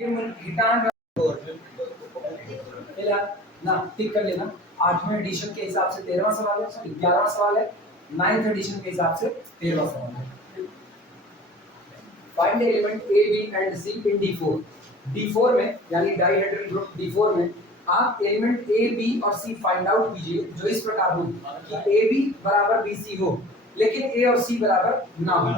ना टिक कर लेना। 8वें एडिशन के हिसाब से 13वां सवाल है, सॉरी 11वां सवाल है। 9th एडिशन के हिसाब से 13वां सवाल है। Find the element A B and C in D4। D4 में यानी डाइहेड्रल ग्रुप D4 में आप एलिमेंट ए बी और सी फाइंड आउट कीजिए जो इस प्रकार हो कि ए बी बराबर बी सी हो लेकिन ए और सी बराबर ना हो।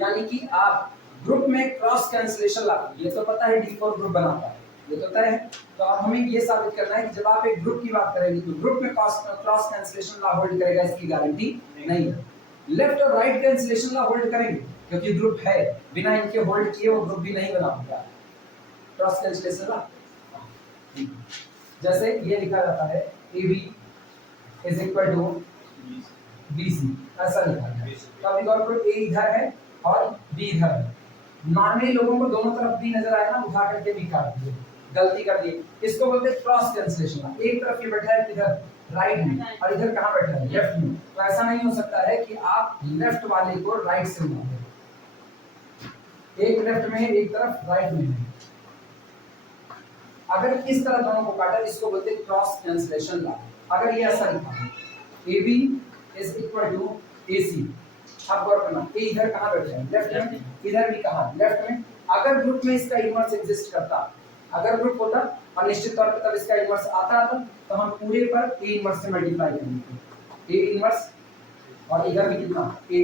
यानी कि आप ग्रुप में क्रॉस कैंसिलेशन लाओ। ये तो पता है D4 ग्रुप बनाता है, ये तो तय है। तो अब हमें ये साबित करना है कि जब आप एक ग्रुप की बात करेंगे तो ग्रुप में क्रॉस कैंसिलेशन ला होल्ड करेगा, इसकी गारंटी नहीं है। लेफ्ट और राइट कैंसिलेशन ला होल्ड करेंगे क्योंकि ग्रुप है, बिना इनके होल्ड किए वो ग्रुप भी नहीं बना होगा। क्रॉस कैंसिलेशन ला जैसे ये लिखा जाता है AB is equal to BC, ऐसा लिखा है। तो अभी और A इधर है और B इधर है। माने लोगों को दोनों तरफ B नजर आया ना, उठा करके B काट दिए, गलती कर दी। इसको बोलते हैं क्रॉस कैंसिलेशन। एक तरफ ये बैठा है इधर राइट में और इधर कहाँ बैठा है लेफ्ट में। तो ऐसा नहीं हो सकता है कि आप लेफ्ट वाले को राइट से मिलाओ, एक लेफ्ट में एक तरफ राइट में है। अगर इस तरह दोनों को काटा इसको बोलते हैं क्रॉस कैंसिलेशन लॉ। अगर ये ऐसा लिखा है AB is equal to AC, अब गौर करना ए इधर कहाँ बैठा है लेफ्ट में, इधर भी कहाँ लेफ्ट में। अगर ग्रुप में इसका इनवर्स एग्जिस्ट करता, अगर ग्रुप होता और निश्चित तौर पर तब इसका इनवर्स आता तो हम पूरे पर A इनवर्स से मल्टीप्लाई करेंगे। A इनवर्स और इधर भी कितना A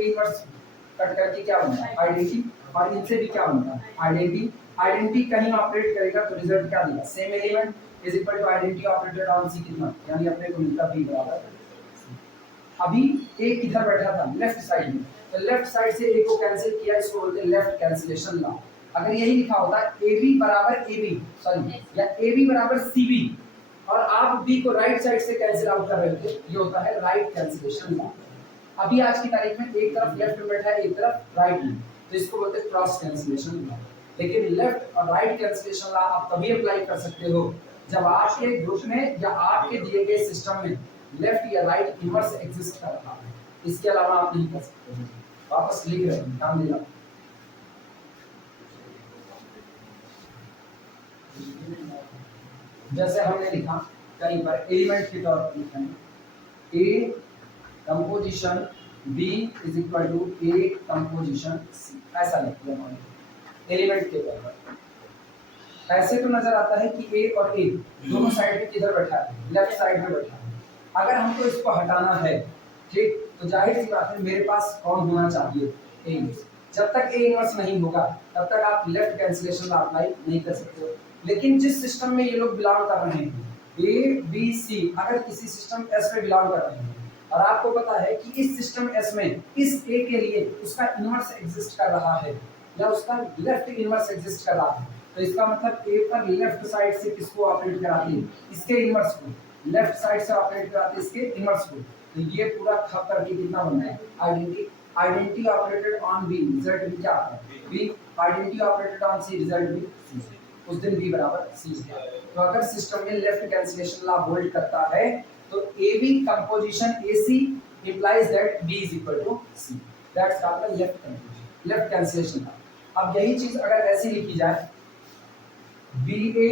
इनवर्स कट करके क्या बनता है आइडेंटिटी, और इनसे भी क्या बनता है आइडेंटिटी कहीं ऑपरेट करेगा तो रिजल्ट क्या देगा same element is equal to identity operated on C कितना, यानी अपने को मिलता B बराबर। अभी A किधर बैठा था लेफ्ट साइड में, तो लेफ्ट साइड से A को कैंसिल किया, इसको बोलते हैं लेफ्ट कैंसिलेशन लॉ। अगर यही लिखा होता AB बराबर AB सॉरी या AB बराबर CB और आप B को राइट साइड से कैंसिल आउट कर रहे होते, ये होता है राइट कैंसिलेशन लॉ। अभी आज की तारीख में एक तरफ लेफ्ट में बैठा है एक तरफ राइट में, तो इसको बोलते हैं क्रॉस कैंसिलेशन लॉ। लेकिन लेफ्ट और राइट कैंसिलेशन लॉ आप तभी अप्लाई कर सकते हो जब आपके ग्रुप में या आपके दिए गए सिस्टम में लेफ्ट या राइट इनवर्स एग्जिस्ट कर रहा है। इसके अलावा आप नहीं कर सकते। वापस लिख रहे हैं, ध्यान देना। जैसे हमने लिखा कहीं पर एलिमेंट के तौर पर लिखा है A composition B is equal to A composition C, ऐसा लिखते हैं हमने एलिमेंट के तौर पर। ऐसे तो नजर आता है कि A और A दोनों साइड में किधर बैठा है लेफ्ट साइड में बैठा है। अगर हमको इसको हटाना है ठीक, तो जाहिर सी बात है मेरे पास कौन होना चाहिए A इनवर्स। जब तक A इनवर्स नहीं होगा तब तक आप लेफ्ट कैंसिलेशन अप्लाई नहीं कर सकते हो। लेकिन जिस सिस्टम में ये लोग बिलोंग कर रहे हैं A B C, अगर किसी सिस्टम S में बिलोंग कर रहे हैं और आपको पता है कि इस सिस्टम S में इस A के लिए उसका इनवर्स एग्जिस्ट कर रहा है या उसका लेफ्ट इनवर्स एग्जिस्ट कर रहा है, तो इसका मतलब A पर लेफ्ट साइड से किसको ऑपरेट कराते हैं इसके इनवर्स को, लेफ्ट साइड से ऑपरेट कराते हैं इसके इनवर्स को। तो ये पूरा खप करके कितना बनता है identity operated on B, result भी क्या आता है B, identity operated on C, result भी C। उस दिन B बराबर C। तो अगर सिस्टम में लेफ्ट कैंसिलेशन लॉ होल्ड करता है तो AB composition AC implies that B is equal to C, that's called the left cancellation law. अब यही चीज अगर ऐसी लिखी जाए BA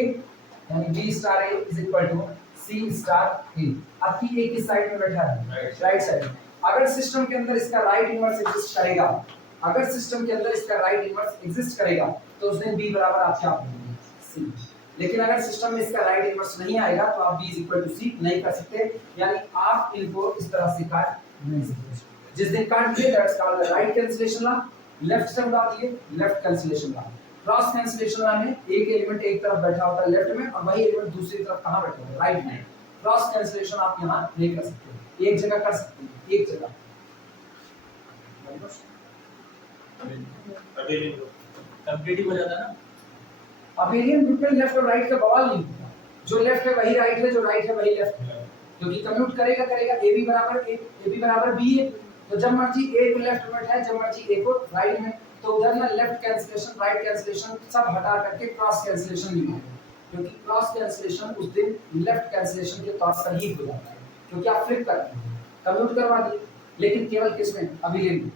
यानी B star A is equal to C star A, आपकी A किस साइड में बैठा है राइट साइड। अगर सिस्टम के अंदर इसका राइट इनवर्स एग्जिस्ट करेगा, अगर सिस्टम के अंदर इसका राइट इनवर्स एग्जिस्ट करेगा तो उस दिन B बराबर आप क्या पाएंगे C। लेकिन अगर सिस्टम में इसका राइट इनवर्स नहीं आएगा तो आप B is equal to C नहीं कर सकते, यानी आप इनको इस तरह से काट नहीं सकते। जिस दिन काट दिए that's called the right cancellation law, left से उड़ा दिए left cancellation law. Cross cancellation law में एक एलिमेंट एक तरफ बैठा होता है लेफ्ट में और वही एलिमेंट दूसरी तरफ कहां बैठा है राइट में। क्रॉस कैंसिलेशन आप यहां नहीं कर सकते, एक जगह कर सकते हैं, एक जगह। कंप्लीटिव हो जाता है ना। अबेलियन ग्रुप में लेफ्ट और राइट का बवाल नहीं होता, जो लेफ्ट है वही राइट है, जो राइट है वही लेफ्ट है, क्योंकि कम्यूट करेगा AB बराबर B है। तो जब मर्जी A को लेफ्ट में बैठा है, जब मर्जी A को राइट में, तो उधर ना लेफ्ट कैंसिलेशन राइट कैंसिलेशन सब हटा करके क्रॉस कैंसिलेशन लिखा है, क्योंकि क्रॉस कैंसिलेशन उस दिन लेफ्ट कैंसिलेशन के तौर पर ही हो जाता है, क्योंकि आप फ्लिप करते हैं कम्यूट करवा दिए, लेकिन केवल किसमें अबेलियन,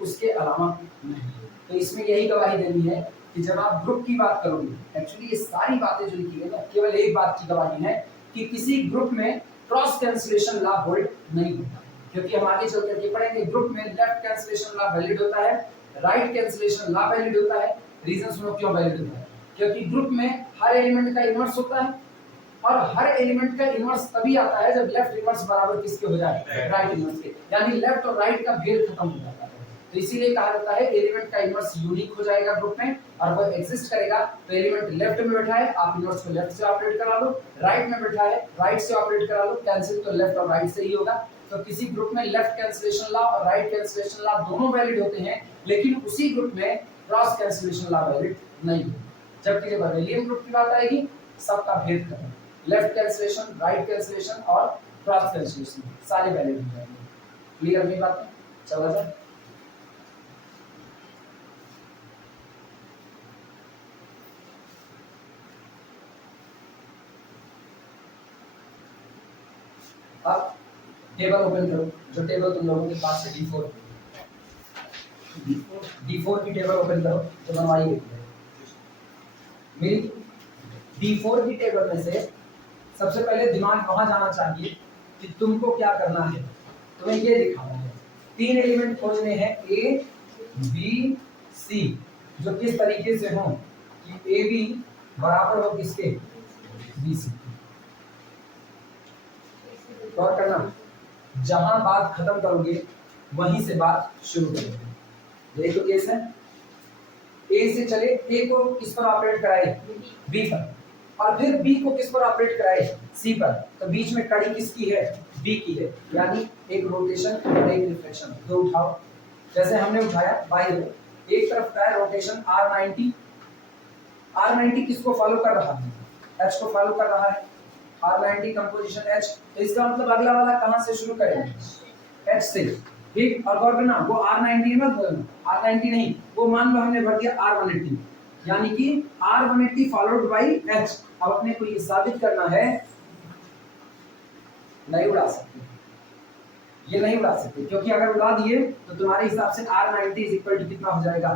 उसके अलावा नहीं। तो इसमें यही गवाही देनी है कि जब आप ग्रुप की बात करोगे, एक्चुअली ये सारी बातें जो लिखी है ना केवल एक बात की गवाही है कि किसी ग्रुप में क्रॉस कैंसिलेशन लॉ होल्ड नहीं होता, क्योंकि हम आगे चल करके पढ़ेंगे ग्रुप में लेफ्ट कैंसिलेशन लॉ वैलिड होता है, राइट कैंसिलेशन लॉ वैलिड होता है। रीजन सुनो क्यों वैलिड होता है, क्योंकि ग्रुप में हर एलिमेंट का इनवर्स होता है और हर एलिमेंट का इनवर्स तभी आता है जब लेफ्ट इनवर्स बराबर किसके हो जाए, राइट इनवर्स के, यानी लेफ्ट और राइट का भेद खत्म हो जाता है। तो इसीलिए कहा जाता है एलिमेंट का इनवर्स यूनिक हो जाएगा ग्रुप में और वो एग्जिस्ट करेगा। तो एलिमेंट लेफ्ट में बैठा है, आप इनवर्स को लेफ्ट से ऑपरेट करा लो, राइट में बैठा है राइट से ऑपरेट करा लो, कैंसिल तो लेफ्ट और राइट से ही होगा। तो किसी ग्रुप में लेफ्ट कैंसिलेशन लॉ और राइट कैंसिलेशन लॉ दोनों वैलिड होते हैं, लेकिन उसी ग्रुप में क्रॉस कैंसिलेशन लॉ वैलिड नहीं होता। जबकि जब अबेलियन ग्रुप की बात आएगी सबका भेद खत्म, लेफ्ट कैंसिलेशन, राइट कैंसिलेशन और क्रॉस कैंसिलेशन सारे वैलिड हो जाएंगे। क्लियर है बात? चलो सर, अब टेबल ओपन करो, जो टेबल तुम लोगों के पास है D4 की टेबल ओपन करो जो बनवाई गई है मेरी। D4 की टेबल में से सबसे पहले दिमाग वहां जाना चाहिए कि तुमको क्या करना है। तुम्हें ये दिखाना है 3 एलिमेंट खोजने हैं A B C, जो किस तरीके से हो कि AB बराबर हो किसके, BC। और करना, जहां बात खत्म करोगे वहीं से बात शुरू करोगे। यही तो केस है। A से चले, A को किस पर ऑपरेट कराए, B पर, और फिर B को किस पर ऑपरेट कराए, C पर। तो बीच में कड़ी किसकी है, B की है, यानी एक रोटेशन और एक रिफ्लेक्शन। दो उठाओ, जैसे हमने उठाया बाई रो, एक तरफ का है रोटेशन R90, R90 किसको फॉलो कर रहा है, H को फॉलो कर रहा है, R90 कंपोजिशन H। तो इसका मतलब अगला वाला कहां से शुरू करेंगे, H से, ठीक। और गौर करना वो R90 मत बोलना, R90 नहीं, वो मान लो हमने भर दिया R180, यानी कि R180 फॉलोड बाय H। अब अपने को ये साबित करना है, नहीं उड़ा सकते, ये नहीं उड़ा सकते, क्योंकि अगर उड़ा दिए तो तुम्हारे हिसाब से R90 कितना हो जाएगा,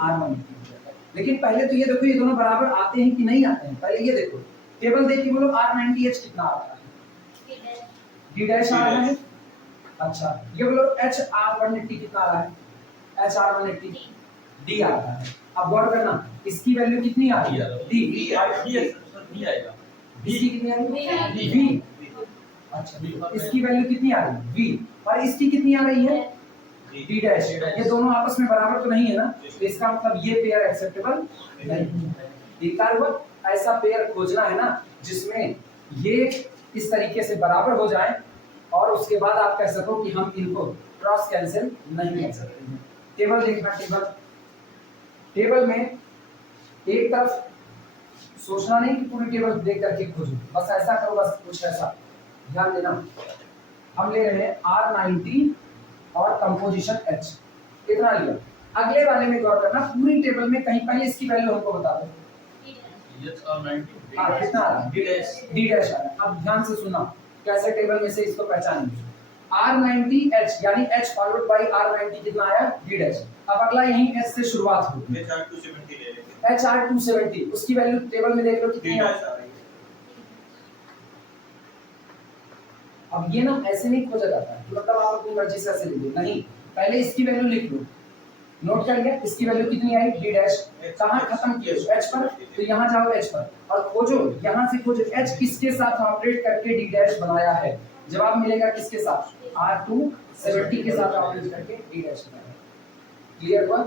R180 हो जाएगा। लेकिन पहले तो ये देखो ये दोनों बराबर आते हैं कि नहीं आते हैं, पहले ये देखो टेबल देख के बोलो R90H कितना आ रहा है, D डैश आ रहा है। अच्छा ये बोलो HR180 कितना आ रहा है, HR180 D आ रहा है। अब गौर करना इसकी वैल्यू कितनी आ रही है, D आएगा, इसकी कितनी आ रही है, V। अच्छा इसकी वैल्यू कितनी आ रही है, V, और इसकी कितनी आ रही है, D डैश। ये दोनों आपस में बराबर तो नहीं है ना, तो इसका मतलब ये पेयर एक्सेप्टेबल नहीं है। ठीक है, ऐसा पेयर खोजना है ना जिसमें ये इस तरीके से बराबर हो जाए और उसके बाद आप कह सको कि हम इनको क्रॉस कैंसिल नहीं कर सकते हैं। टेबल देखना, टेबल में एक तरफ सोचना नहीं कि पूरी टेबल देख करके खोजो, बस ऐसा करो, बस कुछ ऐसा ध्यान देना। हम ले रहे हैं R90 और कंपोजिशन H, कितना लिया। अगले वाले में गौर करना, पूरी टेबल में कहीं पहले इसकी वैल्यू हमको बता दो, कितना आ रहा है, D डैश आ रहा है। अब ध्यान से सुनना कैसे टेबल में से इसको पहचानेंगे। R90H यानी H फॉलोड बाय R90 कितना आया, D डैश। अब अगला यहीं H से शुरुआत होगी, HR270 उसकी वैल्यू टेबल में देख लो कितनी आ रही है। अब ये ना ऐसे नहीं खोजा जाता है, मतलब आप अपनी मर्जी से ऐसे लिख दो, नहीं, पहले इसकी वैल्यू लिख लो, नोट कर लिया, इसकी वैल्यू कितनी आई, D डैश। कहां खत्म किया, H पर, तो यहां जाओ H पर और खोजो, यहां से खोजो H किसके साथ ऑपरेट करके D डैश बनाया है। जवाब मिलेगा किसके साथ, R270 के साथ ऑपरेट करके D डैश बनाया। क्लियर हुआ?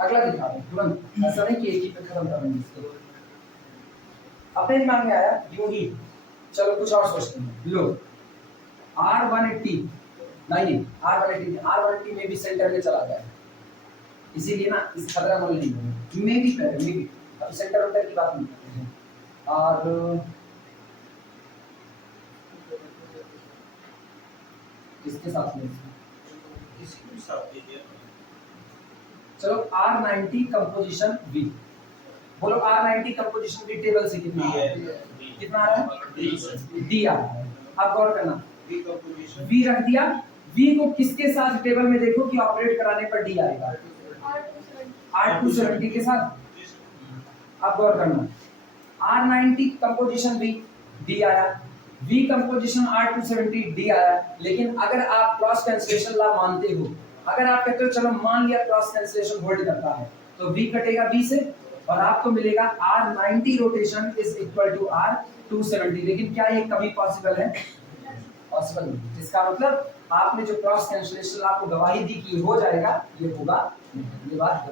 अगला दिखा दो तुरंत, ऐसा नहीं कि एक ही पे खत्म कर देंगे इसको। अपने दिमाग में आया यूं ही, चलो कुछ और सोचते हैं। लो R180 नहीं, R180 में भी सेंटर में चला गया, इसीलिए ना इस खतरा मोल नहीं है, में भी पहले में भी, अब सेंटर वेक्टर की बात नहीं करते हैं। और किसके साथ में, चलो R90 कंपोजिशन V, बोलो R90 कंपोजिशन V टेबल से कितना आ रहा है, कितना आ रहा है, D आ रहा है। अब गौर करना V रख दिया, V को किसके साथ टेबल में देखो कि ऑपरेट कराने पर D आएगा, R270 के साथ। अब गौर करना, R90 कंपोजिशन बी, डी आया, V कंपोजिशन R270 डी आया। लेकिन अगर आप क्रॉस कैंसलेशन लॉ मानते हो, अगर आप कहते हो चलो मान लिया क्रॉस कैंसलेशन होल्ड करता है, तो V कटेगा B से और आपको मिलेगा R90 rotation is equal to R270। लेकिन क्या ये कभी पॉसिबल है? पॉसिबल नहीं। इसका मतलब आपने जो क्रॉस कैंसलेशन लॉ को गवाही दी कि हो जाएगा, ये होगा नहीं। ये बात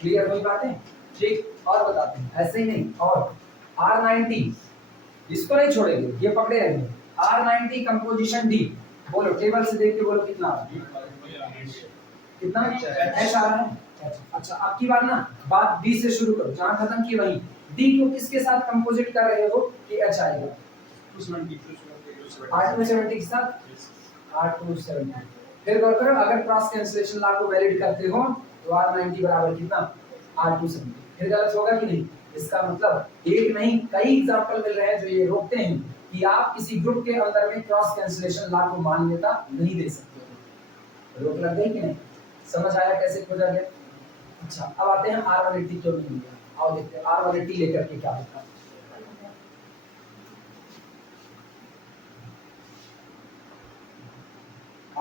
क्लियर हुई बातें? ठीक, और बताते हैं ऐसे ही नहीं, और R90 इसको नहीं छोड़ेंगे, ये पकड़े रहेंगे। R90 कंपोजिशन डी, बोलो टेबल से देख के बोलो कितना कितना ऐसा आ रहा है। अच्छा अब की बात ना, बात डी से शुरू करो, जहां खत्म की वहीं। डी को किसके साथ कंपोजिट कर रहे हो कि एच आएगा? R270 के साथ, R270। फिर गौर करो, अगर क्रॉस कैंसलेशन लॉ को वैलिड करते हो तो R90 बराबर कितना? R270। फिर गलत होगा कि नहीं? इसका मतलब एक नहीं कई एग्जांपल मिल रहे हैं जो ये रोकते हैं कि आप किसी ग्रुप के अंदर में क्रॉस कैंसलेशन लॉ को मान्यता नहीं दे सकते। रोक लग गई कि नहीं? समझ आया कैसे खोजा गया? अच्छा अब आते हैं R180 क्यों नहीं लिया, आओ देखते हैं R180 लेकर के क्या होता है।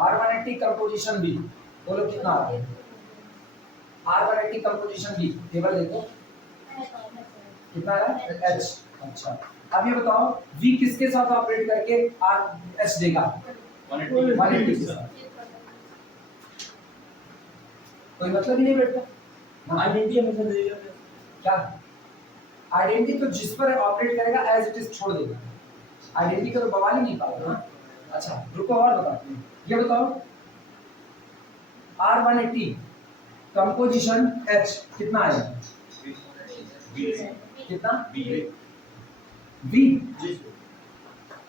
R180 कंपोजिशन बी, बोलो कितना आ रहा है? R180 कंपोजिशन बी, टेबल देखो कितना आ रहा है? H। अच्छा अब ये बताओ V किसके साथ ऑपरेट करके H देगा? 180 के साथ। कोई मतलब ही नहीं बैठता। आइडेंटिटी हमेशा देगा क्या? आइडेंटिटी तो जिस पर ऑपरेट करेगा एज इट इज छोड़ देगा, आइडेंटिटी का तो बवाल ही नहीं पाएगा ना। अच्छा रुको और बताते हैं, ये बताओ R180 कंपोजिशन H कितना आएगा? कितना? V।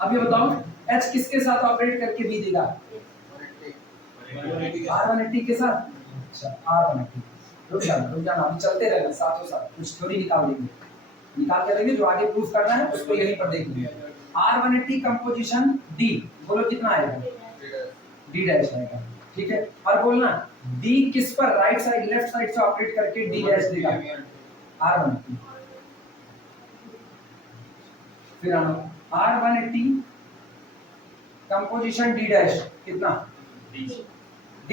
अब ये बताओ H किसके साथ ऑपरेट करके V देगा? R180 के साथ। अच्छा R180, रुक जाना अभी चलते रहना साथों साथ, कुछ थ्योरी निकाल के देंगे जो आगे प्रूफ करना है उसको यहीं पर देख लेंगे। R180 कंपोजिशन D, बोलो कितना आएगा? D डैश आएगा, ठीक है। और बोलना D किस पर राइट साइड लेफ्ट साइड से ऑपरेट करके D डैश देगा? R180। फिर आना R180 कंपोजिशन D डैश कितना? D।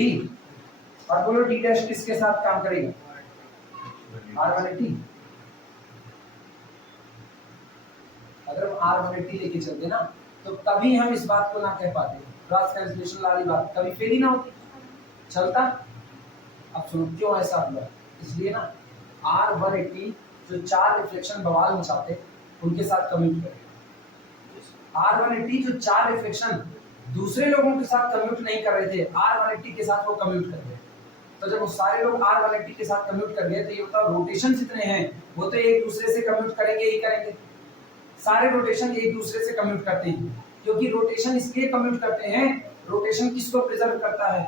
और बोलो D डैश किसके साथ काम करेगा? R180। अगर हम R180 लेके चलते ना तो कभी हम इस बात को ना कह पाते, क्रॉस कैंसलेशन वाली बात कभी फेल ही ना होती, चलता। अब सुनो क्यों ऐसा हुआ, इसलिए ना R180 जो चार रिफ्लेक्शन बवाल मचाते उनके साथ कम्यूट करेगा। R180 जो चार रिफ्लेक्शन दूसरे लोगों के साथ कम्यूट नहीं कर रहे थे, R180 के साथ वो कम्यूट कर रहे। तो जब वो सारे लोग R180 के साथ कम्यूट कर गए तो ये बताओ रोटेशन जितने हैं वो तो एक दूसरे से कम्यूट करेंगे ही करेंगे। सारे रोटेशन एक दूसरे से कम्यूट करते हैं, क्योंकि रोटेशन इसलिए कम्यूट करते हैं, रोटेशन किसको प्रिजर्व करता है?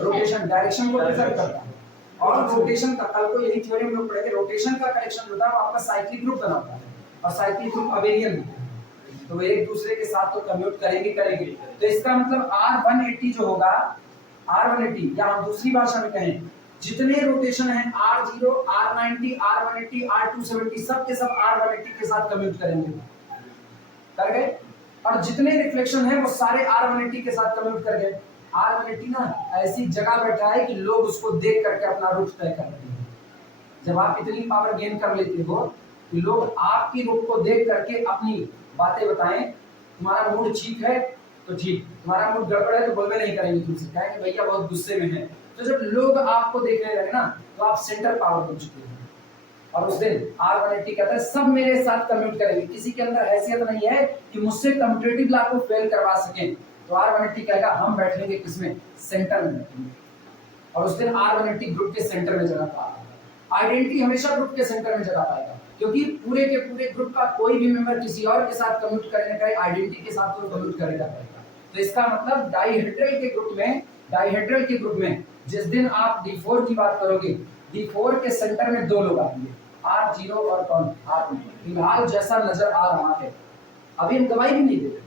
रोटेशन डायरेक्शन को प्रिजर्व करता है। और रोटेशन का कल को यही थ्योरी हम लोग पढ़ेंगे, रोटेशन का करेक्शन होता है वो आपका साइक्लिक ग्रुप बनाता है और साइक्लिक ग्रुप अबेलियन होता है, तो वो एक दूसरे के साथ तो कम्यूट करेंगे। तो इसका मतलब R180 जो होगा, R180 या हम दूसरी भाषा में कहें जितने रोटेशन हैं R0, R90, R180, R270 सब के सब R180 के साथ कम्यूट करेंगे, कर गए। और जितने रिफ्लेक्शन हैं वो सारे R180 के साथ कम्यूट कर गए। R180 ना ऐसी जगह बैठा है कि लोग उसको देख करके अपना रुख तय कर लेते हैं। जब आप इतनी पावर गेन कर लेते हो कि लोग आपकी रुख को देख करके अपनी बातें बताएं, तुम्हारा मूड ठीक है तो ठीक, तुम्हारा मूड गड़बड़ है तो बोलना नहीं करेंगे तुमसे, कहेंगे भैया बहुत गुस्से में हैं। तो जब लोग आपको देखने लगे ना तो आप सेंटर पावर बन चुके हैं। और उस दिन R180 कहता है सब मेरे साथ कम्यूट करेंगे, किसी के अंदर हैसियत नहीं है कि मुझसे कम्यूटेटिव लॉ को फेल करवा सके। तो R180 कहेगा हम बैठेंगे किसमें? सेंटर में बैठेंगे। और उस दिन R180 ग्रुप के सेंटर में जगह पाएगा। आइडेंटिटी हमेशा ग्रुप के सेंटर में जगह पाएगा, क्योंकि पूरे के पूरे ग्रुप का कोई भी मेंबर किसी और के साथ कम्यूट करने का आइडेंटिटी के साथ तो कम्यूट करेगा। तो इसका मतलब डाइहेड्रल के ग्रुप में जिस दिन आप D4 की बात करोगे, D4 के सेंटर में दो लोग आएंगे, R0 और कौन? R1। फिलहाल जैसा नजर आ रहा है, अभी हम गवाही भी नहीं दे रहे,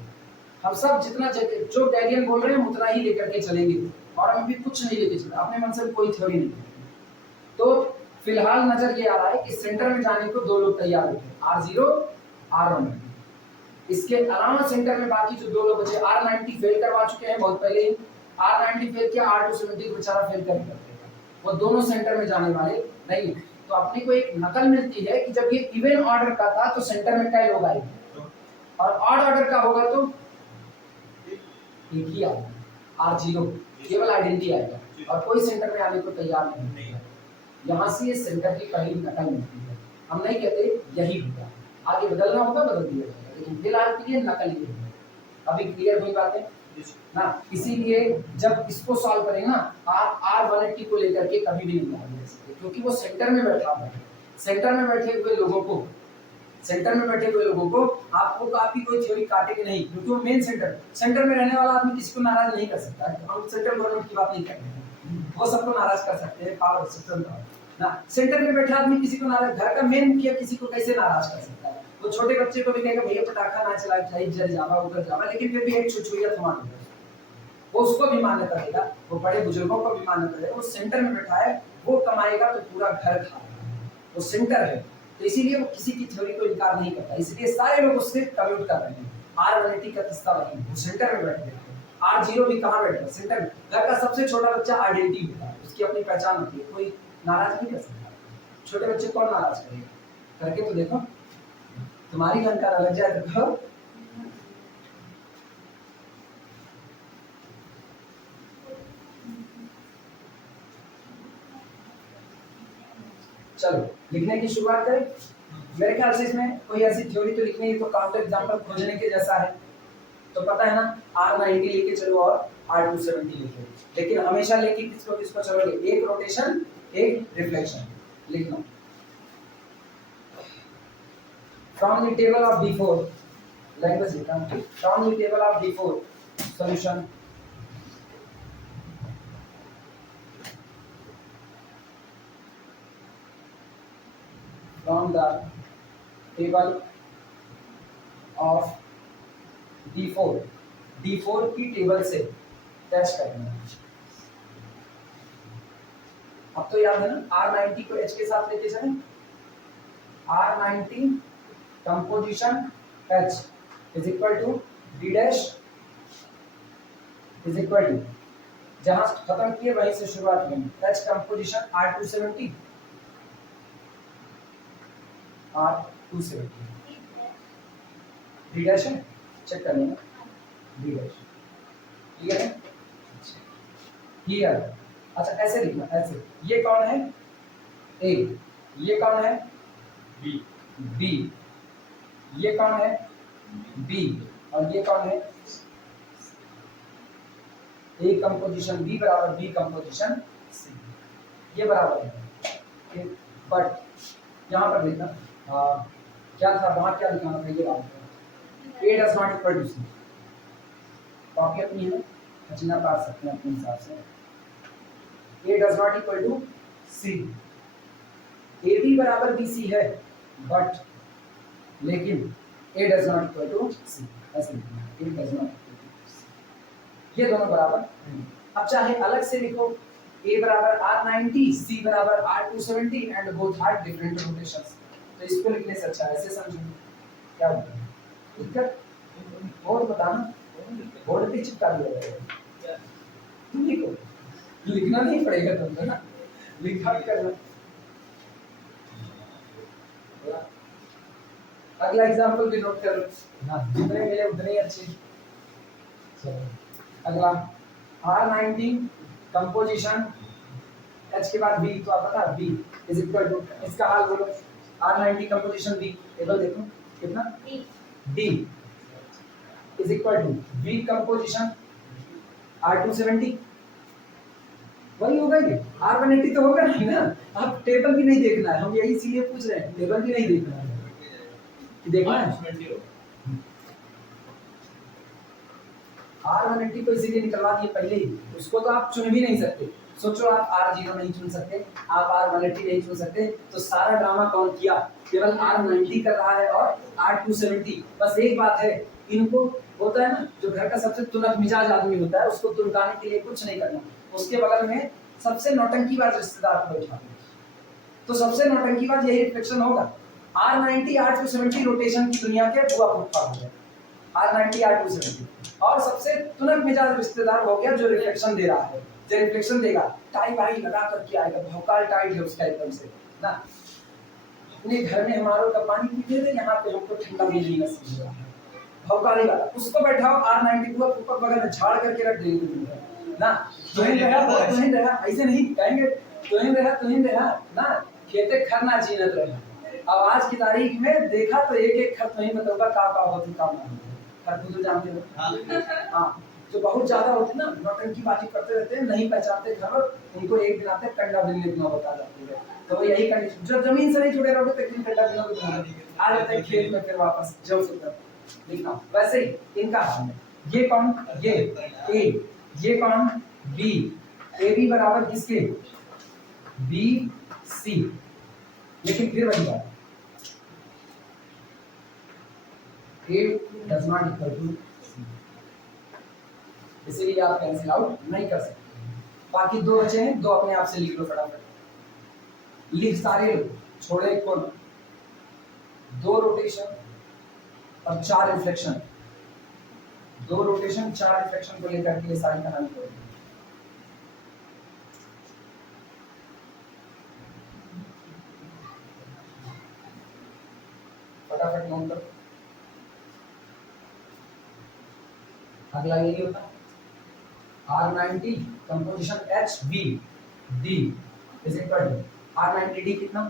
हम सब जितना जो डैलियन बोल रहे हैं उतना ही लेकर के चलेंगे और हम भी कुछ नहीं लेके चले, अपने मन से कोई थ्योरी नहीं। तो फिलहाल नजर ये आ रहा है कि सेंटर में जाने को दो लोग तैयार होते हैं, R0 R1। इसके अलावा सेंटर में बाकी जो दो लोग बचे, R90 फेल करवा चुके हैं बहुत पहले ही, R90 फेल किया, R270 को बेचारा फेल कर देगा, वो दोनों सेंटर में जाने वाले नहीं। तो अपने को एक नकल मिलती है कि जब ये इवन ऑर्डर का था तो सेंटर में कई लोग आएंगे, और ऑड ऑर्डर का होगा तो एक ही आएगा, R0 केवल आइडेंटिटी आएगा, और कोई सेंटर में आने को तैयार नहीं है। यहाँ से ये सेंटर की पहली नकल मिलती है। हम नहीं कहते यही होगा, आगे बदलना होगा बदल दिया जाएगा, लेकिन फिलहाल के लिए नकल ये है। अभी क्लियर हुई बातें ना? इसीलिए जब इसको सॉल्व करेंगे ना, आप R180 को लेकर के कभी भी नहीं आगे सकते, क्योंकि वो सेंटर में बैठा हुआ है। सेंटर में बैठे हुए लोगों को, सेंटर में बैठे हुए लोगों को आपको काफी कोई थ्योरी काटेगी नहीं, क्योंकि वो मेन सेंटर में रहने वाला आदमी किसी को नाराज नहीं कर सकता। हम सेंट्रल गवर्नमेंट की बात नहीं कर रहे हैं, वो सबको नाराज कर सकते हैं, पावर सिस्टम ना। सेंटर में बैठा आदमी किसी को नाराज, घर का मेन मुखिया किसी को कैसे नाराज कर सकता है? वो छोटे बच्चे को भी कहेगा भैया पटाखा ना चला, जल जावा उधर जावा, लेकिन फिर भी एक छुछुइया थमा देगा, वो उसको भी मान्यता देगा, वो बड़े बुजुर्गों को भी मान्यता देगा। वो सेंटर में बैठा है, वो कमाएगा तो पूरा घर खाएगा, वो सेंटर है। तो इसीलिए वो किसी की थ्योरी को इनकार नहीं करता, इसलिए सारे लोग उससे कम्यूट कर रहे हैं। R180 का किस्सा वही, वो सेंटर में बैठे हैं। R0 भी कहाँ बैठा है? सेंटर में। घर का सबसे छोटा बच्चा आइडेंटिटी होता है, उसकी अपनी पहचान होती है, कोई नाराज नहीं कर सकता। छोटे बच्चे कौन नाराज करेगा? करके तो देखो, तुम्हारी घंटा लग जाए तो कहो। चलो लिखने की शुरुआत करें। मेरे ख्याल से इसमें कोई ऐसी थ्योरी तो लिखनी है, तो काउंटर एग्जांपल खोजने के जैसा है, तो पता है ना, R90 लेके चलो और R270 लिखो, लेकिन हमेशा लेके किसको किसको चलोगे? एक रोटेशन एक रिफ्लेक्शन। लिखना from the table of D4 language लिखा, from the table of D4 solution from the table of D4, D4 की टेबल से टेस्ट करना। अब तो याद है ना, R90 को H के साथ लेके चलें, R90 composition H is equal to D dash is equal to, जहां खत्म किए वहीं से शुरुआत करेंगे। H composition R270 R270 D dash है, चेक कर लेना, D डैश क्लियर है? क्लियर। अच्छा ऐसे लिखना, ऐसे, ये कौन है? A, ये कौन है? B, ये कौन है? B, और ये कौन है? A कंपोजिशन B बराबर B कंपोजिशन C, ये बराबर है। बट यहाँ पर देखना क्या था, वहां क्या लिखना था, ये बात है, A does not equal to C। Copy अपनी है, खचना पार सकते हैं अपने हिसाब से। A does not equal to C, AB बराबर BC है, बट लेकिन A does not equal to C, ऐसे लिखना, A does not equal to C, ये दोनों बराबर। अब चाहे अलग से लिखो, A बराबर R90, C बराबर R270 and both are different rotations, तो इसको लिखने से अच्छा ऐसे समझो। क्या होता है दिक्कत? और बताना, बोर्ड पे चिपका दिया जाएगा, तुम लिखो, लिखना नहीं पड़ेगा तुमको ना, लिखा भी करना। अगला एग्जांपल भी नोट कर लो ना, जितने मिले उतने ही अच्छे। चलो अगला R90 कंपोजिशन H के बाद B, तो आप बता B इज इक्वल टू, इसका हाल बोलो। R90 कंपोजिशन B, टेबल देखो कितना, D is equal to B composition R270, वही होगा ये। R180 तो होगा नहीं ना, आप टेबल भी नहीं देखना है, हम यही इसीलिए पूछ रहे हैं, टेबल भी नहीं देखना है, कि देखना है। R180 को इसीलिए निकलवा दिए पहले ही, उसको तो आप चुन भी नहीं सकते। सोचो आप R0 नहीं चुन सकते, आप R180 नहीं चुन सकते, तो सारा ड्रामा कौन किया? केवल R90 कर रहा है और R270। बस एक बात है, इनको होता है ना, जो घर का सबसे तुनक मिजाज आदमी होता है, उसको तुनकाने के लिए कुछ नहीं करना, उसके बगल में सबसे नौटंकी बाज रिश्तेदार को बैठा दो, तो सबसे नौटंकी बात यही रिफ्लेक्शन होगा। R90 R270 रोटेशन की दुनिया के बुआ फुटफा हो गए, R90 R270, और सबसे तुनक मिजाज रिश्तेदार हो गया जो रिफ्लेक्शन दे रहा है। जो रिफ्लेक्शन देगा टाई बाई लगा करके आएगा, भौकाल टाइट है उसका एकदम से ना। अपने घर में हमारे का पानी पीते थे, यहाँ पे हमको ठंडा भी नहीं नसीब हो रहा है, भौकाली वाला। उसको बैठाओ R90 को ऊपर बगल में झाड़ करके रख देंगे ना, तुहिन रहा ऐसे नहीं कहेंगे, तुहिन रहा ना, खेते खरना जीनत रहा। अब आज की तारीख में देखा तो एक एक खर तुहिन बताऊंगा का होती काम ना खरबूज जानते हो हाँ, जो बहुत ज्यादा होते ना नौटंकी बाजी करते रहते हैं, नहीं पहचानते खबर, उनको एक दिन आते कंडा बिल लिखना बता जाते हैं। तो वो यही कंडीशन, जब जमीन से नहीं जुड़े रहोगे तो एक दिन कंडा बिल लिखना आ जाते हैं खेत में, फिर वापस जब से लिखना। वैसे ही इनका हाल है, ये कौन, ये ए, ये कौन बी, ए बी बराबर किसके, बी सी। लेकिन फिर वही बात, A does not equal to C, इसीलिए आप कैंसिल आउट नहीं कर सकते। बाकी दो बचे हैं, दो अपने आप से लिख लो फटाफट, लिख सारे छोड़े कौन, दो रोटेशन और 4 रिफ्लेक्शन, 2 रोटेशन 4 रिफ्लेक्शन को लेकर के सारी कहानी करो। फटाफट नोट करो। अगला यही होता है R90 composition HB D is equal to R90D कितना,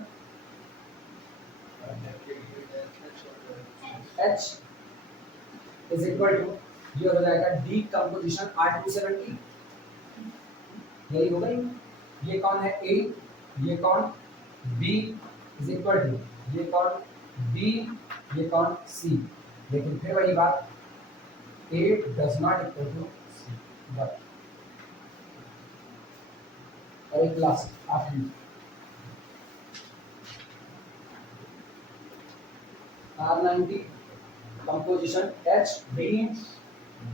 H इज इक्वल टू ये हो जाएगा D कंपोजिशन R270, यही होगा। ये कौन है A, ये कौन B इज इक्वल टू ये कौन B, ये कौन C। लेकिन फिर वही बात, A does not equal to C, but और एक लास्ट आखिरी R90 composition H B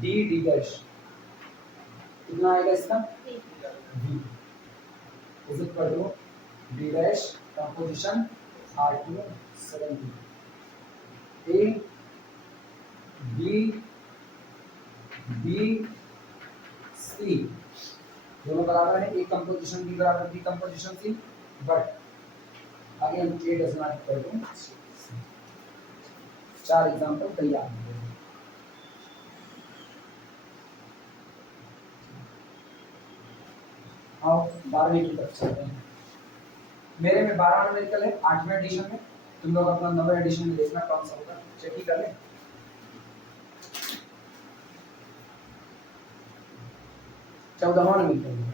D D dash कितना आएगा इसका, B is equal to D dash composition R270, A B B C दोनों बराबर है, एक कंपोजिशन बी बराबर B composition C, but again A does not equal to C. 4 example तैयार हो गए। आओ 12वीं की तरफ चलते हैं। मेरे में 12 न्यूमेरिकल है 8वें एडिशन में, तुम लोग अपना 9वें एडिशन में देखना कौन सा होगा, चेक ही कर लें। 14वां न्यूमेरिकल है,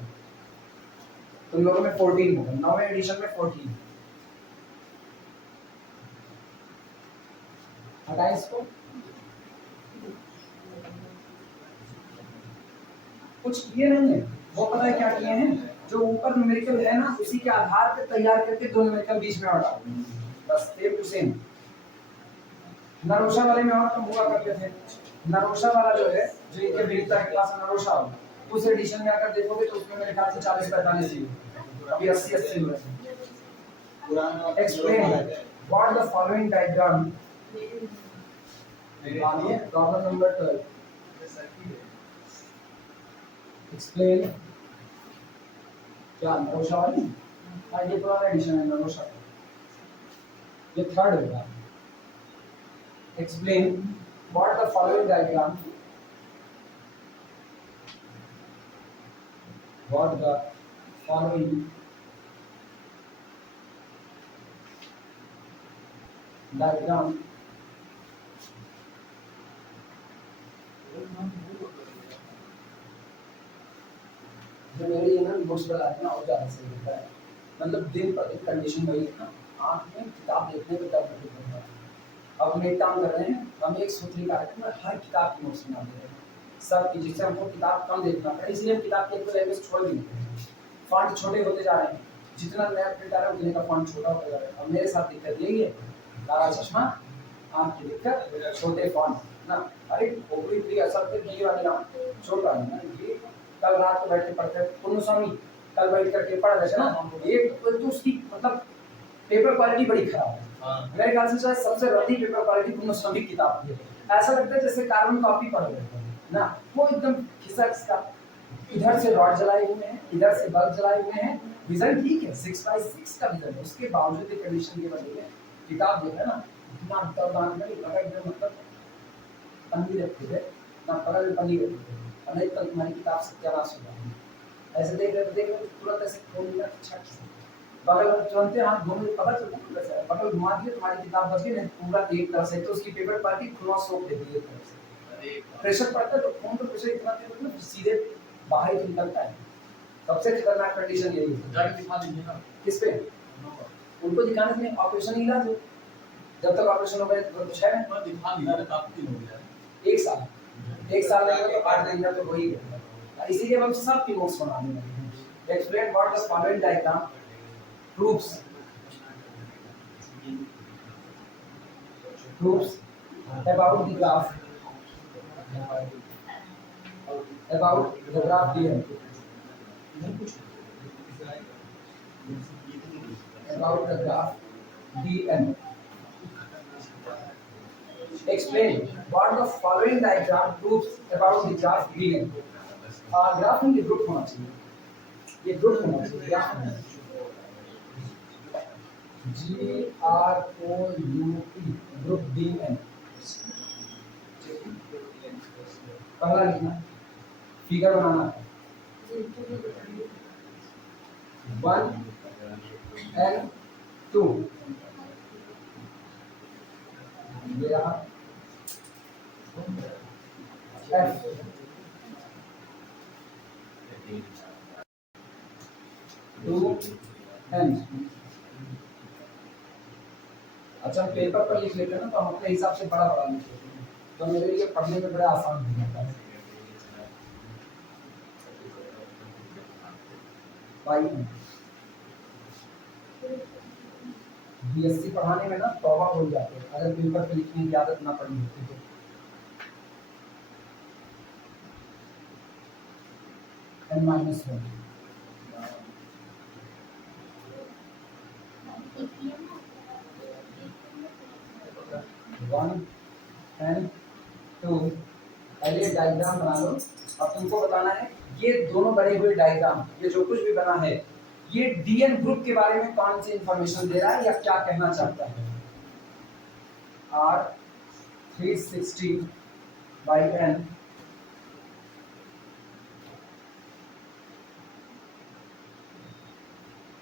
तुम लोगों में 14 होगा, 9वें एडिशन में 14। हटाएं इसको, कुछ किए नहीं है वो, पता है क्या किए हैं, जो ऊपर न्यूमेरिकल है ना उसी के आधार पर तैयार करके 2 न्यूमेरिकल बीच में हटा बस, सेम टू सेम। नरोशा वाले में और कम हुआ करते थे, नरोशा वाला जो है जो इनके विविधता के पास नरोशा होगा, उस एडिशन में अगर देखोगे तो उसमें मेरे ख्याल से 40-45 ही, अभी 80 हुए। Explain what the following diagram, problem number 12। Explain क्या नरोशा वाली, हाँ ये पुराना एडिशन है नरोशा, ये 3rd होगा। Explain what the following diagram, what the following diagram जो मेरी है ना बुक्स बताते ना और ज़्यादा सही होता है, मतलब दिन पर दिन कंडीशन वही है ना, आँख में किताब देखने में तब नहीं होता है। अब हम एक काम कर रहे हैं, हम एक सूत्री कार्यक्रम में हर किताब की नोट्स बना दे रहे हैं सब की, जिससे हमको किताब कम देखना पड़े, इसलिए हम किताब के एक लैंग्वेज छोड़ भी नहीं, फॉन्ट छोटे होते जा रहे हैं, जितना नया प्रिंट आ रहा है उतने का फॉन्ट छोटा होता जा रहा है। अब मेरे साथ दिक्कत यही है, काला चश्मा, आँख की दिक्कत, छोटे फॉन्ट ना, अरे खोपड़ी भी असर पे ये वाली आँख छोटा है ना, ये कल रात को बैठ के पढ़ते पुण्य स्वामी कल बैठ करके पढ़ रहे थे ना, एक तो उसकी मतलब पेपर क्वालिटी बड़ी खराब है। हाँ। मेरे ख्याल से शायद सबसे रद्दी पेपर क्वालिटी पुनः किताब की है। ऐसा लगता है जैसे कार्बन कॉपी पढ़ रहे हैं ना, वो एकदम खिसक का, इधर से रॉड जलाए हुए हैं, इधर से बल्ब जलाए हुए हैं। विजन ठीक है, 6x6 का विजन है, उसके बावजूद भी कंडीशन के बने हैं। किताब जो है ना, इतना दर्दान का लगा एकदम, मतलब पन्नी रखते थे ना, पकड़ में पन्नी रखते थे, और नहीं तो तुम्हारी किताब सत्यानाश हो जाएगी। ऐसे देख रहे तुरंत ऐसे खोल लिया, छट से बगल में तुरंत हाथ घूम पता चलता है कैसे बगल घुमा दिए, तुम्हारी किताब बच गई। नहीं पूरा एक तरफ से, तो उसकी पेपर क्वालिटी खुला सोख देती है एक तरफ से। प्रेशर पड़ता है तो फोन पर प्रेशर इतना तेज होता है सीधे बाहर ही निकलता है। सबसे खतरनाक कंडीशन यही है। जाके दिखा दीजिए ना। किस पे? उनको दिखाने से ऑपरेशन ही इलाज है। जब तक ऑपरेशन हो गए तो कुछ है मैं दिखा दीजिए ना, काफी दिन हो गया। एक साल में तो 8 दिन में तो हो ही गया। इसीलिए हम सबकी नोट्स बनाने लगे हैं। Explain what the following diagram proofs about the graph dn, about the graph dn. Explain what the following diagram proves about the graph dn. Graph में ये ग्रुप होना चाहिए, ये ग्रुप होना चाहिए, ग्राफ होना चाहिए। GROUP group DN। पहला लिखना, फिगर बनाना, 1 and 2 ये रहा F 2 N। अच्छा पेपर पर लिख लेते हैं ना, तो हम अपने हिसाब से बड़ा बड़ा लिख लेते हैं, तो मेरे लिए पढ़ने में बड़ा आसान हो जाता है। बीएससी पढ़ाने में ना तौबा हो जाते हैं अगर पेपर पे लिखने की आदत ना पड़ी होती तो। n-1 1 and 2। पहले डायग्राम बना लो। अब तुमको बताना है ये दोनों बने हुए डायग्राम, ये जो कुछ भी बना है, ये डीएन ग्रुप के बारे में कौन सी इंफॉर्मेशन दे रहा है या क्या कहना चाहता है। R360 by N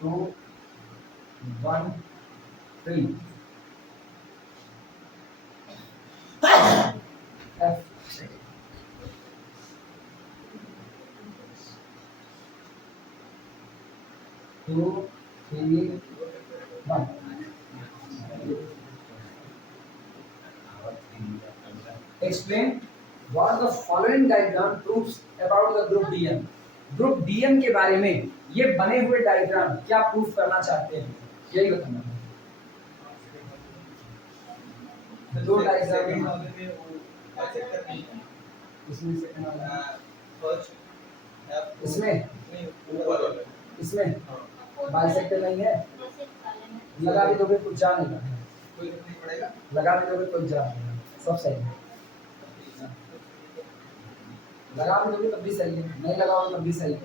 2 1 3 F 2 3 1। Explain what the following diagram proves about the group DN। Group DN के बारे में ये बने हुए डायग्राम क्या प्रूफ करना चाहते हैं, यही बताना है। दो डायग्राम इसमें सेकंड वाला, इसमें बाइसेक्टर नहीं है, लगा भी दोगे कुछ जा नहीं रहा, लगा भी दोगे कुछ जा नहीं, सब सही है। लगा भी दोगे तब भी सही है, नहीं लगाओ तब भी सही है।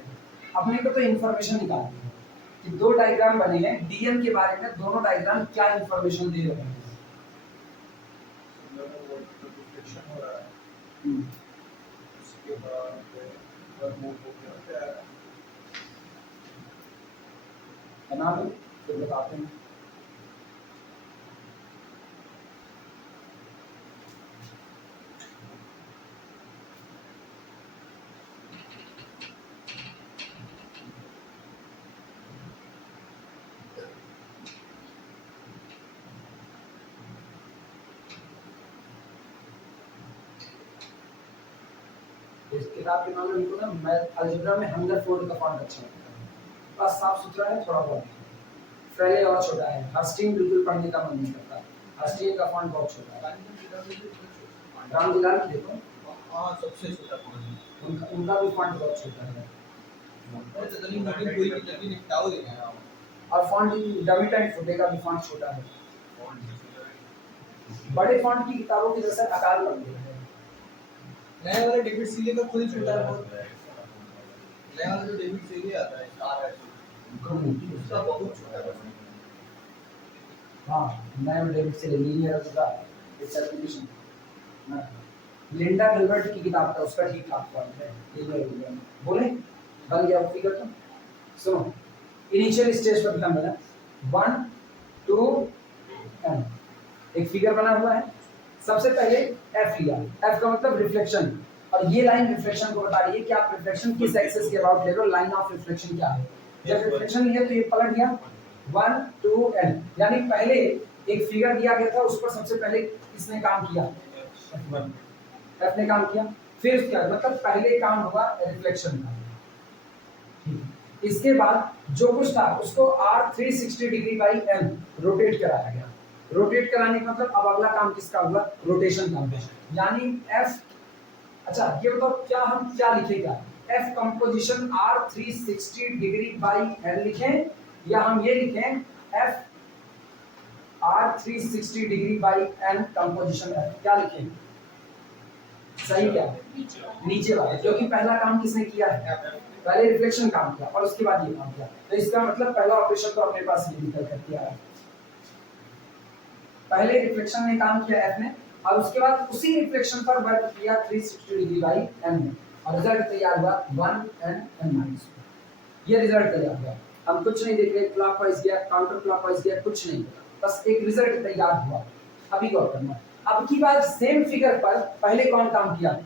अपने को तो इन्फॉर्मेशन निकालनी है कि दो डायग्राम बने हैं डीएन के बारे में, दोनों डायग्राम क्या इन्फॉर्मेशन दे रहे हैं। बना लो फिर बताते हैं। इस किताब के नाम लिखो ना, मैं अलजेब्रा में हंगरफोर्ड का फॉन्ट अच्छा लगता है, बस साफ सुथरा है, थोड़ा बहुत पहले और छोटा है। हस्टिंग बिल्कुल पढ़ने का मन नहीं करता, हस्टिंग का फॉन्ट बहुत छोटा है। राम जिलाल की देखो, हां सबसे छोटा फॉन्ट उनका भी फॉन्ट बहुत छोटा है। तो जल्दी कोई भी जल्दी निपटाओ देना। और फॉन्ट डमी टाइम छोटे का भी फॉन्ट छोटा है। बड़े फॉन्ट की किताबों की जैसे आकार बढ़ गया है। नया वाला डेविड सीले का खुद ही छोटा है बहुत। नया वाला जो डेविड सीले आता है स्टार है उसका बहुत छोटा है। हाँ, नया डेविड से लीनियर उसका इट्स एप्लीकेशन ना, लिंडा गिलबर्ट की किताब था, उसका ठीक ठाक फॉन्ट है लीनियर। बोले बन गया फिगर। तो सुनो, इनिशियल स्टेज पर ध्यान देना, 1 2 n एक फिगर बना हुआ है। सबसे पहले f लिया, f का मतलब रिफ्लेक्शन, और ये लाइन रिफ्लेक्शन को बता रही है कि आप रिफ्लेक्शन किस एक्सिस के अबाउट ले रहे हो, लाइन ऑफ रिफ्लेक्शन क्या है। जब रिफ्लेक्शन लिया तो ये पलट गया 1 2 n, यानी पहले एक फिगर दिया गया था, उस पर सबसे पहले किसने काम किया, f ने काम किया, फिर उसका मतलब पहले काम हुआ रिफ्लेक्शन का। इसके बाद जो कुछ था उसको r 360 degree by n rotate कराया गया। रोटेट कराने का मतलब अब अगला काम किसका हुआ, रोटेशन का हुआ। यानी f, अच्छा ये बताओ क्या हम क्या लिखेगा, f composition r 360 degree by n लिखें, या हम ये लिखें f r 360 degree by n composition f, क्या लिखें सही, क्या नीचे वाला, क्योंकि पहला काम किसने किया है, पहले रिफ्लेक्शन काम किया और उसके बाद ये काम किया, तो इसका मतलब पहला ऑपरेशन तो अपने पास ये निकल कर किया है। पहले रिफ्लेक्शन ने काम किया f ने, और उसके बाद उसी रिफ्लेक्शन पर वर्क किया 360 डिग्री बाई n में, और रिजल्ट तैयार हुआ 1n n-, ये रिजल्ट तैयार हुआ। हम कुछ नहीं देख रहे, क्लॉकवाइज गया काउंटर क्लॉकवाइज गया, कुछ नहीं, बस एक रिजल्ट तैयार हुआ। अभी गौर करना, अब की बार सेम फिगर पर पहले कौन काम किया,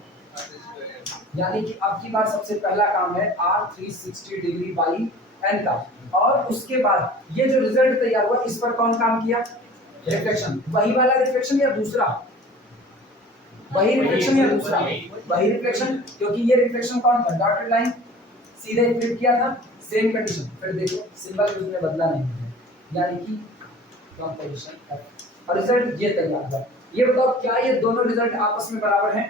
यानी कि अब की बार सबसे पहला काम है r 360 डिग्री बाई n का, और उसके बाद ये जो रिजल्ट तैयार हुआ इस पर कौन काम किया, रिफ्लेक्शन। वही वाला रिफ्लेक्शन या दूसरा, वही रिफ्लेक्शन या दूसरा, वही रिफ्लेक्शन, क्योंकि ये रिफ्लेक्शन कौन था, डॉटेड लाइन सीधे फ्लिप किया था, सेम कंडीशन। फिर देखो सिंबल उसमें बदला नहीं है, यानी कि कंपोजिशन f, और रिजल्ट ये तैयार हुआ। ये बताओ क्या ये दोनों रिजल्ट आपस में बराबर हैं,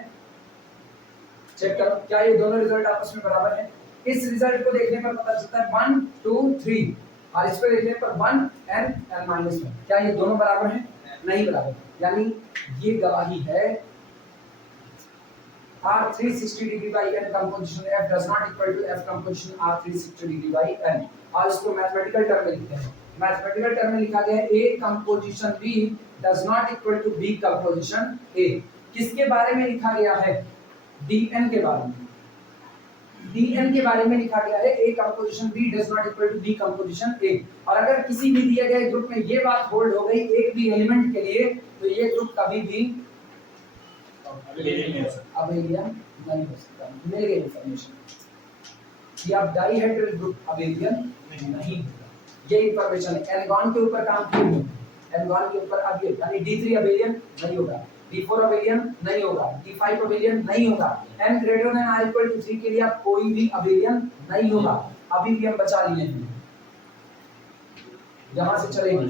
चेक करो क्या ये दोनों रिजल्ट आपस में बराबर हैं। इस रिजल्ट को देखने पर पता चलता है 1 2 3, और इस पर देखने पर 1 n n-1, क्या ये दोनों बराबर हैं, नहीं बराबर, यानी ये गवाही है r 360 degree by n composition f does not equal to f composition r 360 degree by n, और इसको मैथमेटिकल टर्म में लिखते हैं। मैथमेटिकल टर्म में लिखा गया है a composition b does not equal to b composition a। किसके बारे में लिखा गया है, dn के बारे में, dn के बारे में लिखा गया है a composition b does not equal to b composition a। और अगर किसी भी दिए गए ग्रुप में ये बात होल्ड हो गई एक भी एलिमेंट के लिए, तो ये ग्रुप कभी भी अबेलियन नहीं हो सकता। मिल गई इंफॉर्मेशन कि आप डाइहेड्रल ग्रुप अबेलियन नहीं होगा, ये इंफॉर्मेशन है। एल्गोन के ऊपर काम किए हुए, एल्गोन के ऊपर अब ये यानी D3 अबेलियन नहीं होगा, D4 अबेलियन नहीं होगा, D5 अबेलियन नहीं होगा, n greater than r equal to 3 के लिए आप कोई भी अबेलियन नहीं होगा। अभी भी हम बचा लिए हैं, यहां से चलेंगे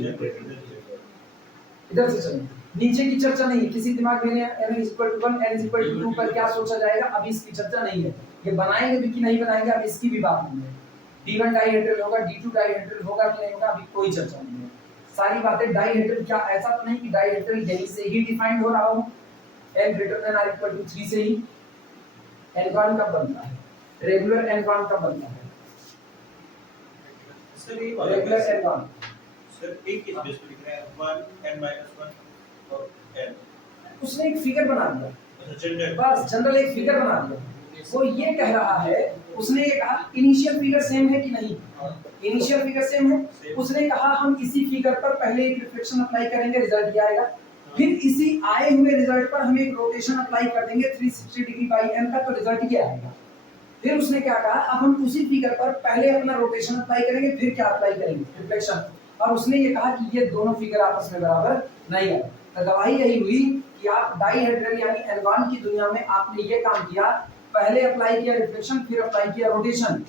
इधर से चलेंगे, नीचे की चर्चा नहीं है। किसी दिमाग में n = 1 n = 2 पर क्या सोचा जाएगा, अभी इसकी चर्चा नहीं है। ये बनाएंगे भी कि नहीं बनाएंगे अब इसकी भी बात नहीं है। D1 डाइहेड्रल होगा, D2 डाइहेड्रल होगा कि नहीं होगा, अभी कोई चर्चा नहीं है। सारी बातें डाइहेड्रल, क्या ऐसा तो नहीं कि डाइहेड्रल यहीं से ही डिफाइंड हो रहा हो, n greater than r equal to 3 से ही। एल्गोन कब बनता है, रेगुलर एल्गोन कब बनता है, सर ये रेगुलर एल्गोन सर एक किस बेस पे लिख रहे हैं 1 n-1 और n, उसने एक फिगर बना दिया, अच्छा जनरल, बस जनरल एक फिगर बना दिया। वो ये कह रहा है, उसने ये कहा इनिशियल फिगर सेम है कि नहीं, इनिशियल फिगर सेम है। उसने कहा हम इसी फिगर पर पहले एक रिफ्लेक्शन अप्लाई करेंगे, रिजल्ट ये आएगा, फिर इसी आए हुए रिजल्ट पर हम एक रोटेशन अप्लाई कर देंगे 360 डिग्री बाई n तक, तो रिजल्ट ये आएगा। फिर उसने क्या कहा, अब हम उसी फिगर पर पहले अपना रोटेशन अप्लाई करेंगे, फिर क्या अप्लाई करेंगे, रिफ्लेक्शन। और उसने ये कहा कि ये दोनों फिगर आपस में बराबर नहीं है। तो गवाही यही हुई कि आप डाइहेड्रल यानी एल्गोन की दुनिया में आपने ये काम किया, पहले अप्लाई किया रिफ्लेक्शन, फिर अप्लाई किया रोटेशन,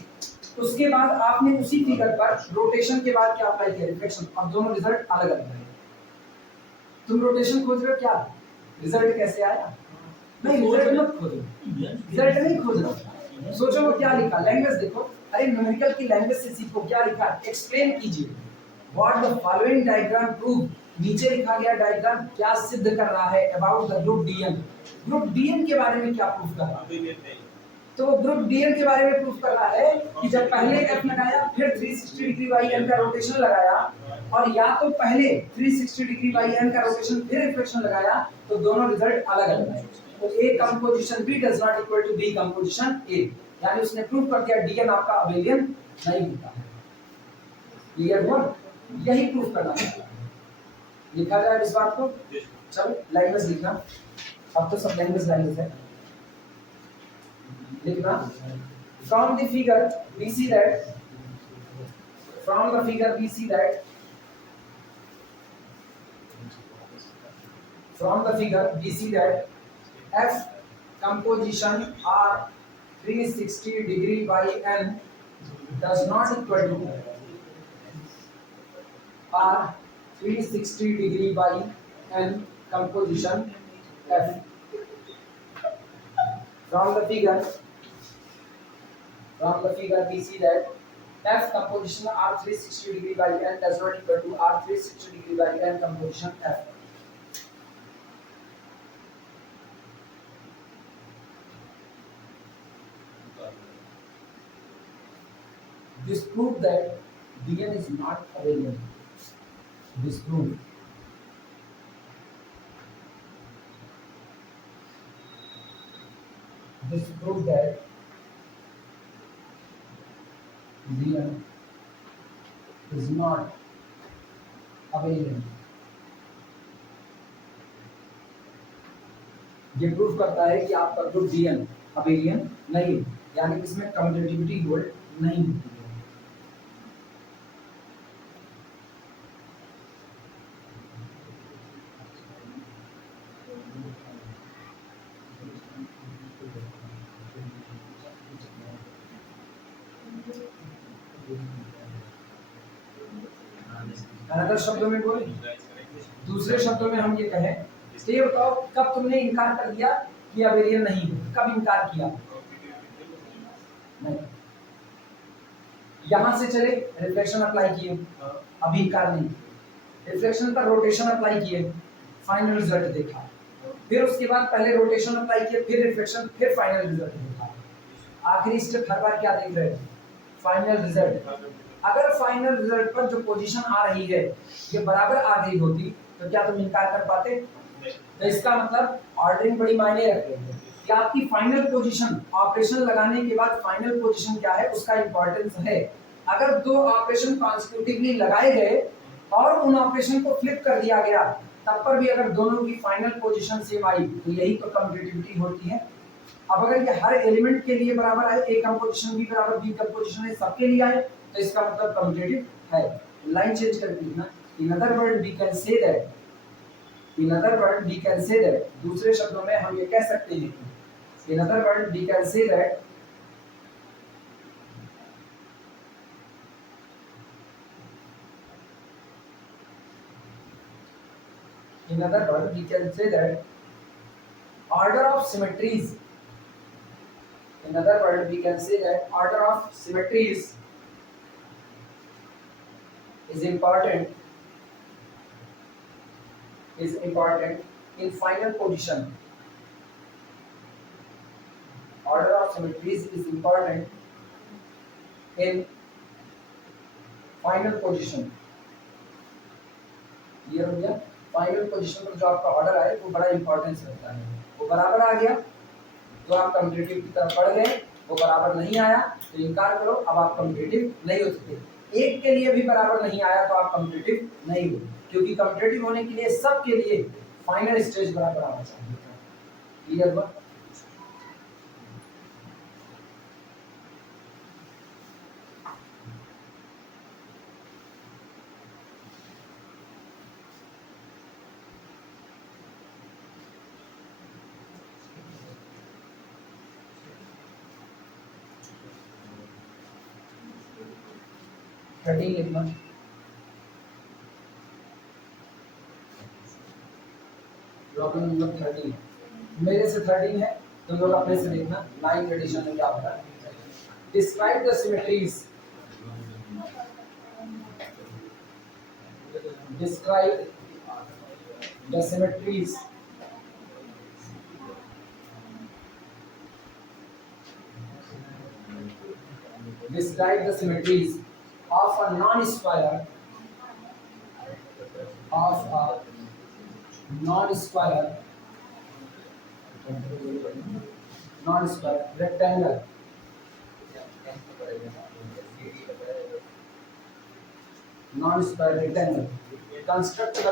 उसके बाद आपने उसी फिगर पर रोटेशन के बाद क्या अप्लाई किया, रिफ्लेक्शन। अब दोनों रिजल्ट अलग अलग है। तुम रोटेशन खोज रहे हो, क्या रिजल्ट कैसे आया, नहीं रिजल्ट मत खोजो, रिजल्ट नहीं खोज रहा, सोचो वो क्या लिखा, लैंग्वेज देखो, अरे न्यूमेरिकल की लैंग्वेज से सीखो, क्या लिखा एक्सप्लेन कीजिए। What the following diagram prove, नीचे लिखा गया डायग्राम क्या सिद्ध कर रहा है about the group DN, group DN के बारे में क्या प्रूफ कर रहा है। तो ग्रुप डीएन के बारे में प्रूफ कर रहा है कि जब पहले एफ लगाया फिर 360 डिग्री बाई एन का रोटेशन लगाया, और या तो पहले 360 डिग्री बाई एन का रोटेशन फिर रिफ्लेक्शन लगाया, तो दोनों रिजल्ट अलग अलग है। तो A composition B does not equal to B composition A, यानी उसने प्रूव कर दिया डीएन आपका अबेलियन नहीं होता है। क्लियर हुआ, यही प्रूफ करना है। लिखा जाए इस बात को, चलो लैंग्वेज लिखना, अब तो सब लैंग्वेज है। लिखना from the figure we see that F composition are 360 degree by n does not equal to are 360 degree by n composition F. From the figure we see that F composition R 360 degree by n does not equal to R 360 degree by n composition F. This proves that Dn is not abelian. This proves that Dn is not abelian. ये proof करता है कि आपका group Dn abelian नहीं, यानी इसमें commutativity hold नहीं होती है। अनदर शब्दों में बोले, दूसरे शब्दों में हम ये कहें, तो ये बताओ कब तुमने इनकार कर दिया कि अबेलियन नहीं है, कब इनकार किया? नहीं। यहां से चले रिफ्लेक्शन अप्लाई किए, अभी इनकार नहीं। रिफ्लेक्शन पर रोटेशन अप्लाई किए, फाइनल रिजल्ट देखा। फिर उसके बाद पहले रोटेशन अप्लाई किए, फिर रिफ्लेक्शन, फिर फाइनल रिजल्ट देखा। आखिरी स्टेप हर बार क्या देख रहे हैं? Final result. अगर फाइनल रिजल्ट पर जो पोजीशन आ रही है ये बराबर आ गई होती तो क्या तुम इनकार कर पाते? तो इसका मतलब ऑर्डरिंग बड़ी मायने रखती है कि आपकी फाइनल पोजीशन, ऑपरेशन लगाने के बाद फाइनल पोजीशन क्या है उसका इंपॉर्टेंस है। अगर दो ऑपरेशन कॉन्सिक्यूटिवली लगाए गए और उन ऑपरेशन को फ्लिप कर दिया गया, तब पर भी अगर दोनों की फाइनल पोजीशन सेम आई तो यही तो कम्यूटेटिविटी होती है। अब अगर ये हर एलिमेंट के लिए बराबर आए, ए कंपोजिशन बी बराबर बी कंपोजिशन है, सबके लिए आए, तो इसका मतलब कम्यूटेटिव है। लाइन चेंज करके लिखना, in other word we can say that, दूसरे शब्दों में हम ये कह सकते हैं कि in other word we can say that order of symmetries, in other words we can say that order of symmetries is important in final position. Order of symmetries is important in final position. Clear हो गया? Final position पर जो आपका order आए वो बड़ा importance रखता है। वो बराबर आ गया तो आप कम्यूटेटिव की तरफ बढ़ गए, वो बराबर नहीं आया तो इनकार करो, अब आप कम्यूटेटिव नहीं हो सकते। एक के लिए भी बराबर नहीं आया तो आप कम्यूटेटिव नहीं हो, क्योंकि कम्यूटेटिव होने के लिए सबके लिए फाइनल स्टेज बराबर आना चाहिए। क्लियर हुआ? लिखना, प्रॉब्लम नंबर 13 मेरे से 13 है, तुम लोग अपने से देखना 9th एडिशन में क्या होता है। Describe the symmetries, describe the symmetries of a non-square rectangle construct the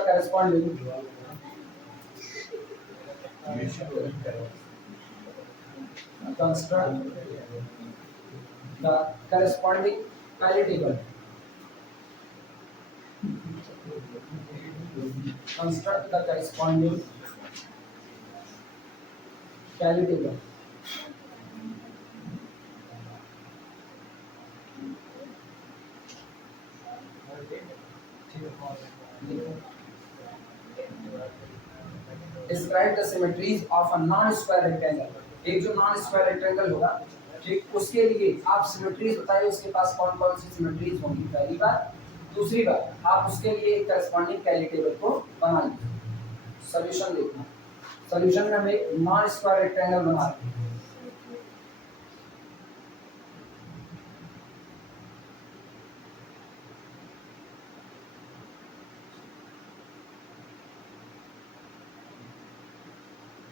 corresponding Cayley table. Construct the corresponding Cayley table. Describe the symmetries of a non-square rectangle. एक जो नॉन स्क्वायर रेक्टेंगल होगा, ठीक, उसके लिए आप सिमेट्रीज बताइए, उसके पास कौन कौन सी सिमेट्रीज होंगी, पहली बात। दूसरी बात, आप उसके लिए एक करस्पॉन्डिंग कैली टेबल को बना लीजिए। सॉल्यूशन देखना, सॉल्यूशन में हम एक नॉन स्क्वायर रेक्टेंगल बनाते हैं।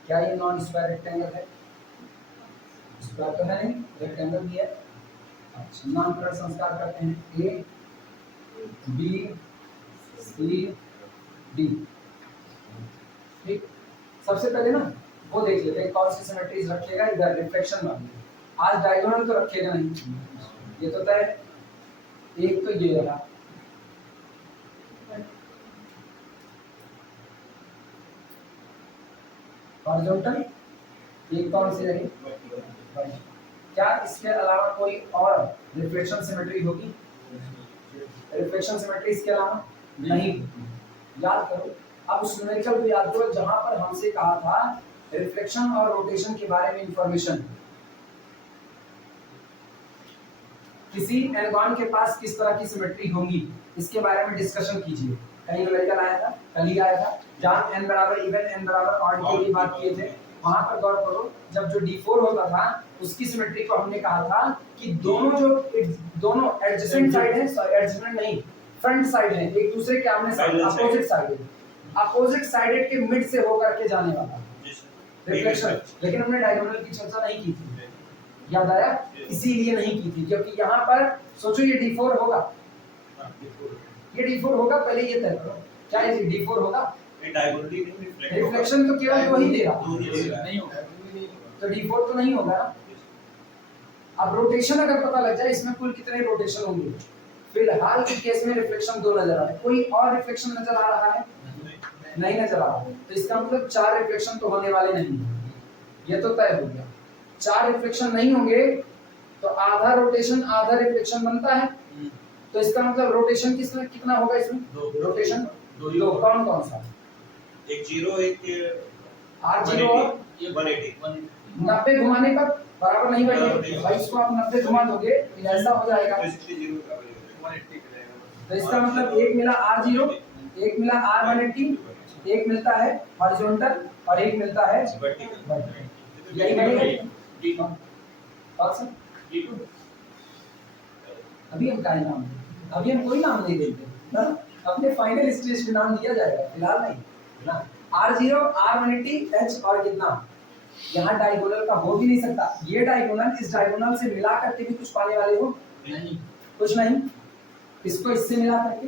क्या ये नॉन स्क्वायर रेक्टेंगल है? स्क्वायर तो है नहीं, रेक्टेंगल भी है। अच्छा, नामकरण संस्कार करते हैं, ए बी सी डी। ठीक, सबसे पहले ना वो देख लेते हैं कौन सी सिमेट्रीज रखिएगा इधर रिफ्लेक्शन वाली। आज डायगोनल तो रखिएगा नहीं, ये तो तय। एक तो ये रहा, हॉरिजॉन्टल, एक कौन सी रही? क्या इसके अलावा कोई और रिफ्लेक्शन सिमेट्री होगी? रिफ्लेक्शन सिमेट्री इसके अलावा नहीं। याद करो, अब उस न्यूमेरिकल को याद करो जहां पर हमसे कहा था रिफ्लेक्शन और रोटेशन के बारे में इंफॉर्मेशन। किसी एनगॉन के पास किस तरह की सिमेट्री होंगी इसके बारे में डिस्कशन कीजिए। कहीं न्यूमेरिकल आया था, कल ही आया था, जहां n बराबर इवन n बराबर ऑड के लिए बात किए थे। वहां पर गौर करो, जब जो d4 होता था उसकी सिमेट्री को हमने कहा था कि दोनों एडजेसेंट साइड है, सॉरी एडजेसेंट नहीं, फ्रंट साइड है, एक दूसरे के आमने सामने, अपोजिट साइड है, अपोजिट साइडेड के मिड से होकर के जाने वाला रिफ्लेक्शन। लेकिन हमने डायगोनल की चर्चा नहीं की थी, याद आया? इसीलिए नहीं की थी क्योंकि यहाँ पर सोचो ये d4 होगा, ये d4 होगा, पहले ये तय करो क्या ये d4 होगा? रिफ्लेक्शन तो केवल दो ही देगा, नहीं होगा तो d4 तो नहीं होगा। अब रोटेशन अगर पता लग जाए इसमें कुल कितने रोटेशन होंगे, फिलहाल के केस में रिफ्लेक्शन दो नजर आ रहा है, कोई और रिफ्लेक्शन नजर आ रहा है? नहीं नजर आ रहा है, तो इसका मतलब 4 रिफ्लेक्शन तो होने वाले नहीं, ये तो तय हो गया। 4 रिफ्लेक्शन नहीं होंगे तो आधा रोटेशन आधा रिफ्लेक्शन बनता है, तो इसका मतलब रोटेशन कितना होगा इसमें? रोटेशन दो, कौन कौन सा? एक 0 एक R0 और 180 90 घुमाने पर बराबर नहीं बैठेगा भाई, इसको आप 90 घुमा दोगे ऐसा हो जाएगा, 360 का 180 का तो इसका मतलब एक मिला R0, एक मिला R180, एक मिलता है हॉरिजॉन्टल और एक मिलता है वर्टिकल। यही बनेगा कौन सा? अभी हम काय नाम दें? अभी हम कोई नाम नहीं देते ना, अपने फाइनल स्टेज पे नाम दिया जाएगा, फिलहाल नहीं ना। R0 R180 H और कितना? यहाँ डायगोनल का हो भी नहीं सकता, ये डायगोनल इस डायगोनल से मिला करके भी कुछ पाने वाले हो नहीं, कुछ नहीं। इसको इससे मिला करके,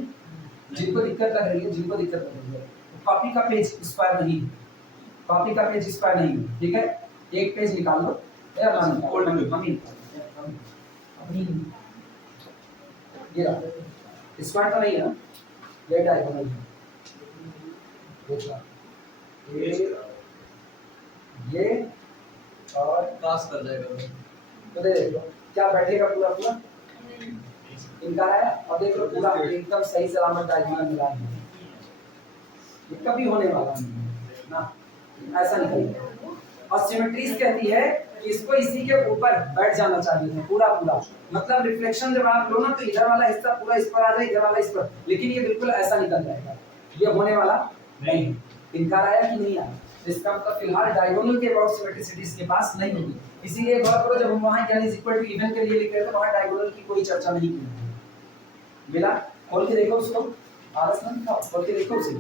जिनको दिक्कत लग रही है, जिनको दिक्कत लग रही है, कॉपी का पेज स्क्वायर नहीं, कॉपी का पेज स्क्वायर नहीं, ठीक है? एक पेज निकाल लो या ना निकाल, अपनी ये रहा स्क्वायर तो नहीं है ना, ये डायगोनल है, ये और क्रॉस कर जाएगा तो देख लो क्या बैठेगा पूरा पूरा इनका है, और देख लो पूरा एकदम सही सलामत डायगोनल मिला है, ये कभी होने वाला नहीं है ना, ऐसा नहीं। और सिमेट्रीज कहती है कि इसको इसी के ऊपर बैठ जाना चाहिए था पूरा पूरा, मतलब रिफ्लेक्शन जब आप लो ना तो इधर वाला हिस्सा पूरा इस पर आ जाए, इधर वाला इस पर, लेकिन ये बिल्कुल ऐसा निकल जाएगा, ये होने वाला नहीं है। इनकार आया कि नहीं आया? इसका मतलब फिलहाल डायगोनल के अबाउट सिमेट्रिसिटी इसके पास नहीं होगी। इसीलिए गौर करो जब हम वहां n is equal to even के लिए लिख रहे थे वहां डायगोनल की कोई चर्चा नहीं की। मिला? खोल के देखो उसको, आलस मत खाओ, खोल के देखो उसे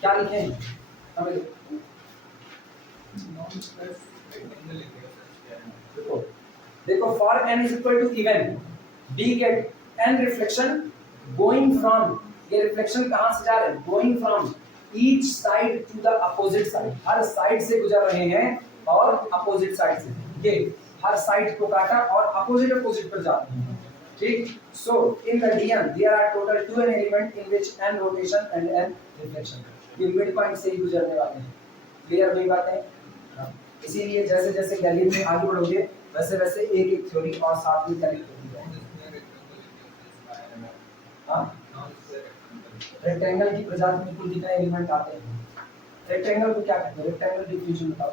क्या लिखे हैं। हमें देखो देखो for n is equal to even डी get n reflection going from, ये रिफ्लेक्शन कहां से जा रहे हैं? Going from each side to the opposite side, हर साइड से गुजर रहे हैं और अपोजिट साइड से ये हर साइड को काटा और अपोजिट अपोजिट पर जा रहे हैं। ठीक, so in the dn there are total 2 element in which n rotation and n reflection, ये मिड पॉइंट से ही गुजरने वाले हैं। क्लियर हुई बातें? इसीलिए जैसे जैसे गैलियन में आगे बढ़ोगे वैसे वैसे एक एक थ्योरी और साथ में कनेक्ट होती जाएगी। हां, रेक्टेंगल की प्रजाति में कुल कितने एलिमेंट आते हैं? रेक्टेंगल को क्या कहते हैं? रेक्टेंगल डिफिनेशन बताओ।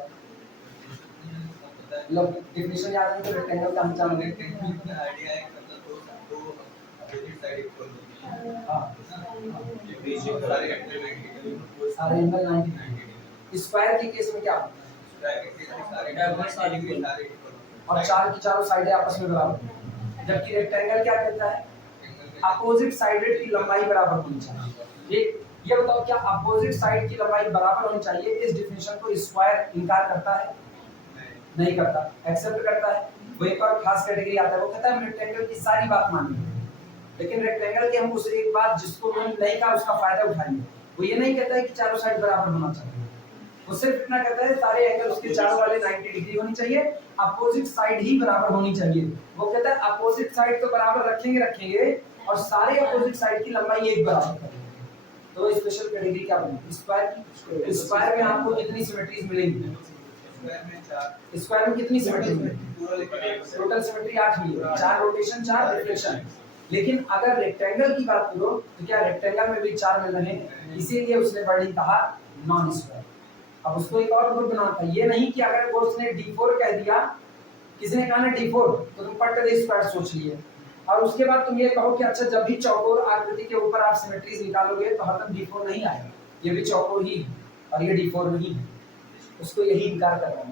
मतलब डिफिनेशन याद नहीं तो रेक्टेंगल का हम जानते हैं। आईडिया है मतलब दो अपोजिट साइड इक्वल होती है। हां, सारे एंगल 90 डिग्री। स्क्वायर के केस में क्या होता है? और चार की चारों साइडें आपस में बराबर हैं। जबकि रेक्टेंगल क्या कहता है? अपोजिट साइडेड की लंबाई बराबर होनी चाहिए। ये बताओ क्या अपोजिट साइड की लंबाई बराबर होनी चाहिए? इस डिफिनेशन को स्क्वायर इनकार करता है? नहीं करता, एक्सेप्ट करता है। वो एक और खास कैटेगरी आता है, वो कहता है रेक्टेंगल की सारी बात मानिए, लेकिन रेक्टेंगल के हम उस एक बात जिसको मैंने नहीं कहा उसका फायदा उठाएंगे। वो ये नहीं कहता है कि चारों साइड बराबर होना चाहिए, वो सिर्फ इतना कहता है सारे एंगल उसके चारों वाले 90 डिग्री होनी चाहिए, अपोजिट साइड ही बराबर होनी चाहिए। वो कहता है अपोजिट साइड तो बराबर रखेंगे और सारे अपोजिट साइड की लंबाई एक बराबर करेंगे। तो स्पेशल कैटेगरी क्या बनेगी? स्क्वायर की। स्क्वायर में आपको कितनी सिमेट्रीज मिलेंगी? स्क्वायर में कितनी सिमेट्री मिलेगी? टोटल सिमेट्री 8 मिलेगी, 4 रोटेशन 4 रिफ्लेक्शन। लेकिन अगर रेक्टेंगल की बात करो तो क्या रेक्टेंगल में भी 4 मिल रहे हैं? इसीलिए उसने वर्डिंग कहा नॉन स्क्वायर। अब उसको एक और ग्रुप बनाना था, ये नहीं कि अगर कोर्स ने D4 कह दिया, किसी ने कहा ना D4 तो तुम पट कर स्क्वायर सोच लिए और उसके बाद तुम ये कहो कि अच्छा जब भी चौकोर आकृति के ऊपर आप सिमेट्रीज निकालोगे तो हरदम D4 नहीं आएगा, ये भी चौकोर ही और ये D4 नहीं है। उसको यही इनकार करना था।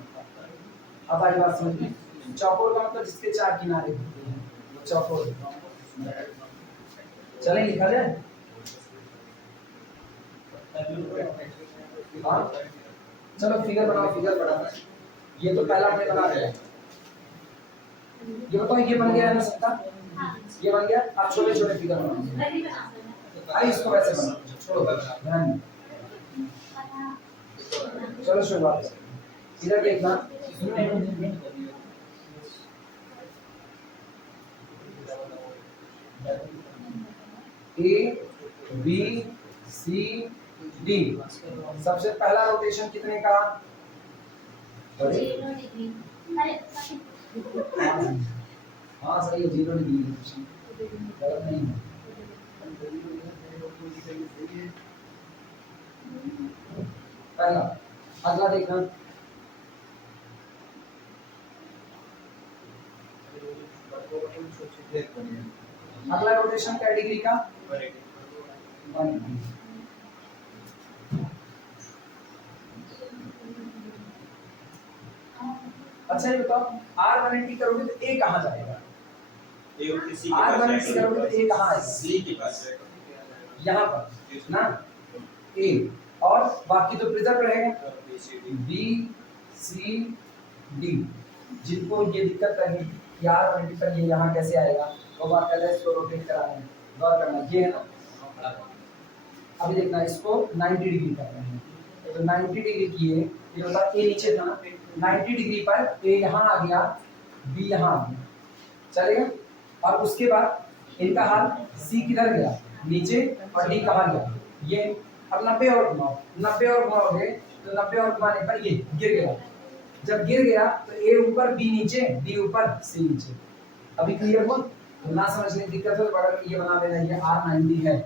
अब आई बात समझ में? चौकोर का मतलब जिसके 4 किनारे होते हैं वो चौकोर। चलें लिखा जाए? हाँ चलो फिगर बनाओ, फिगर बनाओ। ये तो पहला हमने बना लिया। ये बताओ ये बन गया है ना सबका? ये बन गया। आप छोटे छोटे फिगर बनाओ। अरे इसको वैसे बनाओ, छोड़ो ध्यान दो। चलो शुरुआत इधर देखना। ए बी सी डी, सबसे पहला रोटेशन कितने का? हाँ सही है, 0 डिग्री रोटेशन, गलत नहीं है। पहला, अगला देखना। अगला रोटेशन क्या डिग्री का? 1 डिग्री। अच्छा ये बताओ R180 करोगे तो A कहाँ जाएगा? R180 करोगे तो A कहाँ आएगा? C के पास यहाँ पर ना A, और बाकी तो प्रिजर्व रहेगा B C D। जिनको ये दिक्कत रही कि R180 पर ये यहाँ कैसे आएगा, वो बात कर रहे हैं, इसको रोटेट कराना है, गौर करना। ये है ना, अभी देखना इसको 90 डिग्री कर रहे हैं तो 90 डिग्री किए, ये होता A नीचे था ना, 90 डिग्री पर A यहाँ आ गया, B यहाँ आ गया, चलेगा। और उसके बाद इनका हाल C किधर गया? नीचे, और D कहाँ गया? ये। अब 90 और घुमाओ, 90 और घुमाओगे तो 90 और घुमाने पर ये गिर गया। जब गिर गया तो A ऊपर B नीचे, D ऊपर C नीचे। अभी क्लियर हुआ? तो ना समझने की दिक्कत हो तो बड़ा ये बना देना, ये R90 है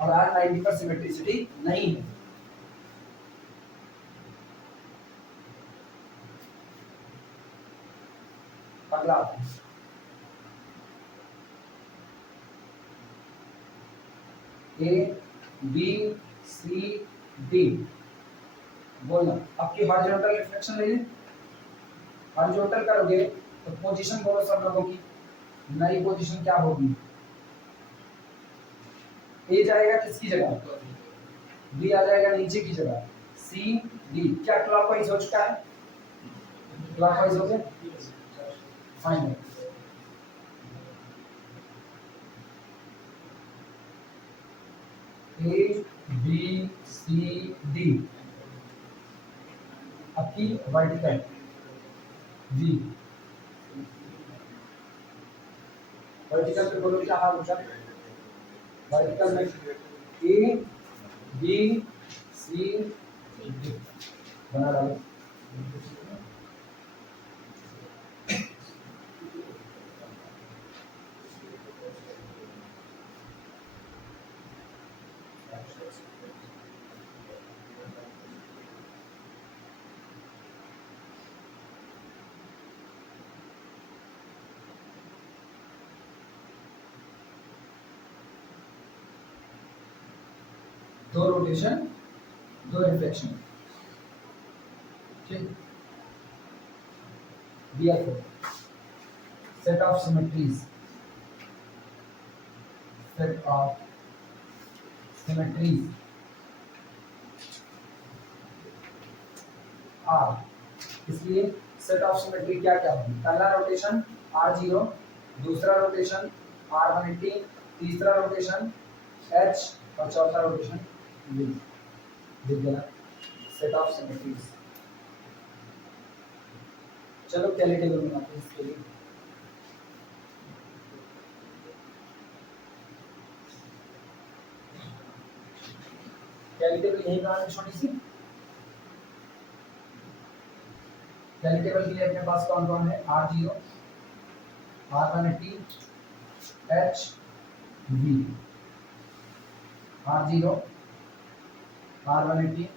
और R90 पर सिमेट्रिसिटी नहीं है। अगला A बी सी डी। बोलना आपकी हॉरिजॉन्टल रिफ्लेक्शन ले लें। हॉरिजॉन्टल करोगे तो पोजीशन बोलो सब लोगों की। नई पोजीशन क्या होगी? ए जाएगा किसकी जगह? बी आ जाएगा नीचे की जगह। सी डी क्या क्लॉकवाइज हो चुका है? क्लॉकवाइज हो गया, fine. A B C D आपकी वर्टिकल बी। वर्टिकल पे बोलो क्या हाल होगा? वर्टिकल में ए बी सी डी बना डालो। दो रोटेशन दो रिफ्लेक्शन, ठीक। therefore set of symmetries are, इसलिए सेट ऑफ सिमेट्री क्या क्या होगी? पहला रोटेशन r0, दूसरा रोटेशन r180, तीसरा रोटेशन h और चौथा रोटेशन v। लिख देना सेट ऑफ सिमेट्रीज। चलो कैली टेबल बनाते हैं इसके लिए। कैली टेबल यही बनानी छोटी सी। कैली टेबल के लिए अपने पास कौन कौन है? r0, r180, h v। r0 r180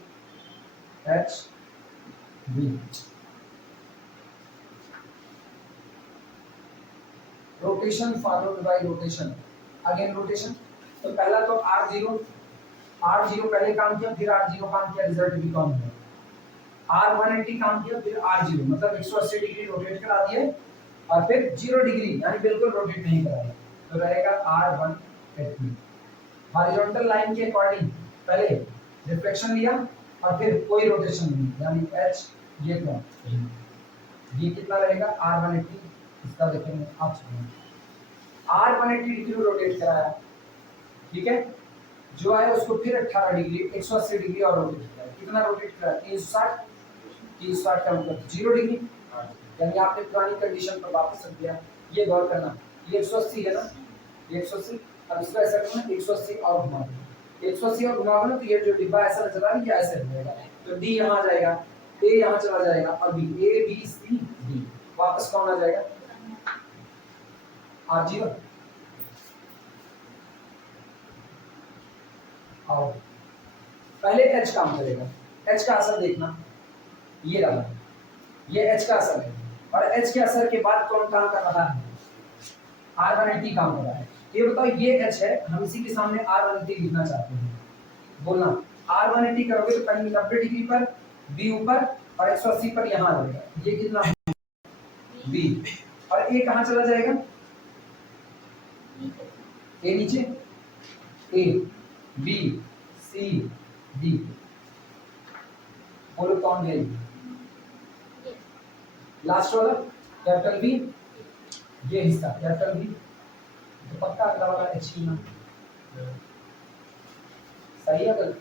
h v। Rotation followed by rotation, again rotation. तो पहला तो r0 पहले काम किया, फिर r0 काम किया, रिजल्ट भी कौन है? r180 काम किया, फिर r0 मतलब 180 डिग्री रोटेट करा दिए और फिर 0 डिग्री यानी बिल्कुल रोटेट नहीं कराया, तो रहेगा r180। हॉरिजॉन्टल लाइन के अकॉर्डिंग पहले रिफ्लेक्शन लिया और फिर कोई रोटेशन नहीं, यानी h ये क्या, ये कितना रहेगा? r180। इसका देखेंगे आप, r180 डिग्री रोटेट कराया, ठीक है। जो है उसको फिर 18 डिग्री 180 डिग्री और रोटेट कराया। कितना रोटेट कराया? 360 का मतलब 0 डिग्री, यानी आपने पुरानी कंडीशन पर वापस रख दिया। ये गौर करना, ये 180 है ना, ये 180। अब इसको ऐसा करना 180 और घुमा दो, 180 और घुमा दो ना, तो ये जो डिब्बा ऐसा नजर आ रहा है ये ऐसे रहेगा। तो डी यहाँ आ जाएगा, ए यहाँ चला जाएगा और B, A B C D. वापस कौन आ जाएगा? r0। आओ पहले h काम करेगा। h का असर देखना, ये रहा, ये h का असर है। और h के असर के बाद कौन काम कर रहा है? r180 काम कर रहा है। ये बताओ, ये h है, हम इसी के सामने r180 लिखना चाहते हैं। बोलना r180 करोगे तो पहले 90 डिग्री पर b ऊपर और 180 पर यहाँ आ जाएगा। ये कितना b और a कहाँ चला जाएगा? a नीचे, a b c d। बोलो कौन है? लास्ट वाला कैपिटल बी, ये हिस्सा कैपिटल बी, तो पक्का अगला वाला एच ही ना, सही है गलत?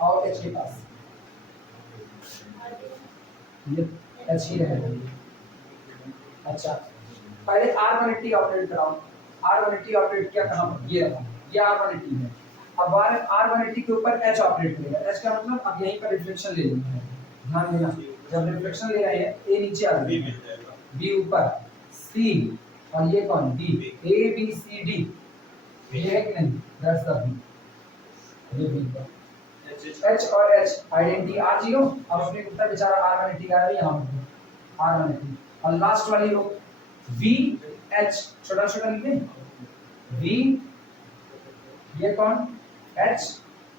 और एच के पास ये एच ही रहेगा। अच्छा पहले r180 ऑपरेट कराओ। r180 ऑपरेट किया कहाँ पर? ये रहा, ये r180 है। अब r180 के ऊपर h ऑपरेट करेगा। h का मतलब अब यहीं पर रिफ्लेक्शन ले लेना है, ध्यान देना। जब रिफ्लेक्शन ले रहे हैं a नीचे आ जाएगा, b ऊपर, c और ये कौन? d, a b c d। ये है कि नहीं? That's the b। ये b का h और h आइडेंटिटी r0। अब अपने उत्तर बेचारा r180 का है, यहाँ पर r180। और लास्ट वाली रो v h छोटा छोटा लिखें, v ये कौन h,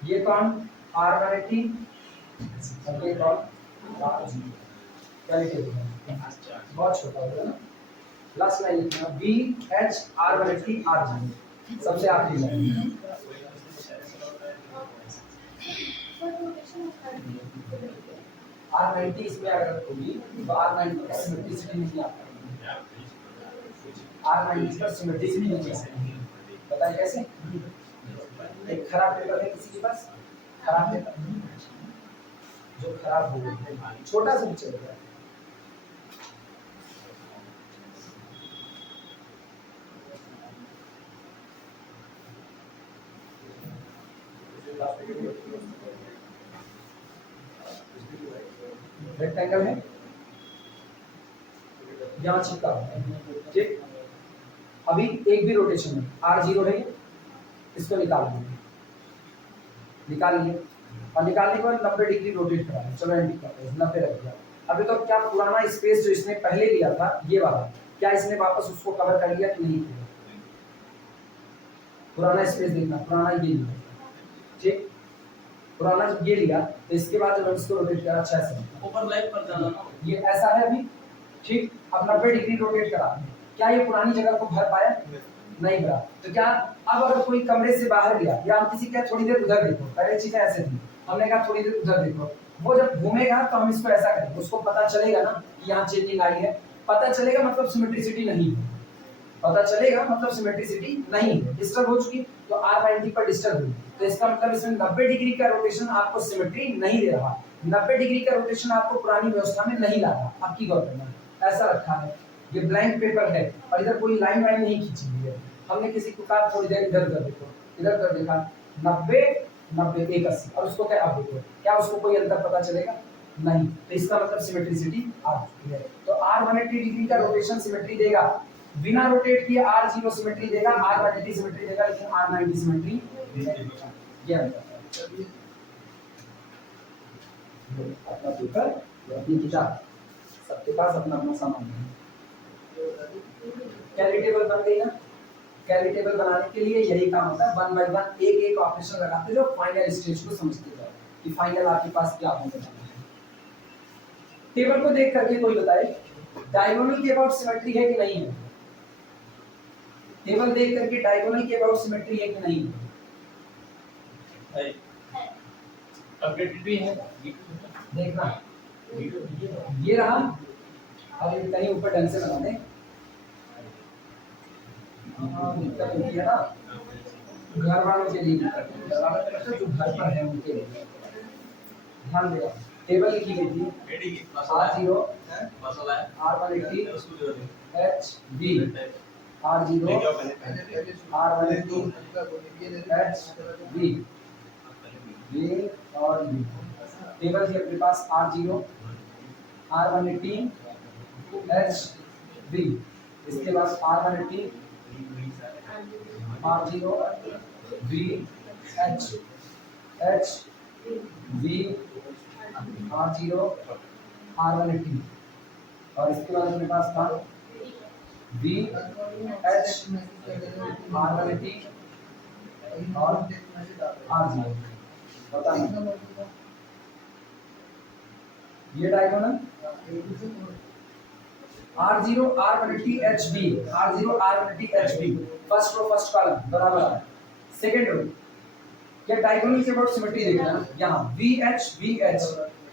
ये कौन r180 और ये कौन r0। क्या लिखेंगे बहुत छोटा होगा ना। लास्ट लाइन लिखना v h r180 r0 सबसे आखिरी लाइन। r90 इसमें अगर होगी तो r90 का सिमेट्रिसिटी नहीं आता, r90 का सिमेट्रिसिटी नहीं आता। बताइए कैसे। एक खराब पेपर है किसी के पास, खराब पेपर जो खराब हो गया छोटा सा भी चलेगा। रेक्टेंगल है यहाँ चिपका ठीक। अभी एक भी रोटेशन है r0 है, इसको निकाल लीजिए, निकाल लिए और निकालने के बाद 90 डिग्री रोटेट करा है। चलो एंटी करते हैं, 90 रख दिया। अभी तो क्या पुराना स्पेस जो इसने पहले लिया था ये वाला, क्या इसने वापस उसको कवर कर लिया कि नहीं किया। पुराना स्पेस देखना, पुराना ये लिया ठीक, पुराना जब ये लिया तो इसके बाद जब हम इसको रोटेट करा अच्छा से ओवरलैप कर देना ना, ये ऐसा है अभी ठीक। अब 90 डिग्री रोटेट करा, क्या ये पुरानी जगह को भर पाया, नहीं भरा। तो क्या अब अगर कोई कमरे से बाहर गया या हम किसी क्या थोड़ी देर उधर देखो, पहले चीजें ऐसे थी, हमने कहा थोड़ी देर उधर देखो, वो जब घूमेगा तो हम इसको ऐसा करेंगे, उसको पता चलेगा ना कि यहाँ चेंजिंग आई है। पता चलेगा मतलब सिमेट्रिसिटी नहीं है, पता चलेगा मतलब सिमेट्रिसिटी नहीं है, डिस्टर्ब हो चुकी तो r90 पर डिस्टर्ब हुई, तो इसका मतलब इसमें 90 डिग्री का रोटेशन आपको सिमेट्री नहीं दे रहा, 90 डिग्री का रोटेशन आपको पुरानी व्यवस्था में नहीं ला रहा। आपकी गौर करना ऐसा रखा है, ये ब्लैंक पेपर है और इधर कोई लाइन वाइन नहीं खींची हुई है। हमने किसी को कहा थोड़ी देर इधर उधर देखो, इधर उधर देखा 90 90 180 और उसको क्या आप देखो, क्या उसको कोई अंतर पता चलेगा नहीं, तो इसका मतलब सिमेट्रिसिटी आ चुकी है। तो r180 डिग्री का रोटेशन सिमेट्री देगा, बिना रोटेट किए r0 सिमेट्री देगा, r180 सिमेट्री देगा, लेकिन r90 सिमेट्री देगा। ये अपना पेपर अपनी किताब, सबके पास अपना अपना सामान है। कैली टेबल बन गई ना, कैली टेबल बनाने के लिए यही काम होता है, 1 बाय 1 एक एक ऑपरेशन लगाते जो फाइनल स्टेज को समझते जाओ कि फाइनल आपके पास क्या होने वाला है। टेबल को देख करके कोई बताए डायगोनल के अबाउट सिमेट्री है कि नहीं है। टेबल देख करके डायगोनल के अबाउट सिमेट्री है कि नहीं है। अपडेटेड भी है देखना ये रहा, अब ये कहीं ऊपर ढंग से बना दे। दिक्कत होती है ना घर वालों के लिए, घर वालों जो घर पर है उनके लिए ध्यान देगा। टेबल लिखी गई थी r0 मसाला है r180 उसको h b r0 r180 h b ये और ये टेबल थी अपने पास r0 r180 h b, इसके बाद r180 r0 v h h v r0 r180 और इसके बाद अपने पास था v h r180 और r0। बताइए ये diagonal r0 r180 hb r0 r180 hb first row first column बराबर है। सेकंड रो क्या डायगोनल के अबाउट सिमेट्री देखना, यहाँ vh vh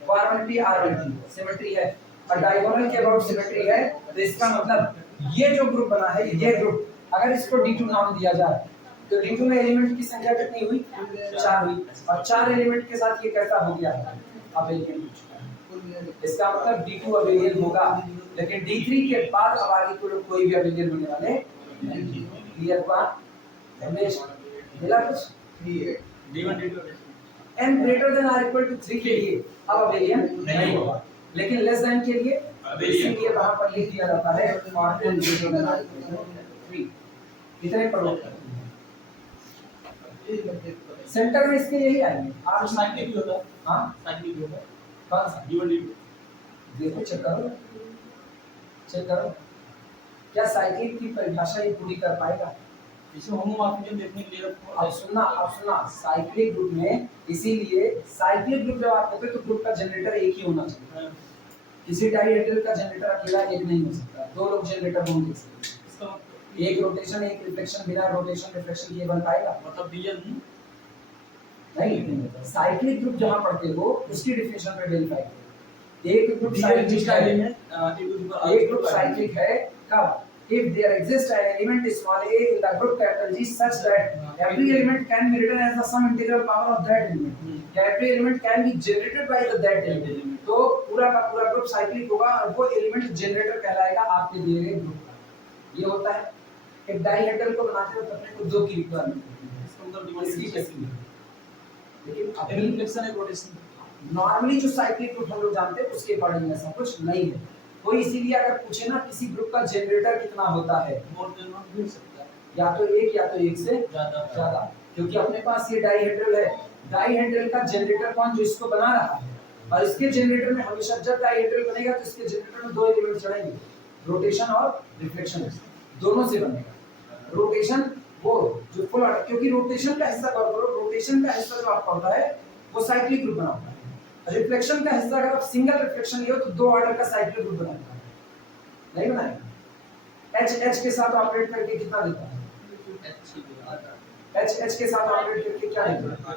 r180 r180 symmetry है और डायगोनल के अबाउट सिमेट्री है, तो इसका मतलब ये जो ग्रुप बना है ये ग्रुप अगर इसको d2 नाम दिया जाए तो d2 में एलिमेंट की संख्या कितनी हुई 4 हुई और 4 एलिमेंट के साथ ये कैसा हो गया अबेलियन। इसका मतलब d2 अबेलियन होगा, लेकिन d3 के बाद अब आगे कोई भी अबेलियन होने वाले नहीं। क्लियर बात रमेश, मिला कुछ d1 d2 n greater than or equal to 3 के लिए अब अबेलियन नहीं होगा, लेकिन लेस देन के लिए इसीलिए वहां पर लिख दिया जाता है और n greater than or equal to 3 इतने प्रयोग करते हैं। सेंटर में इसके यही आएंगे और साइक्लिक भी होता है। हां साइक्लिक भी होता है कौन सा d1 d2 देखो चेक करो क्या साइक्लिक की परिभाषा ये पूरी कर पाएगा। इसे होमोमॉर्फिज्म देखने के लिए अब सुनना साइक्लिक ग्रुप में, इसीलिए साइक्लिक ग्रुप जब आप कहते हो तो ग्रुप का जनरेटर एक ही होना चाहिए। किसी डाइहेड्रल का जनरेटर अकेला एक नहीं हो सकता, दो लोग जनरेटर होंगे। इसका एक रोटेशन एक रिफ्लेक्शन, बिना रोटेशन रिफ्लेक्शन के बन पाएगा? मतलब डीएन नहीं होता। साइक्लिक ग्रुप जहां पढ़ते हो उसकी डिफिनेशन पे वेरीफाई करो। एक ग्रुप साइक्लिक जिसका है, एलिमेंट एक ग्रुप साइक्लिक है कब? If there exists an element small a in the group capital G such that every element can be written as the sum integral power of that element, every element can be generated by that element, तो पूरा का पूरा group cyclic होगा और वो element generator कहलाएगा आपके दिए गए ग्रुप का। ये होता है एक डाइहेड्रल को बनाते हो तो अपने को दो की रिक्वायरमेंट होती है, इसका मतलब इसकी कैसी है। लेकिन एक अभी रिफ्लेक्शन एक रोटेशन नॉर्मली जो साइक्लिक ग्रुप हम लोग जानते हैं उसके अकॉर्डिंग ऐसा कुछ नहीं है। कोई इसीलिए अगर पूछे ना किसी ग्रुप का जनरेटर कितना होता है, मोर देन वन भी हो सकता है, या तो एक से ज्यादा, क्योंकि अपने पास ये डाइहेड्रल है, डाइहेड्रल का जनरेटर कौन जो इसको बना रहा है, और इसके जनरेटर में हमेशा जब डाइहेड्रल बनेगा तो इसके जनरेटर में दो एलिमेंट चढ़ेंगे, रोटेशन और रिफ्लेक्शन, दोनों से बनेगा। रोटेशन वो जो फुल ऑर्डर, क्योंकि रोटेशन का हिस्सा कौन करो, रोटेशन का हिस्सा जो आपका होता है वो साइक्लिक ग्रुप बनाता है। रिफ्लेक्शन का हिस्सा अगर आप सिंगल रिफ्लेक्शन लियो तो दो ऑर्डर का साइक्लिक ग्रुप बनाएगा, नहीं बनाएगा। एच के साथ ऑपरेट करके कितना देता है? एच के साथ ऑपरेट करके क्या देता है?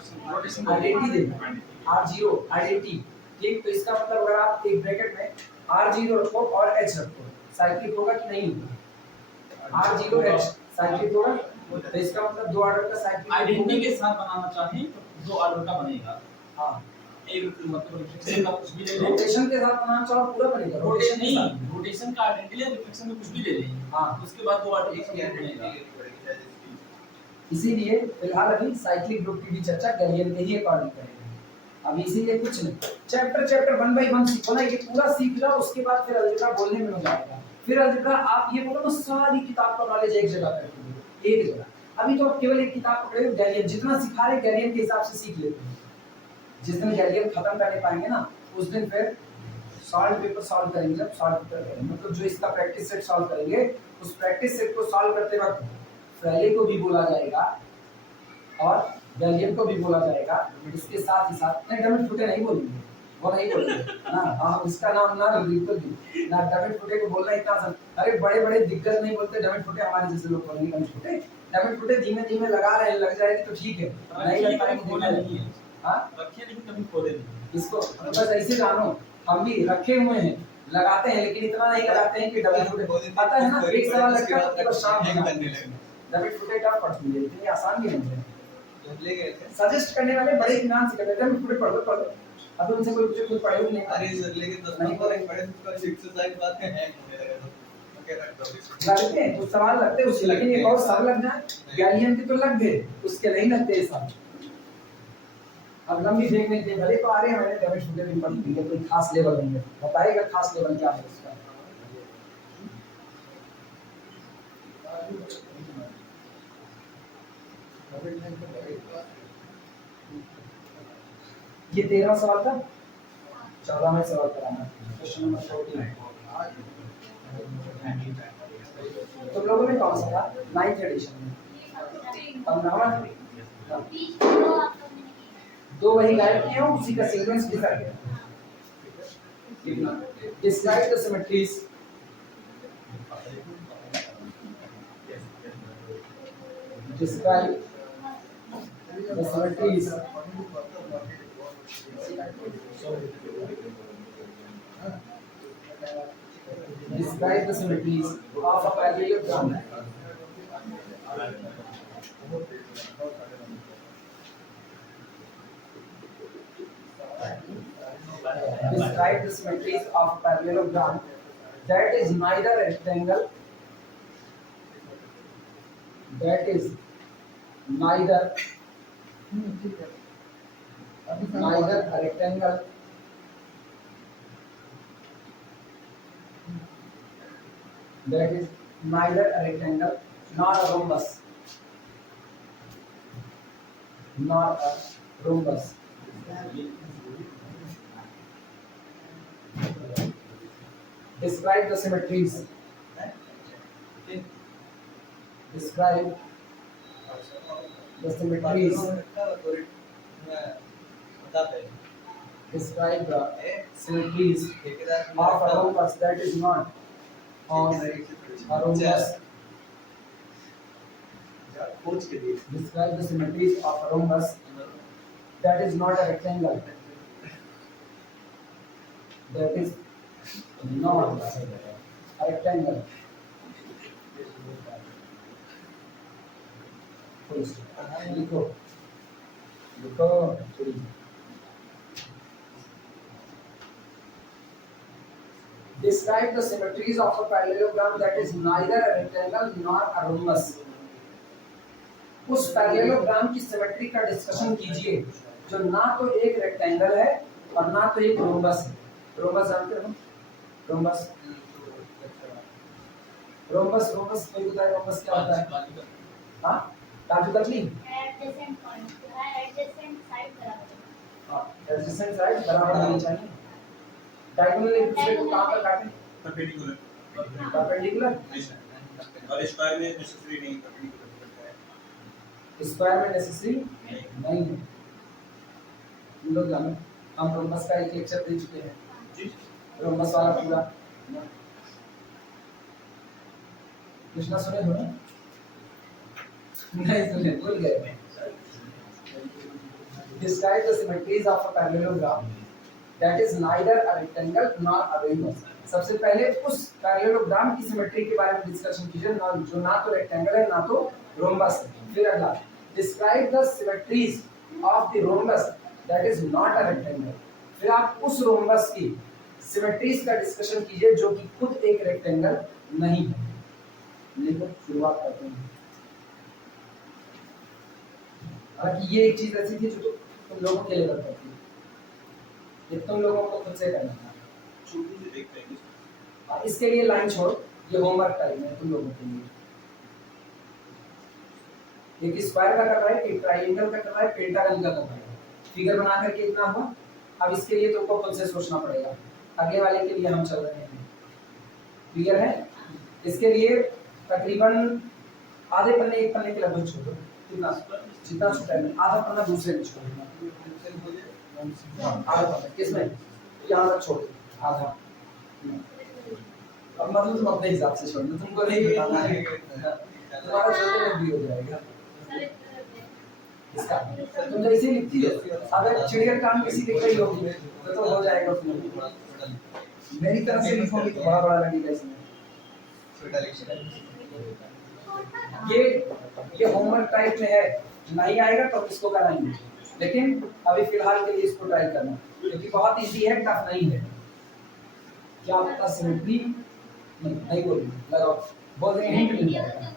आइडेंटिटी देता है, R0 आइडेंटिटी। ठीक, तो इसका मतलब अगर आप एक ब्रैकेट में R0 रखो और H रखो, साइक्लिक होगा कि नहीं होगा? R0 H साइक्लिक होगा, तो इसका मतलब दो ऑर्डर का साइक्लिक आइडेंटिटी के साथ बनाना चाहें तो दो ऑर्डर का बनेगा। हां, एक मतलब रिफ्लेक्शन का कुछ भी ले लें, रोटेशन के साथ बनाना चाहो पूरा बनेगा, रोटेशन के नहीं, साथ। रोटेशन का आइडेंटिटी या रिफ्लेक्शन में कुछ भी ले लें, हाँ, उसके बाद दो ऑर्डर का बनेगा। इसीलिए फिलहाल अभी साइक्लिक ग्रुप की भी चर्चा गैलियन के ही अकॉर्डिंग करेंगे। अभी इसीलिए कुछ नहीं, चैप्टर 1 बाय 1 सीखो ना, ये पूरा सीख जाओ, उसके बाद फिर अलजेब्रा बोलने में मजा आएगा। फिर अलजेब्रा आप ये बोलो ना सारी किताब का नॉलेज एक जगह कर लो, एक जगह। अभी तो आप केवल एक किताब पढ़े हो, गैलियन जितना सिखा रहे गैलियन के हिसाब से सीख लेते हैं। जिस दिन गैलियन खत्म करने पाएंगे ना उस दिन फिर सॉल्व पेपर सॉल्व करेंगे। जब सॉल्व पेपर करेंगे मतलब जो इसका प्रैक्टिस सेट सॉल्व करेंगे, उस प्रैक्टिस सेट को सॉल्व करते वक्त फ्रेली को भी बोला जाएगा और गैलियन को भी बोला जाएगा। इसके साथ ही साथ नहीं, डमिट फुटे नहीं बोलेंगे, वो नहीं बोलेंगे ना, हम इसका नाम ना बिल्कुल भी ना डमिट फुटे को बोलना इतना आसान। अरे बड़े बड़े दिग्गज नहीं बोलते डमिट फुटे, हमारे जैसे लोग बोलेंगे डमिट फुटे। डमिट फुटे धीमे धीमे लगा रहे हैं, लग जाएगी तो ठीक है, नहीं लग पाएगी खोले नहीं है, हाँ रखिए लेकिन कभी खोले नहीं। इसको बस ऐसे जानो, हम भी रखे हुए हैं, लगाते हैं लेकिन इतना नहीं लगाते हैं कि डबल फुटे। पता है ना, एक सवाल लगता है तो बस शाम हो जाती है। डबल फुटे टफ पड़ती है, इतनी आसान भी नहीं है। सजेस्ट करने वाले बड़े इत्मीनान से कहते हैं डबल फुटे पढ़ लो। अब उनसे कोई पूछे खुद पढ़े हो नहीं? अरे सर लेकिन 10 नंबर एक पढ़े तो एक्सरसाइज बात है हैंग होने लगा तो मैं कह रहा हूं लगते हैं कुछ सवाल लगते हैं उसके, लेकिन एक और सब लग जाए गैलियन के तो लग गए, उसके नहीं लगते ये सब। अब लंबी फेंक में थे भले तो आ रहे हैं, मैंने डबल फुटे भी पढ़ ली है, कोई खास लेवल नहीं है। बताइएगा खास लेवल क्या है उसका? ये 13वां सवाल था, 14वां सवाल कराना, क्वेश्चन नंबर 14। तुम लोगों में कौन सा था? 9th एडिशन में 15वां। दो वही गायब किए हो, उसी का सीक्वेंस लिखा गया। Describe the symmetries. Describe the symmetries describe the symmetries of a parallelogram. Describe the symmetries of a parallelogram that is neither a rectangle, that is neither a rectangle that is neither a rectangle nor a rhombus, nor a rhombus. Describe the symmetries. Describe the symmetries बताते हैं describe the symmetries of a rhombus that is not on a rhombus. Coach के लिए Describe the symmetries of a rhombus that is not a rectangle. That is not a rectangle. लिखो लिखो Describe the symmetries of a parallelogram that is neither a rectangle nor a rhombus. उस parallelogram की symmetry का discussion कीजिए जो ना तो एक रेक्टेंगल है और ना तो एक रोम्बस है। रोम्बस जानते हो? रोम्बस रोम्बस रोम्बस कोई बताए रोम्बस क्या होता है? हाँ काजू कतली एडजेसेंट पॉइंट है, एडजेसेंट साइड बराबर है। हाँ एडजेसेंट साइड बराबर होनी चाहिए। डायगोनल एक दूसरे को कहाँ पर काटें? Perpendicular perpendicular. और स्क्वायर में नेसेसरी नहीं परपेंडिकुलर स्क्वायर में नेसेसरी नहीं है। तुम लोग जानो हम रोम्बस का एक लेक्चर दे चुके हैं जी रोम्बस वाला पूरा कृष्णा सुने हो ना? नहीं सुने भूल गए। Describe the symmetries of a parallelogram that is neither a rectangle nor a rhombus. सबसे पहले उस पैरेललोग्राम की सिमेट्री के बारे में डिस्कशन कीजिए जो ना तो रेक्टेंगल है ना तो रोम्बस है। फिर अगला describe the symmetries of the rhombus that is not a rectangle. फिर आप उस रोम्बस की सिमेट्रीज का डिस्कशन कीजिए जो कि खुद एक रेक्टेंगल नहीं है। लिखो शुरुआत करते हैं। हालांकि ये एक चीज ऐसी थी जो तुम लोगों के लिए करती थी, ये तुम लोगों को खुद से करना था। छोटू से देखते हैं इसके लिए लाइन छोड़, ये होमवर्क टाइम है तुम लोगों के लिए। एक स्क्वायर का कर रहा है, एक ट्रायंगल का कर रहा है, पेंटागन का कर रहा है। फिगर बना करके इतना हुआ। अब इसके लिए तुमको खुद से सोचना पड़ेगा। अगले वाले के लिए हम चल रहे हैं। क्लियर है? इसके लिए तकरीबन आधे पन्ने एक पन्ने के लगभग छोड़ो। कितना जितना छोटा है आधा पन्ना दूसरे में छोड़ देना। आधा पन्ना किसमें? यहाँ तक छोड़ आधा। अब मतलब तुम अपने हिसाब से छोड़ना, तुमको नहीं बताना है। तुम्हारा छोटे में भी हो जाएगा। इसका तुम जैसे लिखती हो, अगर चिड़िया काम किसी दिख रही होगी तो हो जाएगा उसमें। मेरी तरफ से लिखोगी तो बड़ा बड़ा लगेगा इसमें। ये होमवर्क टाइप में है, नहीं आएगा तो इसको कराएंगे, लेकिन अभी फिलहाल के लिए इसको ट्राई करना क्योंकि बहुत इजी है, टफ नहीं है। क्या पता सिमेट्री नहीं बोलिए, लगाओ बोल देंगे हिंट मिल जाएगा।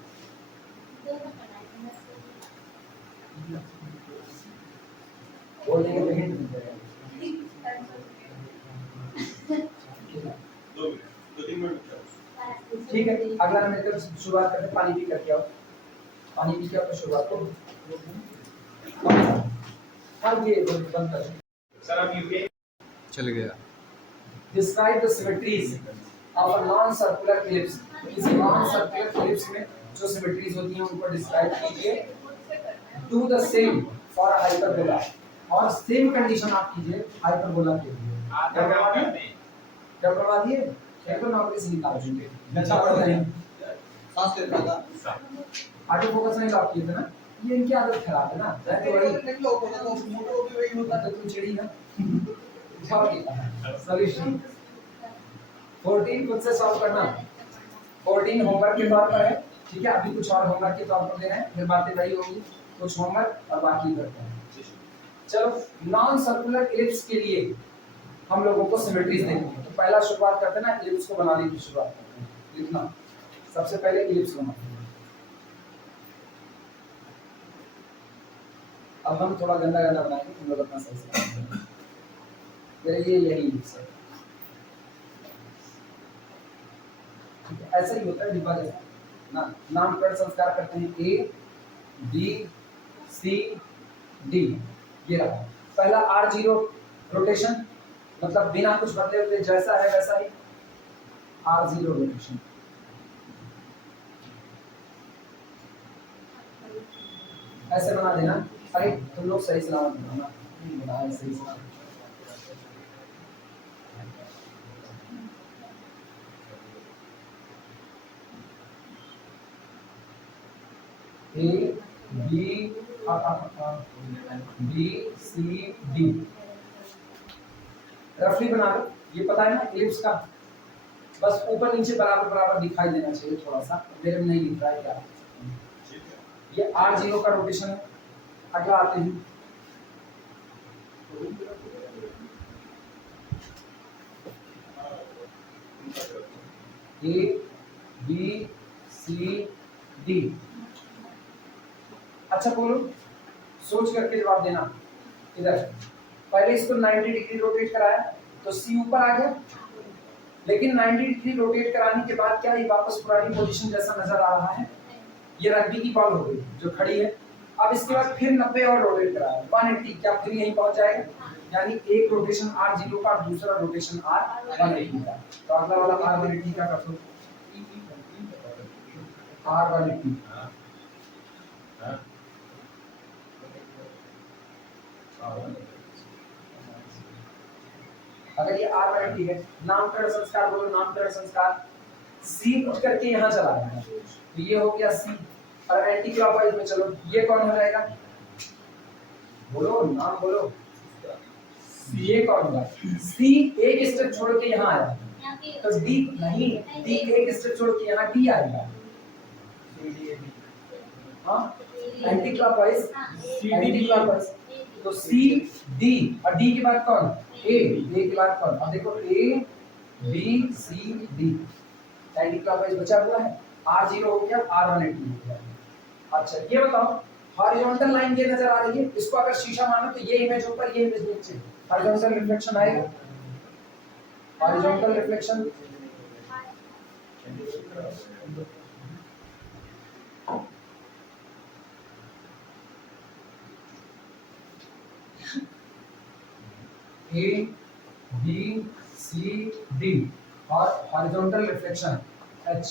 बोल देंगे तो हिंट मिल जाएगा। 2 मिनट ठीक है, अगला हम लेकर शुरुआत करते हैं। पानी पी करके आओ, पानी पी के आओ तो शुरुआत करो। अब ये बंद कर सर आप यूके चल गया। Describe the symmetries of a non-circular ellipse. इस non-circular ellipse में जो symmetries होती हैं उनको describe कीजिए। Do the same for a hyperbola और same condition आप कीजिए hyperbola के लिए। क्या करवा दिए? क्या तो नौकरी से निकाल देंगे। अच्छा पढ़ता है। सांस लेता था। ऑटो फोकस नहीं लॉक किए थे ना? ये इनकी आदत खराब है ना। तो वही नहीं लोग होता तो मोटो भी वही होता। तो तुम चिड़ी ना। सॉल्यूशन 14 खुद से सॉल्व करना। 14 होमवर्क के तौर पर है, ठीक है। अभी कुछ और होमवर्क के तौर पर देना है, फिर बातें वही होंगी। कुछ होमवर्क और बाकी करते हैं। चलो नॉन सर्कुलर इलिप्स के लिए हम लोगों को सिमेट्रीज देखेंगे। तो पहला शुरुआत करते हैं ना, इलिप्स को बनाने की शुरुआत करते हैं। लिखना सबसे पहले इलिप्स बनाते हैं। अब हम थोड़ा गंदा गंदा बनाएंगे, तुम लोग अपना सही से मेरे लिए यही इलिप्स है। ऐसा ही होता है डिब्बा जैसा ना। नामकरण संस्कार करते हैं ए बी सी डी। ये रहा पहला R0 रोटेशन, मतलब बिना कुछ बदले हुए जैसा है वैसा ही R0 रोटेशन। ऐसे बना देना। अरे तुम लोग सही सलामत बनाना, बनाए सही सलामत। A B B C D रफली बना लो। ये पता है ना एलिप्स का, बस ऊपर नीचे बराबर बराबर दिखाई देना चाहिए थोड़ा सा, मेरे में नहीं दिख रहा है क्या। ये R0 का रोटेशन है। अगला आते हैं ए बी सी डी। अच्छा बोलो, सोच करके जवाब देना। इधर पहले इसको 90 डिग्री रोटेट कराया तो सी ऊपर आ गया, लेकिन 90 डिग्री रोटेट कराने के बाद क्या ये वापस पुरानी पोजीशन जैसा नजर आ रहा है? ये रग्बी की बॉल हो गई जो खड़ी है। अब इसके बाद फिर 90 और रोटेट कराया 180, क्या फिर यहीं पहुंच जाएगा? यानी एक रोटेशन R0 का और दूसरा रोटेशन R180 का। तो अगला वाला R180 का कर दो। R180 अगर ये R180 है, नामकरण संस्कार बोलो, नामकरण संस्कार। सी उठ करके यहाँ चला रहा है तो ये हो गया सी, और एंटी क्लॉकवाइज में चलो, ये कौन हो जाएगा? बोलो नाम बोलो। ये कौन होगा? सी एक स्टेप छोड़ के यहाँ आया तो डी नहीं, डी एक स्टेप छोड़ के यहाँ डी आएगा। हाँ एंटी क्लॉकवाइज, एंटी क्लॉकवाइज तो सी डी, और डी के बाद कौन? ए, ए के बाद कौन? अब देखो A B C D anticlockwise बचा हुआ है। R0 हो गया, R180 हो गया। अच्छा ये बताओ, हॉरिजॉन्टल लाइन ये नजर आ रही है, इसको अगर शीशा मानो तो ये इमेज ऊपर, ये इमेज नीचे, हॉरिजॉन्टल रिफ्लेक्शन आएगा। Horizontal reflection A B C D और horizontal reflection H।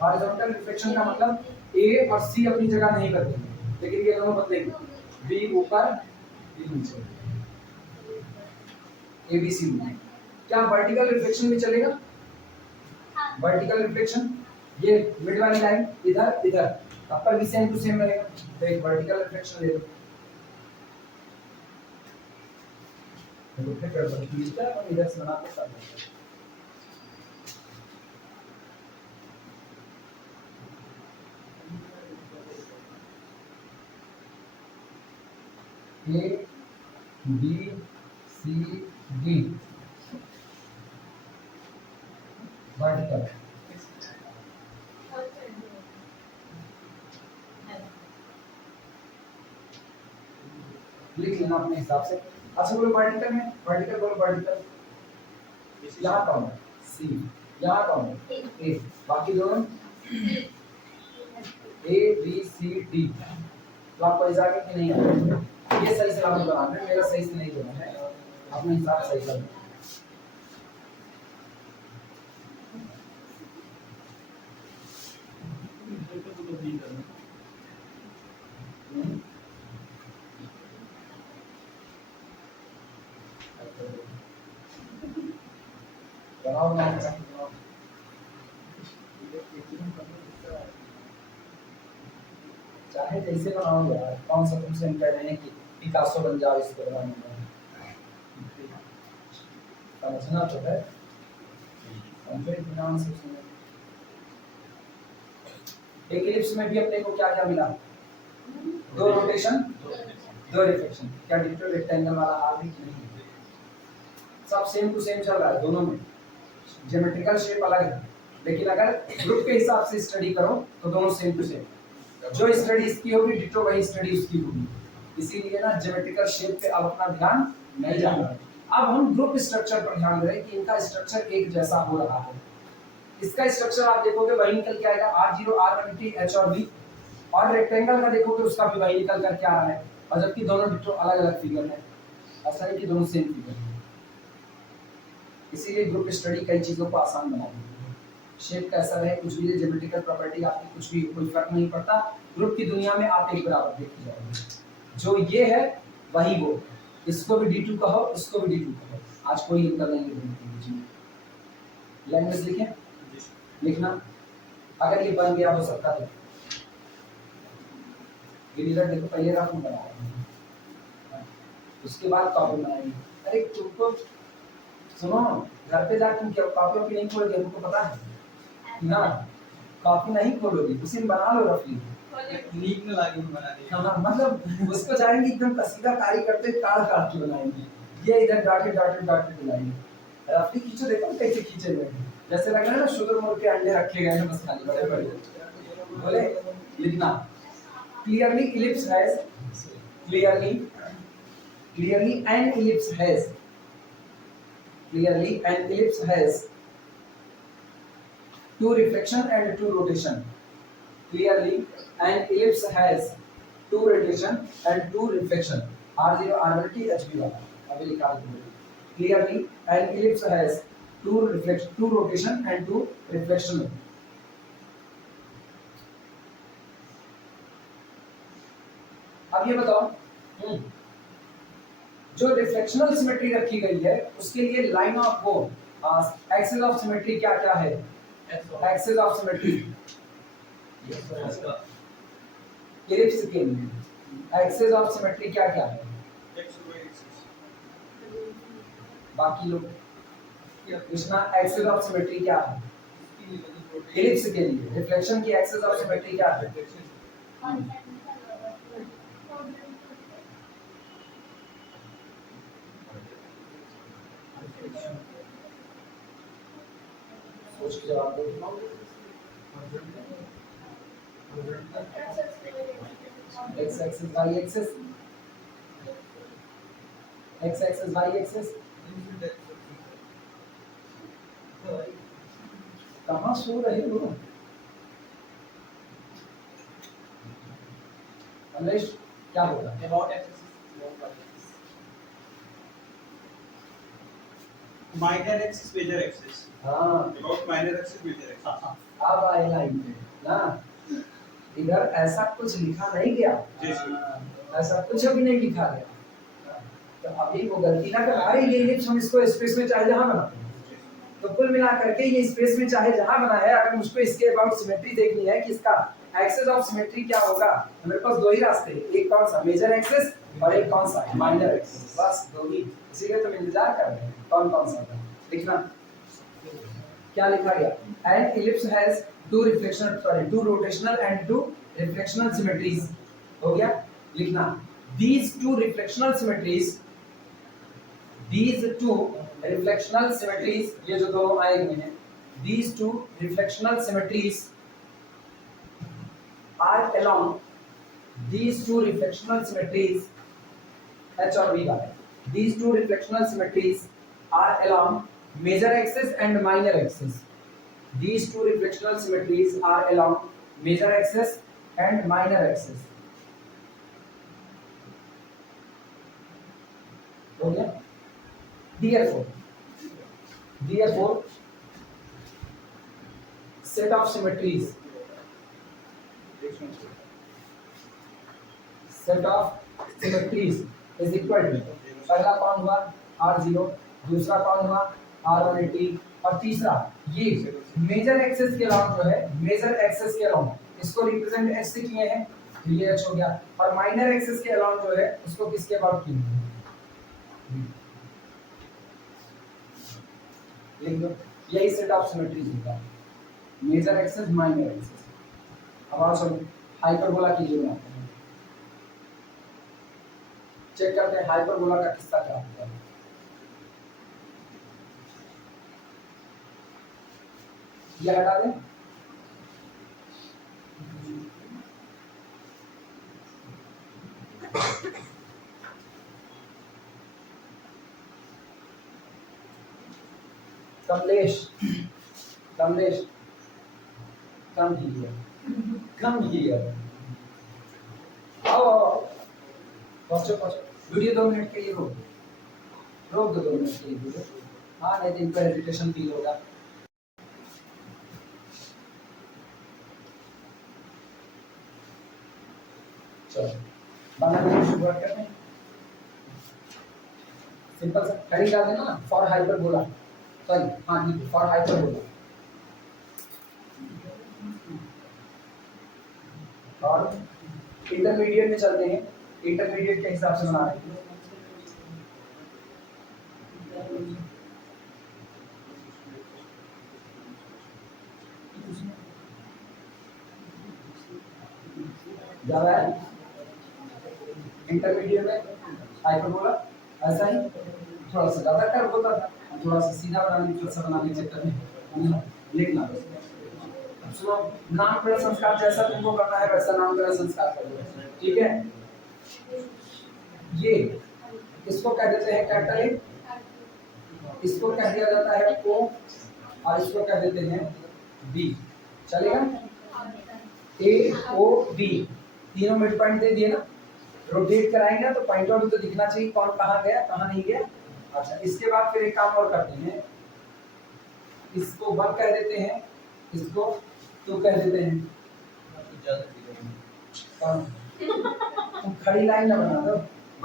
Horizontal reflection का मतलब ए और सी अपनी जगह नहीं बदलेंगे, लेकिन ये दोनों बदलेंगे, बी ऊपर बी नीचे, ए बी सी डी। क्या वर्टिकल रिफ्लेक्शन भी चलेगा? वर्टिकल रिफ्लेक्शन ये मिड वाली लाइन इधर इधर, अब पर भी सेम टू सेम रहेगा। तो एक वर्टिकल रिफ्लेक्शन ले लो, तो फिर कर दो और इधर से बना के कर दो। A B C D vertical. लिख लेना अपने हिसाब से। अच्छा बोलो वर्टिकल में, वर्टिकल बोलो वर्टिकल। यहाँ कौन है? सी। यहाँ कौन है? ए। बाकी दोनों ए बी सी डी। तो आपको इस आगे की नहीं है, ये सही सलामत बनाना है, मेरा सही से नहीं बना है, अपने हिसाब से सही करना। बनाओ ना, चाहे जैसे बनाओ यार, कौन सा तुमसे हम कह रहे हैं कि पिकासो बन जाओ इसको बनाने में। समझना तो है, समझो इत्मीनान से सुनो। एक इलिप्स में भी अपने को क्या क्या मिला? दो रोटेशन, दो रिफ्लेक्शन। क्या डिक्टो रेक्टेंगल वाला आ भी नहीं? सब सेम टू सेम चल रहा है दोनों में, ज्योमेट्रिकल शेप अलग है, लेकिन अगर ग्रुप के हिसाब से स्टडी करो तो दोनों सेम टू सेम। जो स्टडी इसकी होगी डिटो वही स्टडी उसकी होगी, इसीलिए ना ज्योमेट्रिकल शेप पे अब अपना ध्यान नहीं जाना। अब हम ग्रुप स्ट्रक्चर पर ध्यान दें कि इनका स्ट्रक्चर एक जैसा हो रहा है। इसका स्ट्रक्चर आप देखोगे वही निकल के आएगा, R0 R180 H और B, और रेक्टेंगल का देखोगे उसका भी वही निकल कर के आ रहा है, और जबकि दोनों डिटो अलग अलग फिगर है, ऐसा नहीं कि दोनों सेम फिगर है। इसीलिए ग्रुप स्टडी कई चीजों को आसान बना देती है। शेप कैसा रहे, कुछ भी ज्योमेट्रिकल प्रॉपर्टी आपकी कुछ भी कोई फर्क नहीं पड़ता। ग्रुप की दुनिया में आप एक बराबर देखते जाओगे, जो ये है वही वो है। इसको भी D2 कहो, इसको भी D2 कहो, आज कोई अंतर नहीं है दोनों के बीच में। लैंग्वेज लिखें, लिखना अगर ये बन गया हो सकता तो गिरिधर देखो पहले रफ में बनाया, उसके बाद कॉपी बनाएंगे। अरे तुमको सुनो, घर पे जाकर तुम क्या कॉपी नहीं खोलोगे, तुमको पता है ना, कॉपी नहीं खोलोगे, उसी में बना लो रफली। नीक में लागे बना दिया। हाँ मतलब उसको जाएंगे एकदम कसीदा कारी करते काट काट के बनाएंगे, ये इधर डॉटेड डॉटेड डॉटेड बनाएंगे। रफली खींचो, देखो कैसे खींचे हुए हैं, जैसे लग रहा है ना शुतुरमुर्ग के अंडे रखे गए हैं बस खाली बड़े बड़े। बोले लिखना clearly ellipse has clearly an ellipse has clearly an ellipse has two reflection and two rotation. Clearly an ellipse has two rotation and two reflection. R0 R1 T HB वाला अभी लिखा दो। Clearly an ellipse has two rotation and two reflection. अब ये बताओ, जो रिफ्लेक्शनल symmetry रखी गई है उसके लिए लाइन ऑफ वो एक्सिस ऑफ सिमेट्री क्या क्या है? एक्सिस ऑफ सिमेट्री इलिप्स के लिए एक्सिस ऑफ सिमेट्री क्या क्या है? बाकी लोग कृष्णा एक्सिस ऑफ सिमेट्री क्या है? इलिप्स के लिए रिफ्लेक्शन की एक्सिस ऑफ सिमेट्री क्या है? सोच के जवाब दो। X axis Y axis, X axis Y axis, कहाँ सो रहे हो? अमरीश क्या होगा? About axis minor axis major axis. हाँ about minor axis major axis. अब आए लाइन पे ना, इधर ऐसा कुछ लिखा नहीं गया, ऐसा कुछ अभी नहीं लिखा गया, तो अभी वो गलती ना कर। अरे ये इलिप्स हम इसको स्पेस में चाहे जहां बनाते हैं, तो कुल मिला करके ये स्पेस में चाहे जहां बना है, अगर मुझको इसके अबाउट सिमेट्री देखनी है कि इसका एक्सिस ऑफ सिमेट्री क्या होगा, तो मेरे पास दो ही रास्ते हैं, एक कौन सा मेजर एक्सिस और एक कौन सा माइनर एक्सिस, बस दो ही। इसीलिए तुम इंतजार कर रहे हैं कौन कौन सा था। लिखना क्या लिखा गया? An ellipse has two rotational and two reflectional symmetries. हो गया? लिखना these two reflectional symmetries, ये जो दोनों आए हुए हैं, these two reflectional symmetries are along H और V वाले, these two reflectional symmetries are along major axis and minor axis. These two reflectional symmetries are along major axis and minor axis. हो गया? Therefore, set of symmetries is equal to, पहला कौन हुआ R0, दूसरा कौन हुआ R180 और तीसरा ये मेजर एक्सिस के अलाउंड जो है, मेजर एक्सिस के अलाउंड इसको रिप्रेजेंट H से किए हैं, तो ये H हो गया, और माइनर एक्सिस के अलाउंड जो है उसको किसके अबाउट किए हैं? लिख दो, यही सेट ऑफ सिमेट्रीज होता है, मेजर एक्सिस माइनर एक्सिस। अब आओ सब हाइपरबोला की जो बनाते हैं, चेक करते हैं हाइपरबोला का किस्सा क्या होता है। ये हटा दें, कमलेश कम हियर आओ पहुंचो वीडियो 2 मिनट के लिए रोक दो 2 मिनट के लिए वीडियो। हाँ नहीं तो इनको हेजिटेशन फील होगा। चलो बनाने की शुरुआत करते हैं। सिंपल सा हेडिंग डाल देना ना, फॉर हाइपरबोला, सॉरी हाँ ठीक है, फॉर हाइपरबोला। और इंटरमीडिएट में चलते हैं, इंटरमीडिएट के हिसाब से बना रहे हैं। ज्यादा है इंटरमीडिएट में हाइपरबोला, ऐसा ही थोड़ा सा ज्यादा कर्व होता था, थोड़ा सा सीधा बनाने थोड़ा सा बनाने के चक्कर में लिखना। अब सुनो, नाम का संस्कार जैसा तुमको करना है वैसा नाम का संस्कार कर लो, ठीक है। ये इसको कह देते हैं कैपिटल ए, इसको कह दिया जाता है ओ, और इसको कह देते हैं बी, चलेगा। ए ओ बी तीनों मिड पॉइंट दे दिए ना, रोटेट कराएंगे तो पॉइंट आउट तो दिखना चाहिए कौन कहाँ गया कहाँ नहीं गया। अच्छा, इसके बाद फिर एक काम और करते हैं, इसको 1 कह देते हैं, इसको 2 कह देते हैं। तुम खड़ी लाइन ना बना दो,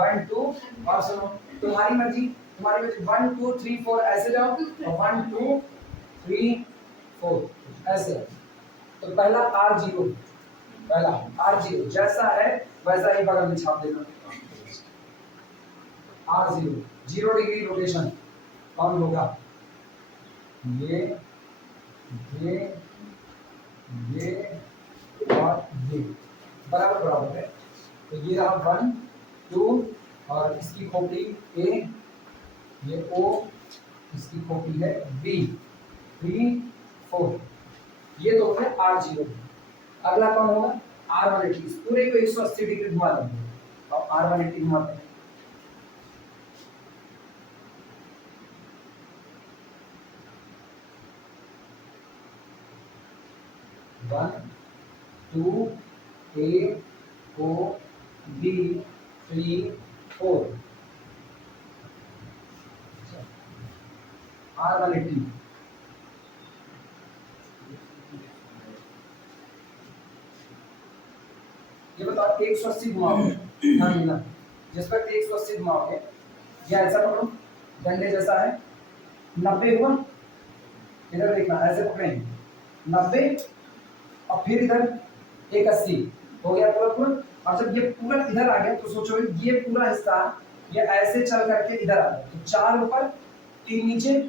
1 2, और सुनो तुम्हारी मर्जी, 1 2 3 4 ऐसे जाओ, और 1 2 3 4 ऐसे। तो पहला R0, पहला R0 जैसा है वैसा ही बगल में छाप देना। R0 0 डिग्री रोटेशन कौन होगा, ये और ये बराबर बराबर है। तो ये रहा 1 2, और इसकी खोपड़ी A, ये O, इसकी खोपड़ी है B, 3 4, ये तो है R0। अगला कौन होगा R180, इस पूरे को 180 डिग्री घुमा देंगे, और R180 घुमाते हैं। वन टू ए ओ बी 3 4 R180। ये बताओ 180 घुमाओगे, हाँ ना, जिस पर 180 घुमाओगे, या ऐसा पकड़ो डंडे जैसा है, 90 हुआ, इधर देखना ऐसे पकड़ेंगे 90, और फिर इधर 180 हो गया पूरा पूरा। और जब ये पूरा इधर आ गया तो सोचो ये पूरा हिस्सा ये ऐसे चल करके इधर आ गया, तो 4 ऊपर 3 नीचे,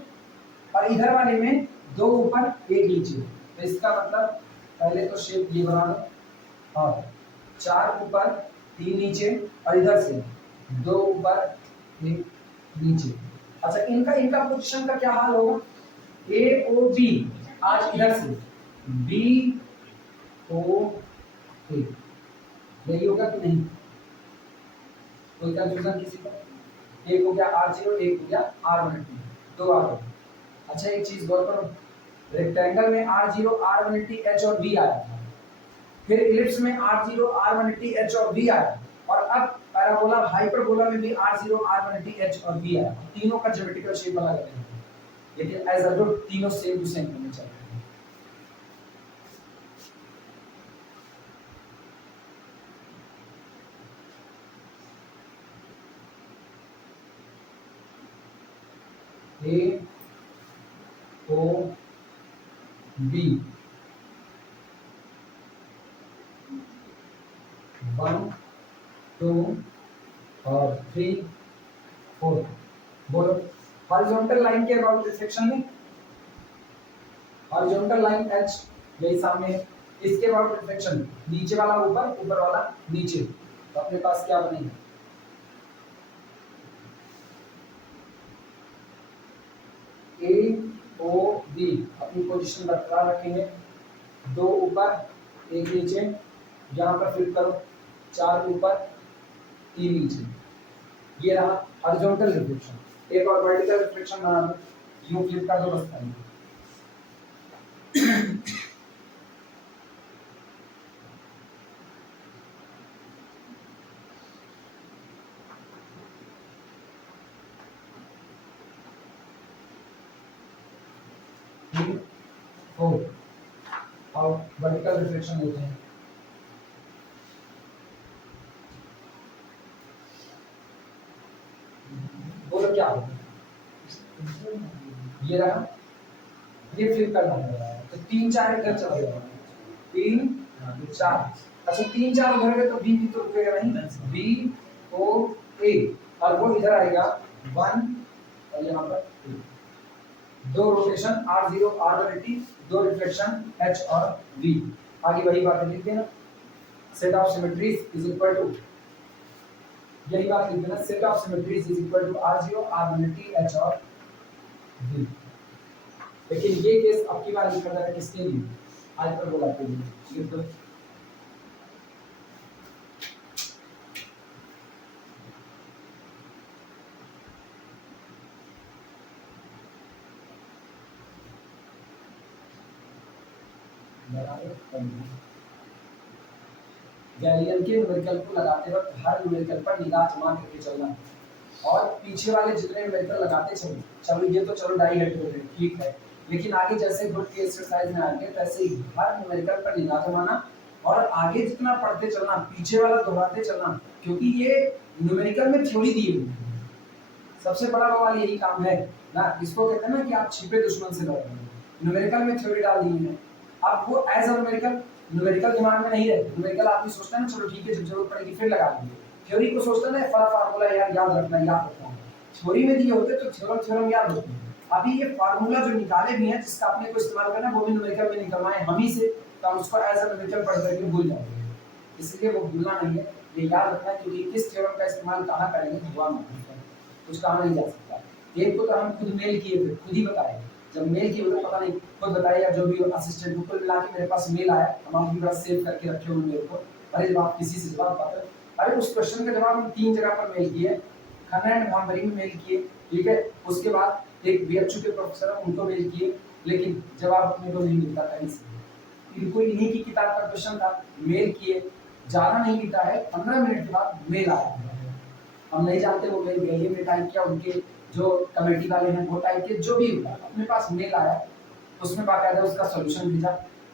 और इधर वाले में 2 ऊपर 1 नीचे। तो इसका मतलब पहले तो शेप ये बना लो, और 4 ऊपर 3 नीचे, और इधर से 2 ऊपर 1 नीचे। अच्छा, इनका पोजीशन का क्या हाल होगा, ए ओ बी आज इधर से बी ओ ए, यही होगा कि नहीं, कोई कंफ्यूजन किसी का। एक हो गया R0, एक हो गया R180, 2 आ गए। अच्छा, एक चीज गौर करो, रेक्टेंगल में R0 R180 H और V आया था, फिर इलिप्स में R0 R180 H और V आया, और अब पैराबोला हाइपरबोला में भी R0 R180 H और V आया। तीनों का ज्योमेट्रिकल शेप अलग अलग है, लेकिन एज अ रूट तीनों सेम टू सेम होने चाहिए। A O B 1 2 और 3 4, बोलो हॉरिजॉन्टल लाइन के अबाउट सेक्शन में, हॉरिजॉन्टल लाइन H यही सामने है, इसके अबाउट रिफ्लेक्शन नीचे वाला ऊपर, ऊपर वाला नीचे, तो अपने पास क्या बनेगा, ए ओ बी अपनी पोजीशन बरकरार रखेंगे, 2 ऊपर 1 नीचे, यहाँ पर फ्लिप करो 4 ऊपर 3 नीचे, ये रहा हॉरिजॉन्टल रिफ्लेक्शन। एक और वर्टिकल रिफ्लेक्शन बना दो, यूं फ्लिप कर दो बस करेंगे। और वर्टिकल रिफ्लेक्शन होते हैं, ये रहा, ये फ्लिप करना है तो 3 4 इधर चला गया, 3 4, अच्छा 3 4 उधर गए तो बी भी तो रुकेगा नहीं, बी ओ ए, और वो इधर आएगा 1 और यहाँ पर 2 rotation R0 R180, 2 reflection H और V। आगे वही बात लिख देना, set of symmetries is equal to, यही बात लिख देना, set of symmetries is equal to R0 R180 H और V। लेकिन ये केस आपकी बार लिखा जाएगा किसके लिए, हाइपरबोला के लिए। लिख दो गैलियन के न्यूमेरिकल को लगाते वक्त हर न्यूमेरिकल पर निगाह जमा करके चलना और पीछे वाले जितने न्यूमेरिकल लगाते चलो, चलो ये तो चलो डाइहेड्रल ठीक है, लेकिन आगे जैसे ग्रुप के एक्सरसाइज में आएंगे वैसे ही हर न्यूमेरिकल पर निगाह जमाना और आगे जितना पढ़ते चलना पीछे वाला दोहराते चलना, क्योंकि ये न्यूमेरिकल में थ्योरी दी हुई है। सबसे बड़ा बवाल यही काम है ना, इसको कहते हैं ना कि आप छिपे दुश्मन से लड़ रहे हैं, न्यूमेरिकल में थ्योरी डाल दी है। अब वो एज अ न्यूमेरिकल दिमाग में नहीं रहती, न्यूमेरिकल आदमी सोचता है ना चलो ठीक है जब जरूरत पड़ेगी फिर लगा लेंगे, थ्योरी को सोचता है ना फार्मूला याद रखना, थ्योरी में दिए होते तो थ्योरम याद होते हैं। अभी ये फार्मूला जो निकाले भी हैं जिसका अपने को इस्तेमाल करना वो भी न्यूमेरिकल में निकलवाए हम ही से, तो हम उसको एज अ न्यूमेरिकल पढ़ करके भूल जाएंगे, इसलिए वो भूलना नहीं है, ये याद रखना है क्योंकि किस थ्योरम का इस्तेमाल कहाँ करेंगे भगवान मानते हैं, कुछ कहा नहीं जा सकता। एक को तो हम खुद मेल किए थे, खुद ही बताए, जब मेल किए तो पता नहीं खुद बताइए या जो भी असिस्टेंट को मिला के मेरे पास मेल आया, हम आपकी बात सेव करके रखे हुए मेल को, अरे जब आप किसी से जवाब पाते, अरे उस क्वेश्चन का जवाब हम 3 जगह पर मेल किए, खन्ना एंड भांबरी में मेल किए, ठीक है, उसके बाद एक बीएचयू के प्रोफेसर हैं उनको मेल किए, लेकिन जवाब अपने को नहीं मिलता कहीं से। इनको इन्हीं की किताब का क्वेश्चन था, मेल किए, ज़्यादा नहीं मिलता है, 15 मिनट के बाद मेल आया, हम नहीं जानते वो मेल गैलियन में टाइप किया, उनके जो कमेटी वाले हैं वो टाइप किए, जो भी हुआ अपने पास मेल आया, उसमें बाकायदा उसका सॉल्यूशन भेजा,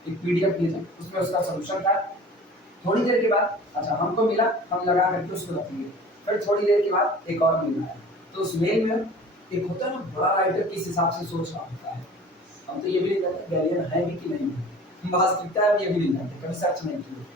एक पीडीएफ भेजा, उसमें उसका सॉल्यूशन था। थोड़ी देर के बाद अच्छा हमको मिला, हम लगा करके उसको रख लिए, फिर थोड़ी देर के बाद एक और मेल आया, तो उस मेल में एक होता है ना बड़ा राइटर किस हिसाब से सोच रहा होता है, हम तो ये भी नहीं कहते गैलियन है भी कि नहीं है, वास्तविकता है ये भी नहीं जानते, कभी सर्च नहीं किए,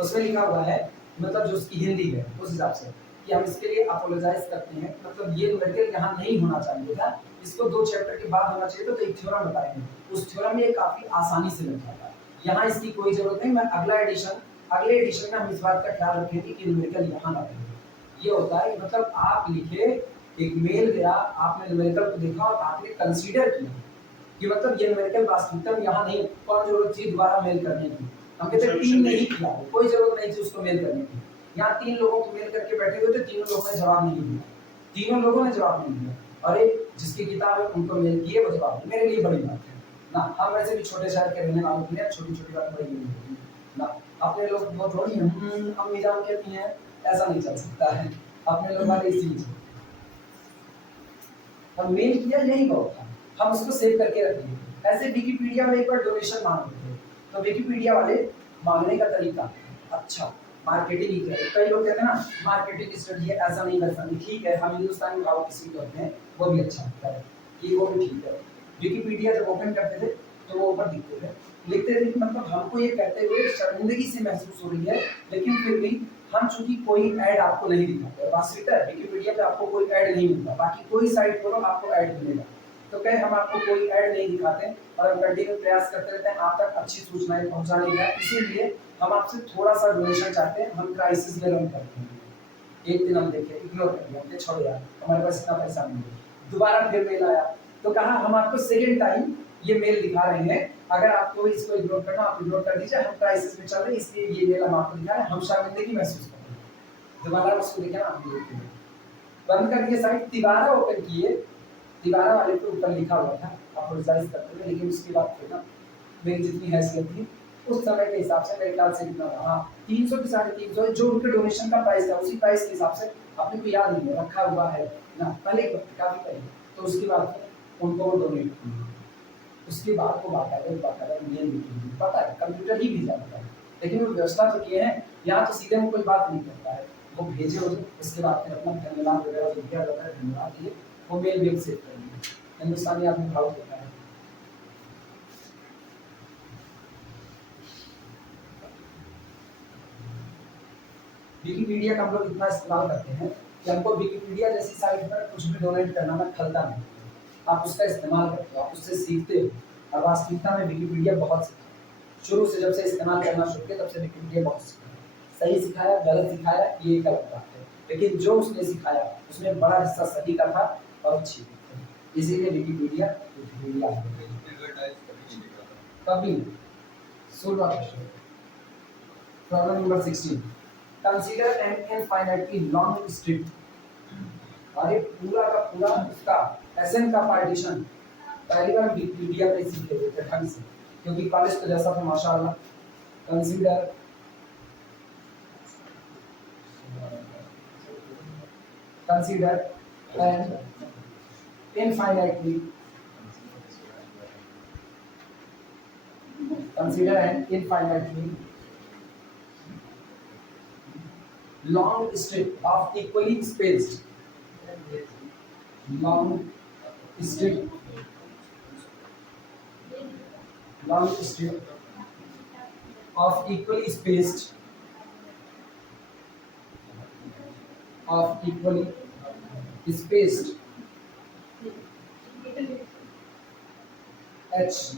उसमें लिखा हुआ है मतलब जो उसकी हिंदी है उस हिसाब से कि हम इसके लिए अपोलोजाइज करते हैं, मतलब ये न्यूमेरिकल यहाँ नहीं होना चाहिए था, इसको 2 चैप्टर के बाद होना चाहिए, तो एक थ्योरम बताएंगे, उस थ्योरम में काफी आसानी से लग जाता है, यहाँ इसकी कोई जरूरत नहीं। मैं अगले एडिशन में हम इस बात का ख्याल रखेंगे कि न्यूमेरिकल यहाँ ना रहे। ये होता है मतलब आप लिखे, एक मेल गया, आपने न्यूमेरिकल को देखा और आपने कंसीडर किया कि मतलब ये न्यूमेरिकल वास्तविकता में यहाँ नहीं, कौन जरूरत थी दोबारा मेल करने की, हम कहते हैं टीम नहीं किया, कोई जरूरत नहीं थी उसको मेल करने की, यहाँ 3 लोगों को मेल करके बैठे हुए थे, तीनों लोगों ने जवाब नहीं दिया, तीनों लोगों ने जवाब नहीं दिया, और एक जिसकी किताब है उनको मेल किए वो जवाब दिए, मेरे लिए बड़ी बात है ना। हम वैसे भी छोटे शहर के रहने वालों के लिए छोटी छोटी बात बड़ी नहीं होती ना, अपने लोग वो थोड़ी अम्मी जान कहती हैं, ऐसा नहीं चल सकता है, अपने लोग वाले इसी चीज हम मेल किया यही बहुत था, हम उसको सेव करके रख लिए। ऐसे विकिपीडिया में एक बार डोनेशन मांग रहे थे, तो विकिपीडिया वाले मांगने का तरीका अच्छा मार्केटिंग ही करें, कई लोग कहते हैं ना मार्केटिंग स्टडी है, ऐसा नहीं वैसा नहीं, ठीक है हम हिंदुस्तानी भाव किसी को कहते हैं वो भी अच्छा होता है, ये वो भी ठीक है। विकिपीडिया जब ओपन करते थे तो वो ऊपर दिखते थे, लिखते थे मतलब हमको ये कहते हुए शर्मिंदगी से महसूस हो रही है, लेकिन फिर भी हम चूंकि कोई ऐड आपको नहीं दिखाते, वास्तविकता है विकिपीडिया पे आपको कोई ऐड नहीं मिलता, बाकी कोई साइट खोलो आपको ऐड मिलेगा, तो कहे हम आपको कोई ऐड नहीं दिखाते और हम कंटिन्यू प्रयास करते रहते हैं आप तक अच्छी सूचनाएं पहुंचाने का, इसीलिए हम आपसे थोड़ा सा डोनेशन चाहते हैं, हम क्राइसिस में रन करते हैं। एक दिन हम देखे इग्नोर कर दिया, हमने छोड़ यार हमारे पास इतना पैसा नहीं है, दोबारा फिर मेल आया तो कहा हम आपको सेकेंड टाइम ये मेल दिखा रहे हैं, अगर आपको इसको इग्नोर करना आप इग्नोर कर दीजिए, हम क्राइसिस में चल रहे हैं इसलिए ये मेल हम आपको दिखा रहे हैं, हम शर्मिंदगी महसूस कर रहे हैं। दोबारा उसको देखा ना बंद कर दिए साइट, तिबारा ओपन किए, तिबारा वाले के ऊपर लिखा हुआ था अपोलोजाइज करते हुए, लेकिन उसके बाद फिर ना मेरी जितनी हैसियत थी उस समय के हिसाब से मेरे ख्याल से कितना था 300 की 350 जो उनके डोनेशन का प्राइस था उसी प्राइस के हिसाब से अपने को याद नहीं रखा हुआ है ना, पहले काफी पहले, तो उसके बाद उनको वो डोनेट किया, उसके बाद वो बाकायदा मेल भी पता है कंप्यूटर ही भेजा होता है, लेकिन वो व्यवस्था तो किए हैं, यहाँ तो सीधे में कोई बात नहीं करता है, वो भेजे हो उसके बाद फिर अपना धन्यवाद वगैरह जो दिया जाता है, धन्यवाद ये वो मेल भी सेव करेंगे। हिंदुस्तानी आदमी भावुक होता है। विकिपीडिया का हम लोग इतना इस्तेमाल करते हैं कि हमको विकिपीडिया जैसी साइट पर कुछ भी डोनेट करना ना खलता नहीं। आप उसका इस्तेमाल करते हो, आप उससे सीखते हो, और वास्तविकता में विकिपीडिया बहुत सीखा है। शुरू से जब से इस्तेमाल करना शुरू किया तब से विकिपीडिया बहुत सीखा है। सही सिखाया गलत सिखाया ये एक अलग बात है, लेकिन जो उसने सिखाया उसमें बड़ा हिस्सा सही का था और अच्छी भी थी। इसीलिए विकिपीडिया विकिपीडिया है। कभी सोलह question. Problem number 16, consider N infinitely long strip. अरे पूरा का पूरा उसका एसएन का पार्टीशन पहली बार विकिपीडिया पे सीखे हुए थे ढंग से, क्योंकि कॉलेज तो जैसा था माशाल्लाह। Consider N infinitely long strip of equally spaced long strip of equally spaced H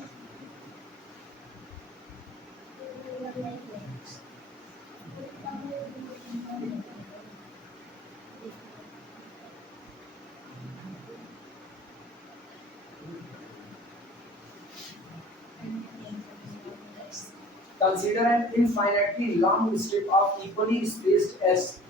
Consider an infinitely long strip of equally spaced S।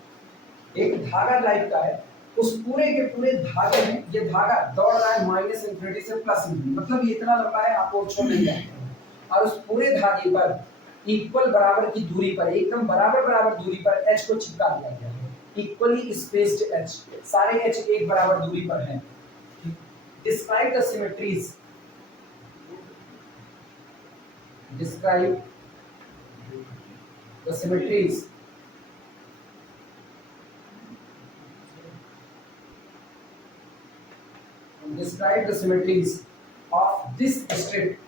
एक धागा टाइप का है, उस पूरे के पूरे धागे में ये धागा दौड़ रहा है माइनस इन्फिनिटी से प्लस इन्फिनिटी, मतलब ये इतना लंबा है आपको छोड़ नहीं जाएगा। और उस पूरे धागे पर इक्वल बराबर की दूरी पर, एकदम बराबर दूरी पर H को चिपका दिया गया है। इक्वली स्पेस्ड H, सारे H एक बराबर दूरी पर हैं। Describe the symmetries, describe the symmetries of this strip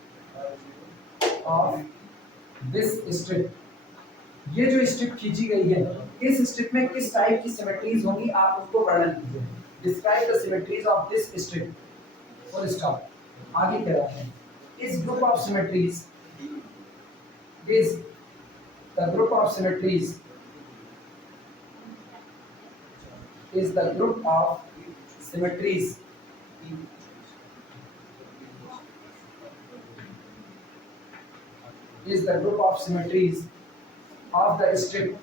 ये जो स्ट्रिप खींची गई है, इस स्ट्रिप में किस टाइप की सिमेट्रीज होंगी आप उसको वर्णन कीजिए। Describe the symmetries of this strip. Full stop. आगे कह रहा है इस group of symmetries is the group of symmetries is the group of symmetries of the strip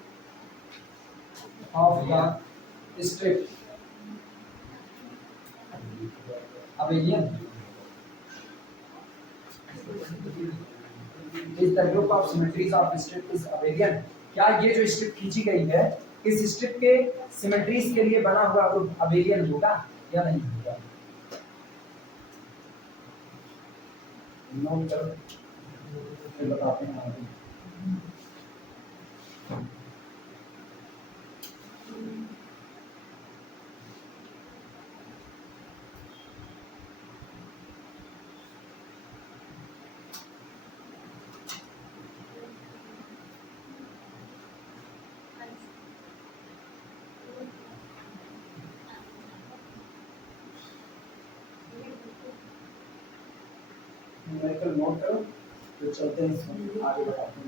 abelian is the group of symmetries of strip is abelian। क्या ये जो strip खींची गई है इस स्ट्रिप के सिमेट्रीज के लिए बना हुआ ग्रुप अबेलियन होगा या नहीं होगा? नोट करो फिर बताते हैं आगे। न्यूमेरिकल नोट करो तो चलते हैं इसमें आगे बढ़ाते हैं।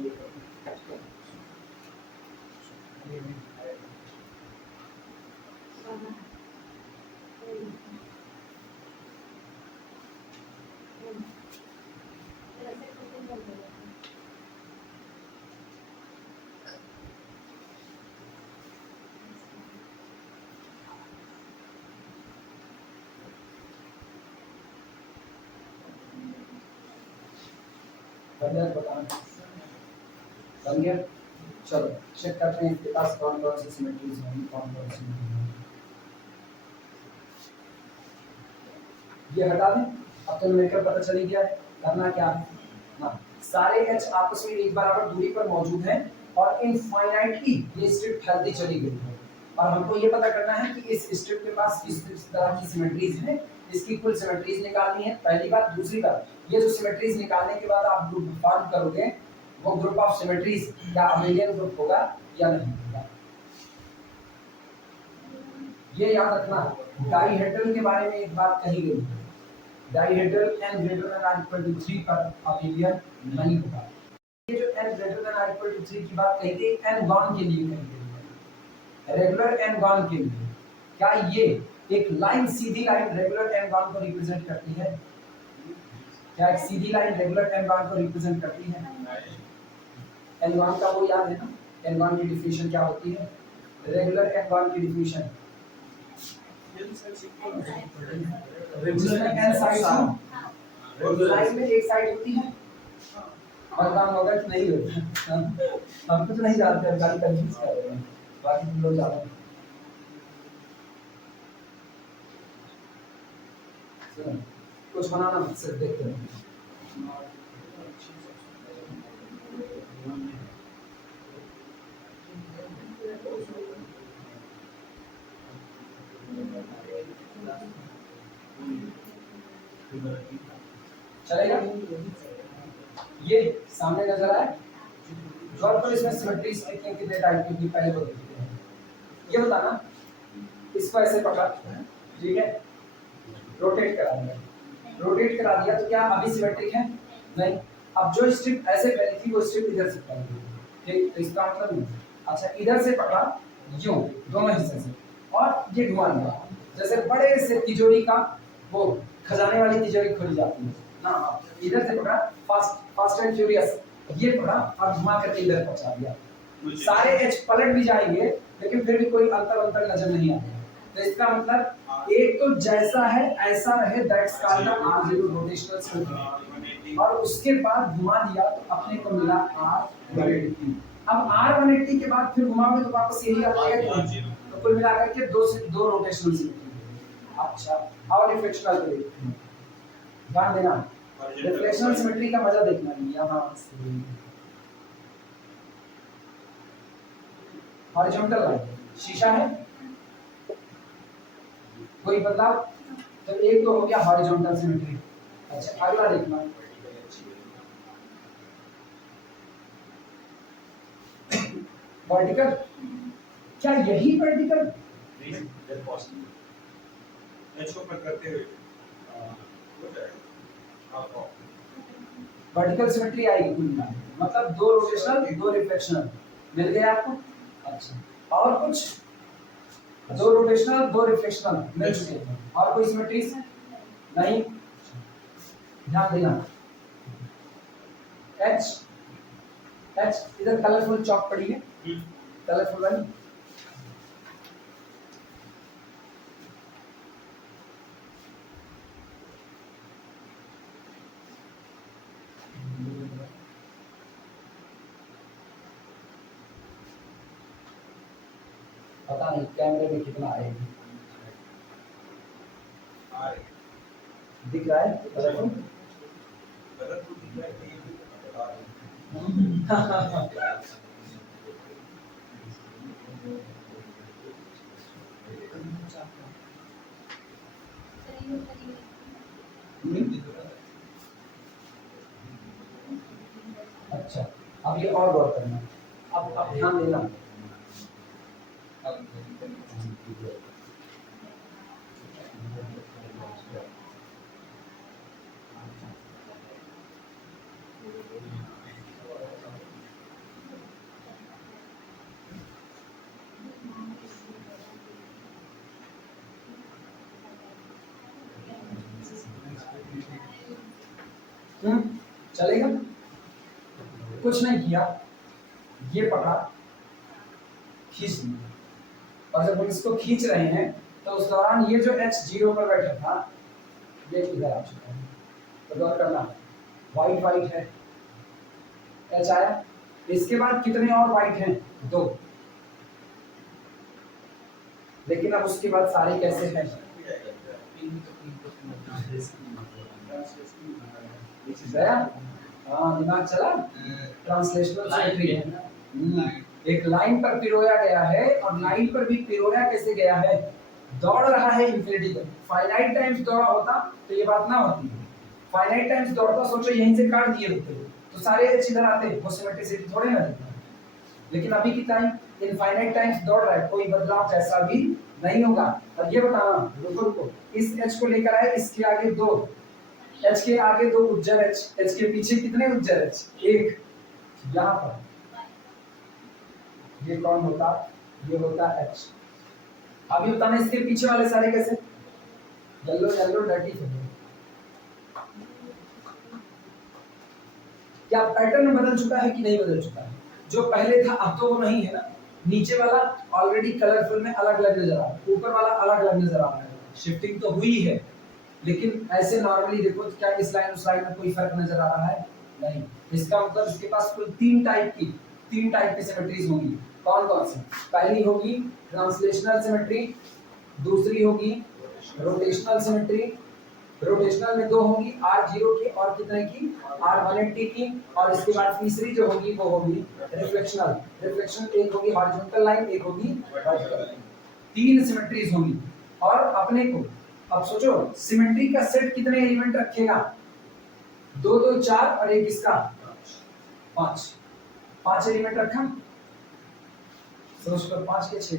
बन गया। चलो चेक करते हैं इसके पास कौन कौन सी सिमेट्रीज होंगी, कौन कौन सी नहीं होंगी। ये हटा दें। अब तो न्यूमेरिकल पता चली गया है करना क्या है ना। सारे H आपस में एक बराबर दूरी पर मौजूद हैं और इनफाइनाइटली ये स्ट्रिप फैलती चली गई है, और हमको ये पता करना है कि इस स्ट्रिप के पास किस तरह की सिमेट्रीज हैं इसकी कुल सिमेट्रीज निकालनी है, पहली बात। दूसरी बात, ये जो सिमेट्रीज निकालने के बाद आप ग्रुप फॉर्म करोगे, वो ग्रुप ऑफ सिमेट्रीज क्या अबेलियन ग्रुप होगा या नहीं होगा, ये याद रखना। डाइहेड्रल के बारे में एक बात कही गई है, dihedral n greater than or equal to 3 पर अबेलियन नहीं होगा। ये जो n greater than or equal to 3 की बात कही गई, n गॉन के लिए कही गई है, रेगुलर n गॉन के लिए। क्या ये एक लाइन, सीधी लाइन रेगुलर n गॉन को रिप्रेजेंट करती है? क्या एक सीधी लाइन रेगुलर n गॉन को रिप्रेजेंट करती है? n गॉन का वो याद है ना, n गॉन की डिफिनेशन क्या होती है? रेगुलर n गॉन की डिफिनेशन जिसमें n साइड्स हो, और लाइन में एक साइड होती है, और काम होगा कि नहीं होता। हम कुछ नहीं जानते, हम खाली कंफ्यूज कर रहे हैं, बाकी तुम लोग जानो। कुछ बनाना मत, सिर्फ देखते रहो। चलेगा? ये सामने नजर आए, और तो इसमें सिमेट्रीज कितने टाइप की पहले बता देते हैं। ये बताना, इसको ऐसे पकड़ा, ठीक है, रोटेट करा दिया, रोटेट करा दिया तो क्या अभी सिमेट्रिक है? नहीं। अब जो स्ट्रिप ऐसे पहली थी वो स्ट्रिप इधर से पकड़ी, ठीक, तो इसका मतलब नहीं। अच्छा, इधर से पकड़ा यूं दोनों हिस्से से, और ये घुमा दिया, जैसे बड़े से तिजोरी का वो खजाने वाली तिजोरी खोली जाती है ना, इधर से पकड़ा, फास्ट एंड फ्यूरियस, ये पकड़ा और घुमा करके इधर पहुंचा दिया। सारे एच पलट भी जाएंगे, लेकिन फिर भी कोई अंतर नजर नहीं आएगा। तो इसका मतलब एक तो जैसा है ऐसा रहे, that's called the R0 rotational symmetry, और उसके बाद घुमा दिया तो अपने को मिला R180। अब R180 के बाद फिर घुमाओगे तो वापस यही आ जाएगा, तो कुल मिलाकर के दो रोटेशनल सिमेट्री। अच्छा, और रिफ्लेक्शनल को देखते हैं, ध्यान देना, रिफ्लेक्शनल सिमेट्री का मजा देखना है। यहाँ से हॉरिजॉन्टल लाइन, शीशा है, कोई बदलाव? तो एक तो हो गया हॉरिजॉन्टल सिमेट्री। अच्छा, अगला देखना, वर्टिकल। क्या यही वर्टिकल? वर्टिकल सिमेट्री आएगी कुल मिला, मतलब दो रोटेशनल दो रिफ्लेक्शनल मिल गए आपको। अच्छा, और कुछ? दो रोटेशनल दो रिफ्लेक्शनल मिल चुके हैं, और कोई सिमेट्रीज नहीं? ध्यान देना, एच इधर कलरफुल चौक पड़ी है, कलरफुल वाली, पता नहीं कैमरे में कितना आएगी, दिख रहा है कलरफुल? अच्छा, अब ये और गौर करना, अब ध्यान देना, चलेगा? कुछ नहीं किया, ये पकड़ा, खींच दिया, और जब हम इसको खींच रहे हैं तो उस दौरान ये जो H 0 पर बैठा था ये इधर आ चुका है। तो गौर करना, वाइट है, H आया, इसके बाद कितने और वाइट हैं? 2, लेकिन अब उसके बाद सारे कैसे हैं? गया? हाँ, दिमाग चला, ट्रांसलेशनल सिमेट्री है। एक लाइन पर पिरोया गया है, और लाइन पर भी पिरोया कैसे गया है? दौड़ रहा है इंफिनिटी तक, फाइनाइट टाइम्स दौड़ा होता तो ये बात ना होती है। फाइनाइट टाइम्स दौड़ता, सोचो यहीं से काट दिए होते तो सारे एच इधर आते, वो सिमेट्रिसिटी थोड़े ना दिखता। लेकिन अभी की टाइम इनफाइनाइट टाइम्स दौड़ रहा है, कोई बदलाव जैसा भी नहीं होगा। अब ये बताना, रुको रुको, इस एच को लेकर आए, इसके आगे दो एच के आगे दो उज्जर एच, एच के पीछे कितने उज्जर एच, एक। यहाँ पर ये कौन होता, ये होता एच। अभी बताना इसके पीछे वाले सारे कैसे, येलो येलो डर्टी थे। क्या पैटर्न बदल चुका है कि नहीं बदल चुका है? जो पहले था अब तो वो नहीं है ना। नीचे वाला ऑलरेडी कलरफुल में अलग अलग नजर आ रहा है, ऊपर वाला अलग अलग नजर आ रहा है। शिफ्टिंग तो हुई है, लेकिन ऐसे नॉर्मली देखो तो क्या इस लाइन उस लाइन में कोई फर्क नजर आ रहा है? नहीं। इसका मतलब इसके पास कुल तीन टाइप की सिमेट्रीज होंगी। कौन कौन सी? पहली होगी ट्रांसलेशनल सिमेट्री, दूसरी होगी रोटेशनल सिमेट्री, रोटेशनल में दो होंगी, R0 की और कितने की, R180 की, और इसके बाद तीसरी जो होगी वो होगी रिफ्लेक्शनल। रिफ्लेक्शन एक होगी हॉरिजॉन्टल लाइन, एक होगी वर्टिकल लाइन। तीन सिमेट्रीज होंगी। और अपने को अब सोचो सिमेट्री का सेट कितने एलिमेंट रखेगा? 2 2 4 और एक इसका 5, 5 एलिमेंट रखा। सोच लो 5 के 6।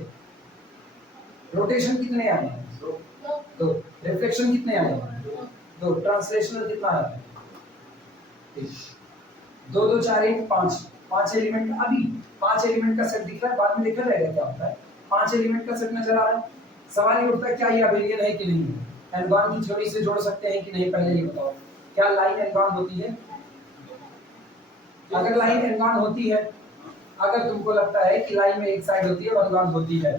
रोटेशन कितने आए हैं? 2। रिफ्लेक्शन कितने आए हैं? 2। ट्रांसलेशनल कितना है? 2 2 4 1 5, 5 एलिमेंट। अभी 5 एलिमेंट का सेट दिख रहा है, बाद में देखा जाएगा क्या होता है। 5 एलिमेंट का सेट नजर आ रहा है। सवाल ये उठता है क्या ये अबेलियन है कि नहीं है? एनगॉन की थ्योरी से जोड़ सकते हैं कि नहीं, पहले ये बताओ। क्या लाइन एनगॉन होती है? अगर लाइन एनगॉन होती है, अगर तुमको लगता है कि लाइन में एक साइड होती है और एनगॉन होती है,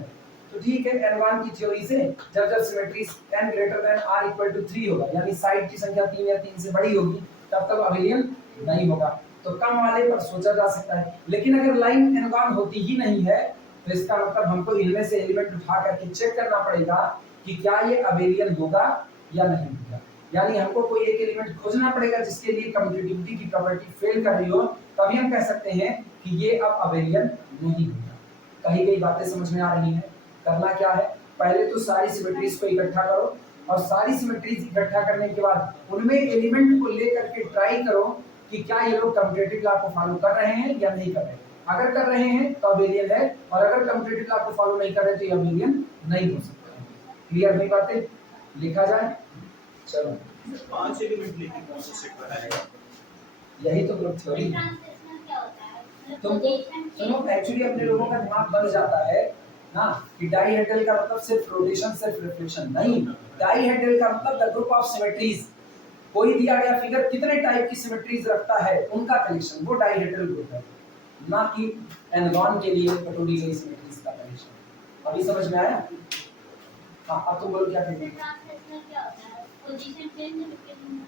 तो ठीक है। एनगॉन की थ्योरी से जब जब symmetry n greater than r equal to 3 होगा, यानी साइड की संख्या 3 या 3 से बड़ी होगी, तब तक अबेलियन नहीं होगा। तो कम वाले पर सोचा जा सकता है। लेकिन अगर लाइन एनगॉन होती ही नहीं है, तो इसका मतलब हमको इनमें से एलिमेंट उठा करके चेक करना पड़ेगा कि क्या ये अबेलियन होगा या नहीं होगा। यानी हमको कोई एक एलिमेंट खोजना पड़ेगा जिसके लिए कम्यूटेटिविटी की प्रॉपर्टी फेल कर रही हो, तभी हम कह सकते हैं कि ये अब अबेलियन नहीं होगा। कही गई बातें समझ में आ रही हैं? करना क्या है, पहले तो सारी सिमेट्रीज को इकट्ठा करो, और सारी सिमेट्रीज इकट्ठा करने के बाद उनमें एलिमेंट को लेकर के ट्राई करो कि क्या ये लोग कम्यूटेटिव लॉ को फॉलो कर रहे हैं या नहीं कर रहे हैं। अगर कर रहे हैं तो अबेलियन है, और अगर कम्यूटेटिव लॉ को फॉलो नहीं कर रहे तो ये अबेलियन नहीं हो सकता। क्लियर हुई बातें? लिखा जाए, चलो। 5 एलिमेंट लेके कौन सा सेट बनाएगा? यही तो ग्रुप थ्योरी है। ट्रांसलेशनल क्या होता है? तुमको सुनो, एक्चुअली अपने लोगों का दिमाग बन जाता है ना कि डाइहेड्रल का मतलब सिर्फ रोटेशन सिर्फ रिफ्लेक्शन नहीं। डाइहेड्रल का मतलब द ग्रुप ऑफ सिमेट्रीज। कोई दिया गया फिगर कितने टाइप की सिमेट्रीज रखता है उनका कलेक्शन, वो डाइहेड्रल ग्रुप है, ना कि एनगॉन के लिए बटोरी गई सिमेट्रीज का कलेक्शन। अभी समझ में आया? हाँ, अब तुम बोलो क्या कहेंगे। ट्रांसलेशनल क्या होता है? Position change represent.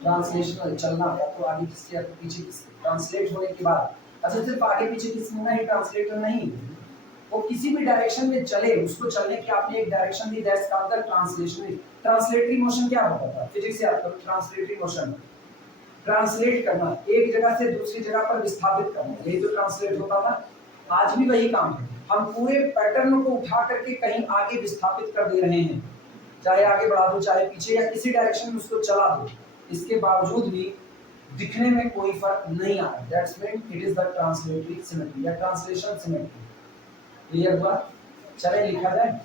ट्रांसलेशनल चलना, या तो आगे किसके या तो पीछे किसके, ट्रांसलेट होने के बाद। अच्छा, सिर्फ आगे पीछे किसके ना ही ट्रांसलेटर नहीं, वो किसी भी डायरेक्शन में चले, उसको चलने की आपने एक direction the, that's called the translational. Translatory motion क्या होता था? फिजिक्स याद करो, ट्रांसलेटरी मोशन ट्रांसलेट करना, एक जगह से दूसरी जगह पर विस्थापित करना, यही तो ट्रांसलेट होता था। आज भी वही काम है, हम पूरे पैटर्न को उठा करके कहीं आगे विस्थापित कर दे रहे हैं, चाहे आगे बढ़ा दो चाहे पीछे या किसी डायरेक्शन में उसको चला दो, इसके बावजूद भी दिखने में कोई फर्क नहीं आ रहा। That's mean it is the translatory symmetry या ट्रांसलेशन सिमेट्री। क्लियर हुआ? चले लिखा जाए।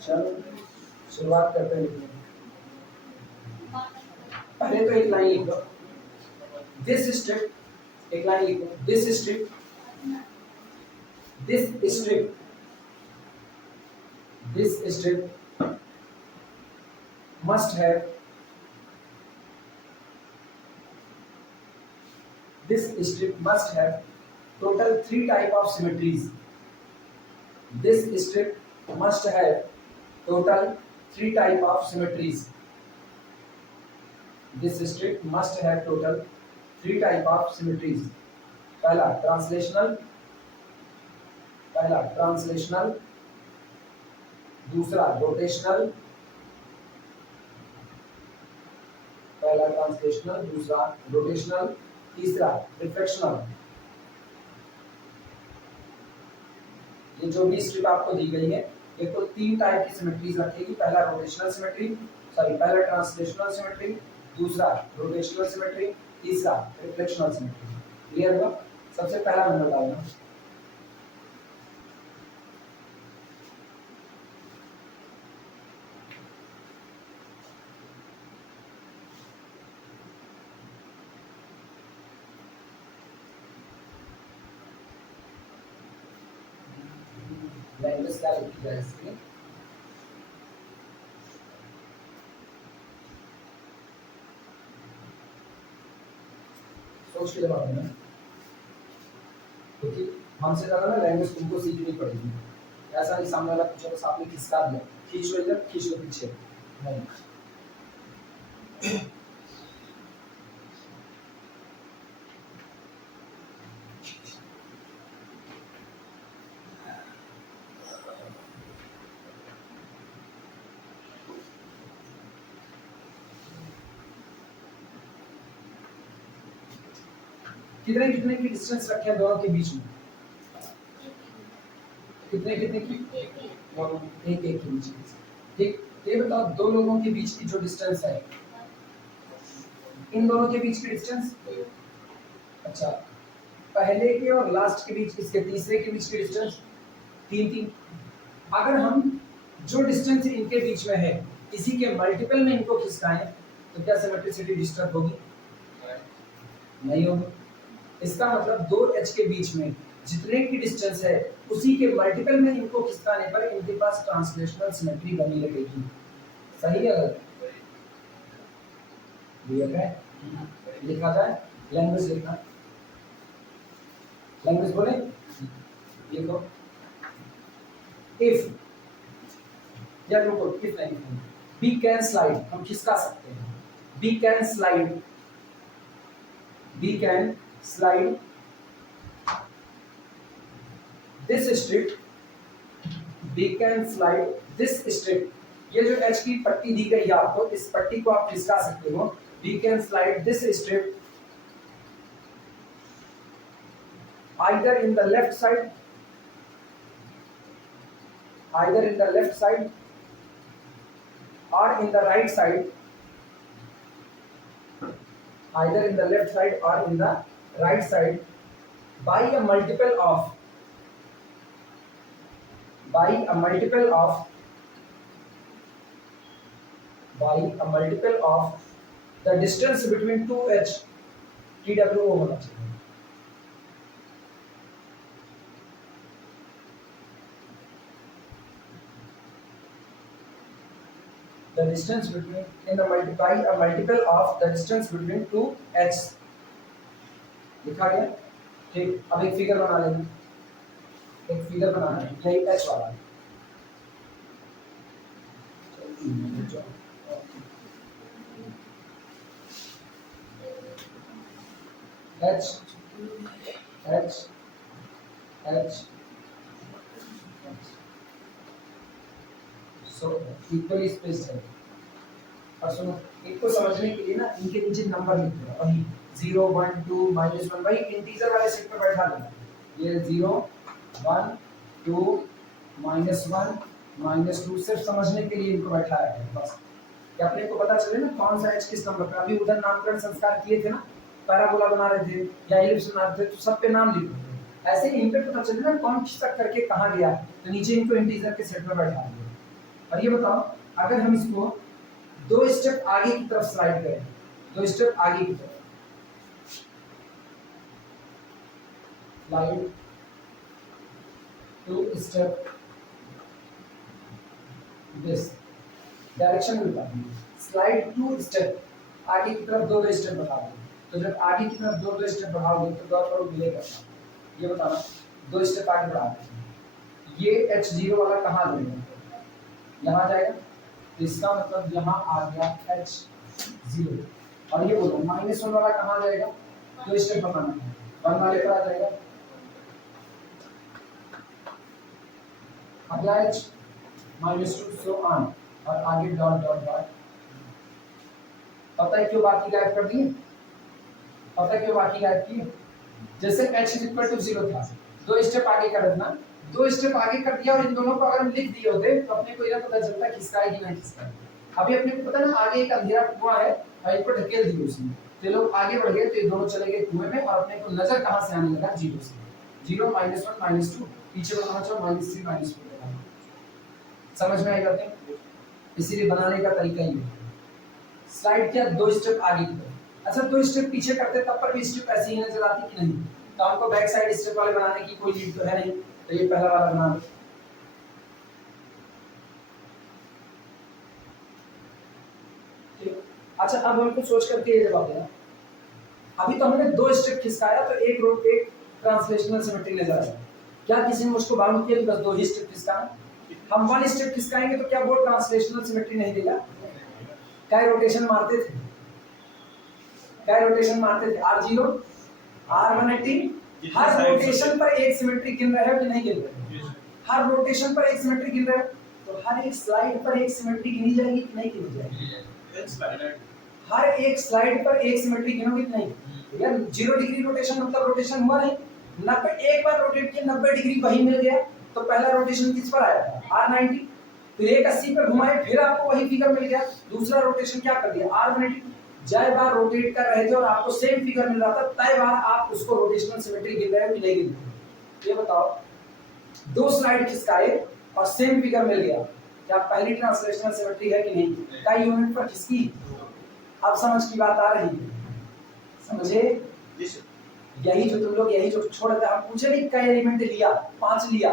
चलो शुरुआत करते हैं। पहले तो एक लाइन लिखो, दिस स्ट्रिप, एक लाइन लिखो, this strip must have total 3 type of symmetries. This strip must have total 3 type of symmetries. This strip must have total 3 type of symmetries. पहला ट्रांसलेशनल, दूसरा रोटेशनल, पहला ट्रांसलेशनल, दूसरा rotational, तीसरा रिफ्लेक्शनल। ये जो भी स्ट्रिप आपको दी गई है ये तो 3 टाइप की सिमेट्रीज रखेगी। पहला रोटेशनल सिमेट्री, सॉरी पहला ट्रांसलेशनल सिमेट्री, दूसरा रोटेशनल सिमेट्री, तीसरा रिफ्लेक्शनल सिमेट्री। क्लियर हुआ? सबसे पहला नंबर डालना, लैंग्वेज क्या लिखी जाए इसके, सोच के जवाब देना, क्योंकि हमसे ज्यादा ना लैंग्वेज तुमको सीखनी पड़ेगी। ऐसा नहीं सामने वाला पूछा बस आपने खिसका दिया, खींच लो इधर, खींच लो पीछे, नहीं। कितने कितने की डिस्टेंस रखे हैं दोनों के बीच में? कितने कितने की? एक एक के बीच में। ठीक, ये बताओ दो लोगों के बीच की जो डिस्टेंस है, इन दोनों के बीच की डिस्टेंस, अच्छा पहले के और लास्ट के बीच, इसके तीसरे के बीच की डिस्टेंस 3 3। अगर हम जो डिस्टेंस इनके बीच में है इसी के मल्टीपल में इनको खिसकाएं तो क्या सिमेट्रिसिटी डिस्टर्ब होगी? नहीं होगी। इसका मतलब 2h के बीच में जितने की डिस्टेंस है उसी के मल्टीपल में इनको खिसकाने पर इनके पास ट्रांसलेशनल सिमेट्री बनी रहेगी। सही है? क्लियर है? लिखा जाए, लैंग्वेज लिखना, लैंग्वेज बोले, लिखो इफ, या रुको इफ नहीं, बी कैन स्लाइड, हम खिसका सकते हैं, we can slide, we can slide this strip, we can slide this strip. ये जो एच की पट्टी दी गई है आपको, इस पट्टी को आप खिसका सकते हो। We can slide this strip either in the left side, either in the left side or in the right side, either in the left side or in the right side by a multiple of, by a multiple of, by a multiple of the distance between 2h, TWO होना चाहिए। The distance between, in the multiply a multiple of the distance between 2h, लिखा गया। ठीक, अब एक figure बना लेना, एक फिगर बनाना है यही h वाला, h h h सो इक्वली स्पेस्ड है। और सुनो, इनको समझने के लिए ना इनके नीचे नंबर लिख दो, वही 0 1 2 -1, वही इंटीजर वाले सेट पर बैठा देना। ये 0 1 2 -1 -2, सिर्फ समझने के लिए इनको बैठाया है बस, कि अपने को पता चले ना कौन सा h किस नंबर पर। अभी उधर नामकरण संस्कार किए थे ना, पैराबोला बना रहे थे या एलिप्स बना रहे थे, तो सब पे नाम लिख दो। ऐसे ही इन पे पता चले ना कौन खिसक करके कहाँ गया, तो नीचे इनको इंटीजर के सेट पर बैठा दिया। और ये बताओ अगर हम इसको 2 स्टेप आगे की तरफ स्लाइड करें, 2 स्टेप आगे की तरफ स्लाइड, 2 स्टेप दिस डायरेक्शन में बता दी, स्लाइड 2 स्टेप आगे की तरफ 2 स्टेप बढ़ा दो। तो जब आगे की तरफ 2 स्टेप बढ़ाओगे तो दो पर मिलेगा, ये बताना 2 स्टेप आगे बढ़ा दो। ये h0 वाला कहाँ जाएगा? यहाँ जाएगा, तो इसका मतलब यहाँ आ गया h0। और ये बोलो -1 वाला कहाँ जाएगा? 2 स्टेप बनाना है, 1 वाले पर आ जाएगा, आ गया h। -2 सो ऑन, और आगे डॉट डॉट डॉट। पता है क्यों बाकी गायब कर दिए? पता है क्यों बाकी गायब किए? जैसे h इज इक्वल टू 0 था, 2 स्टेप आगे कर देना, 2 स्टेप आगे कर दिया, और इन दोनों को अगर हम लिख दिए होते तो अपने को यह पता चलता किसका है कि नहीं किसका है। अभी अपने को पता ना आगे एक अंधेरा कुआं है और इनको ढकेल दिए उसमें, तो लोग आगे बढ़ गए, तो ये दोनों चले गए कुएं में, और अपने को नजर कहां से आने लगा? 0 से। 0 -1 -2, पीछे बढ़ना चाहो -3 -4। समझ में आई बातें? इसीलिए बनाने का तरीका ही है। स्लाइड किया, 2 स्टेप आगे की तरफ। अच्छा 2 स्टेप पीछे करते तब पर भी स्टेप ऐसे ही नजर आती कि नहीं? तो हमको बैक साइड स्टेप वाले बनाने की कोई नीड तो है नहीं, तो ये पहला वाला बना दो। अच्छा अब हमको सोच करके ये जवाब देना। अभी तो हमने 2 स्टेप खिसकाया तो एक रो एक ट्रांसलेशनल सिमेट्री नजर आया। क्या किसी ने मुझको बाउंड किया कि बस 2 ही स्टेप खिसकाना? हम 1 स्टेप खिसकाएंगे तो क्या वो ट्रांसलेशनल सिमेट्री नहीं देगा? क्या रोटेशन मारते थे? क्या रोटेशन मारते थे? R0 R180। हर रोटेशन पर एक सिमेट्री गिन रहे हो कि नहीं गिन रहे हो? हर रोटेशन पर एक सिमेट्री गिन रहे हो, तो हर एक स्लाइड पर एक सिमेट्री गिनी जाएगी कि नहीं गिनी जाएगी? हर एक स्लाइड पर एक सिमेट्री गिनोगे कि नहीं? यार 0 डिग्री रोटेशन मतलब रोटेशन हुआ नहीं, 90 एक बार रोटेट किया 90 डिग्री वही मिल गया, तो पहला रोटेशन किस पर आया था? R90। फिर 180 पर घुमाए, फिर आपको वही फिगर मिल गया, दूसरा रोटेशन क्या कर दिया? R180। जय बार रोटेट कर रहे थे और आपको सेम फिगर मिल रहा था, तय बार आप उसको रोटेशनल सिमेट्री गिन रहे हो कि नहीं गिन रहे हो? ये बताओ, 2 स्लाइड खिसकाए और सेम फिगर मिल गया, क्या पहली ट्रांसलेशनल सिमेट्री है कि नहीं? कई यूनिट पर खिसकी। अब समझ की बात आ रही है? समझे? यही जो तुम लोग यही जो छोड़ दे, हम पूछे नहीं कई एलिमेंट लिया, 5 लिया,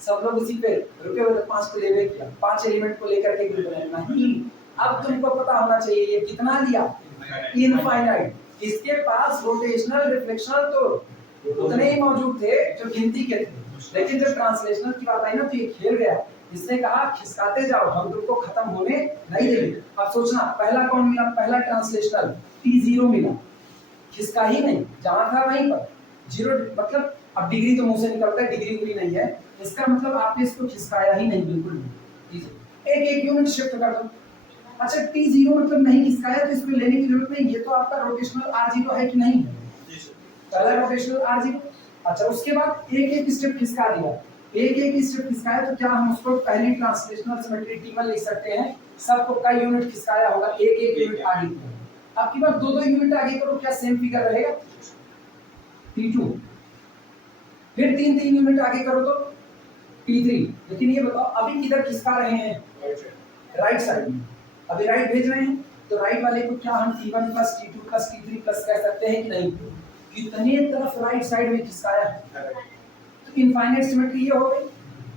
सब लोग उसी पे रुके हुए, 5 को लेवे किया, 5 एलिमेंट को लेकर के ग्रुप बनाया नहीं। अब तुमको पता होना चाहिए ये कितना लिया? इनफाइनाइट। इसके पास रोटेशनल रिफ्लेक्शनल तो उतने ही मौजूद थे जो गिनती के थे, लेकिन जब ट्रांसलेशनल की बात आई ना तो ये खेल गया। इसने कहा खिसकाते जाओ, हम तुमको खत्म होने नहीं देंगे। अब सोचना पहला कौन मिला? पहला ट्रांसलेशनल T0 मिला, खिसका ही नहीं, जहां था वहीं पर 0, मतलब अब डिग्री तो मुंह से निकलता है, डिग्री भी नहीं है, इसका मतलब आपने इसको खिसकाया ही नहीं, बिल्कुल नहीं। एक एक यूनिट शिफ्ट कर दो। अच्छा T0 मतलब नहीं खिसकाया तो इसको लेने की जरूरत नहीं, ये तो आपका रोटेशनल R0 है कि नहीं? पहला रोटेशनल R0। अच्छा उसके बाद एक एक स्टेप खिसका दिया, एक एक स्टेप खिसकाया, तो क्या हम उसको पहली ट्रांसलेशनल सिमेट्री T1 लिख सकते हैं? सबको कई यूनिट खिसकाया होगा, एक एक यूनिट आगे किया। आपकी बात 2-2 यूनिट आगे करो, क्या सेम फिगर रहेगा? T2। फिर 3-3 यूनिट आगे करो तो T3। लेकिन ये बताओ अभी किधर खिसका रहे हैं? राइट साइड में। अभी राइट भेज रहे हैं, तो राइट वाले को क्या हम T1 + T2 + T3 प्लस कह सकते हैं कि नहीं? कितने तरफ राइट साइड में खिसकाया है, तो इनफाइनाइट सिमेट्री ये हो गई।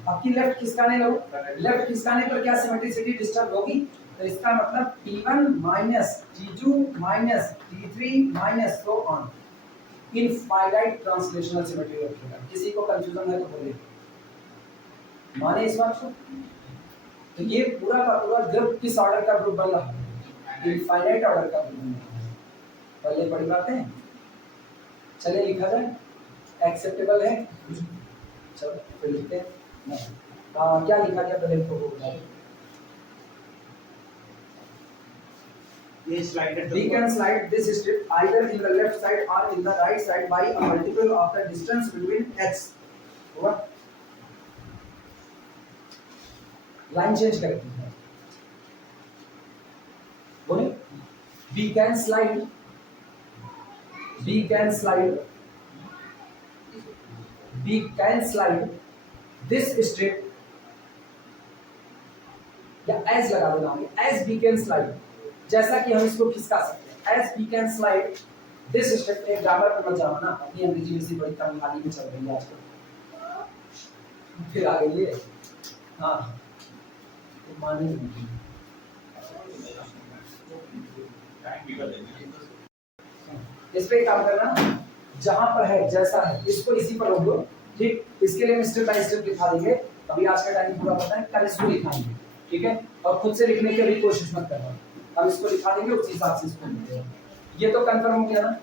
आपकी लेफ्ट खिसकाने लगो, लेफ्ट खिसकाने पर क्या सिमेट्रिसिटी डिस्टर्ब होगी? तो इसका मतलब T1 - T2 - T3 - so on, infinite translational symmetry रखेगा। किसी को कंफ्यूजन है तो बोले, माने इस बात को? तो ये पूरा का पूरा ग्रुप किस ऑर्डर का ग्रुप बन रहा है? इनफाइनाइट ऑर्डर का ग्रुप बन रहा है। पहले बड़ी बातें, चले लिखा जाए, एक्सेप्टेबल है? चलो फिर लिखते हैं। क्या लिखा गया पहले तो बता दो। We can slide this strip either in the left side or in the right side by a multiple of the distance between x. हुआ? लाइन चेंज करते हैं, बोले we can slide this strip, या as लगा दो नाम, as we can slide, जैसा कि हम इसको खिसका सकते हैं, as we can slide this strip। एक ग्रामर पर मत जाओ ना, अपनी अंग्रेजी में से बड़ी कम हाली में चल रही है आजकल, फिर आगे ये हाँ तो माने नहीं। इस पे काम करना, जहां पर है जैसा है इसको इसी पर रोक दो, ठीक? इसके लिए हम स्टेप बाय स्टेप लिखा देंगे, अभी आज का टाइम पूरा पता है, कल इसको लिखाएंगे, ठीक है? और खुद से लिखने की अभी कोशिश मत करना, अब इसको लिखा देंगे उसी हिसाब से इसको लिखेंगे। ये तो कंफर्म हो गया ना?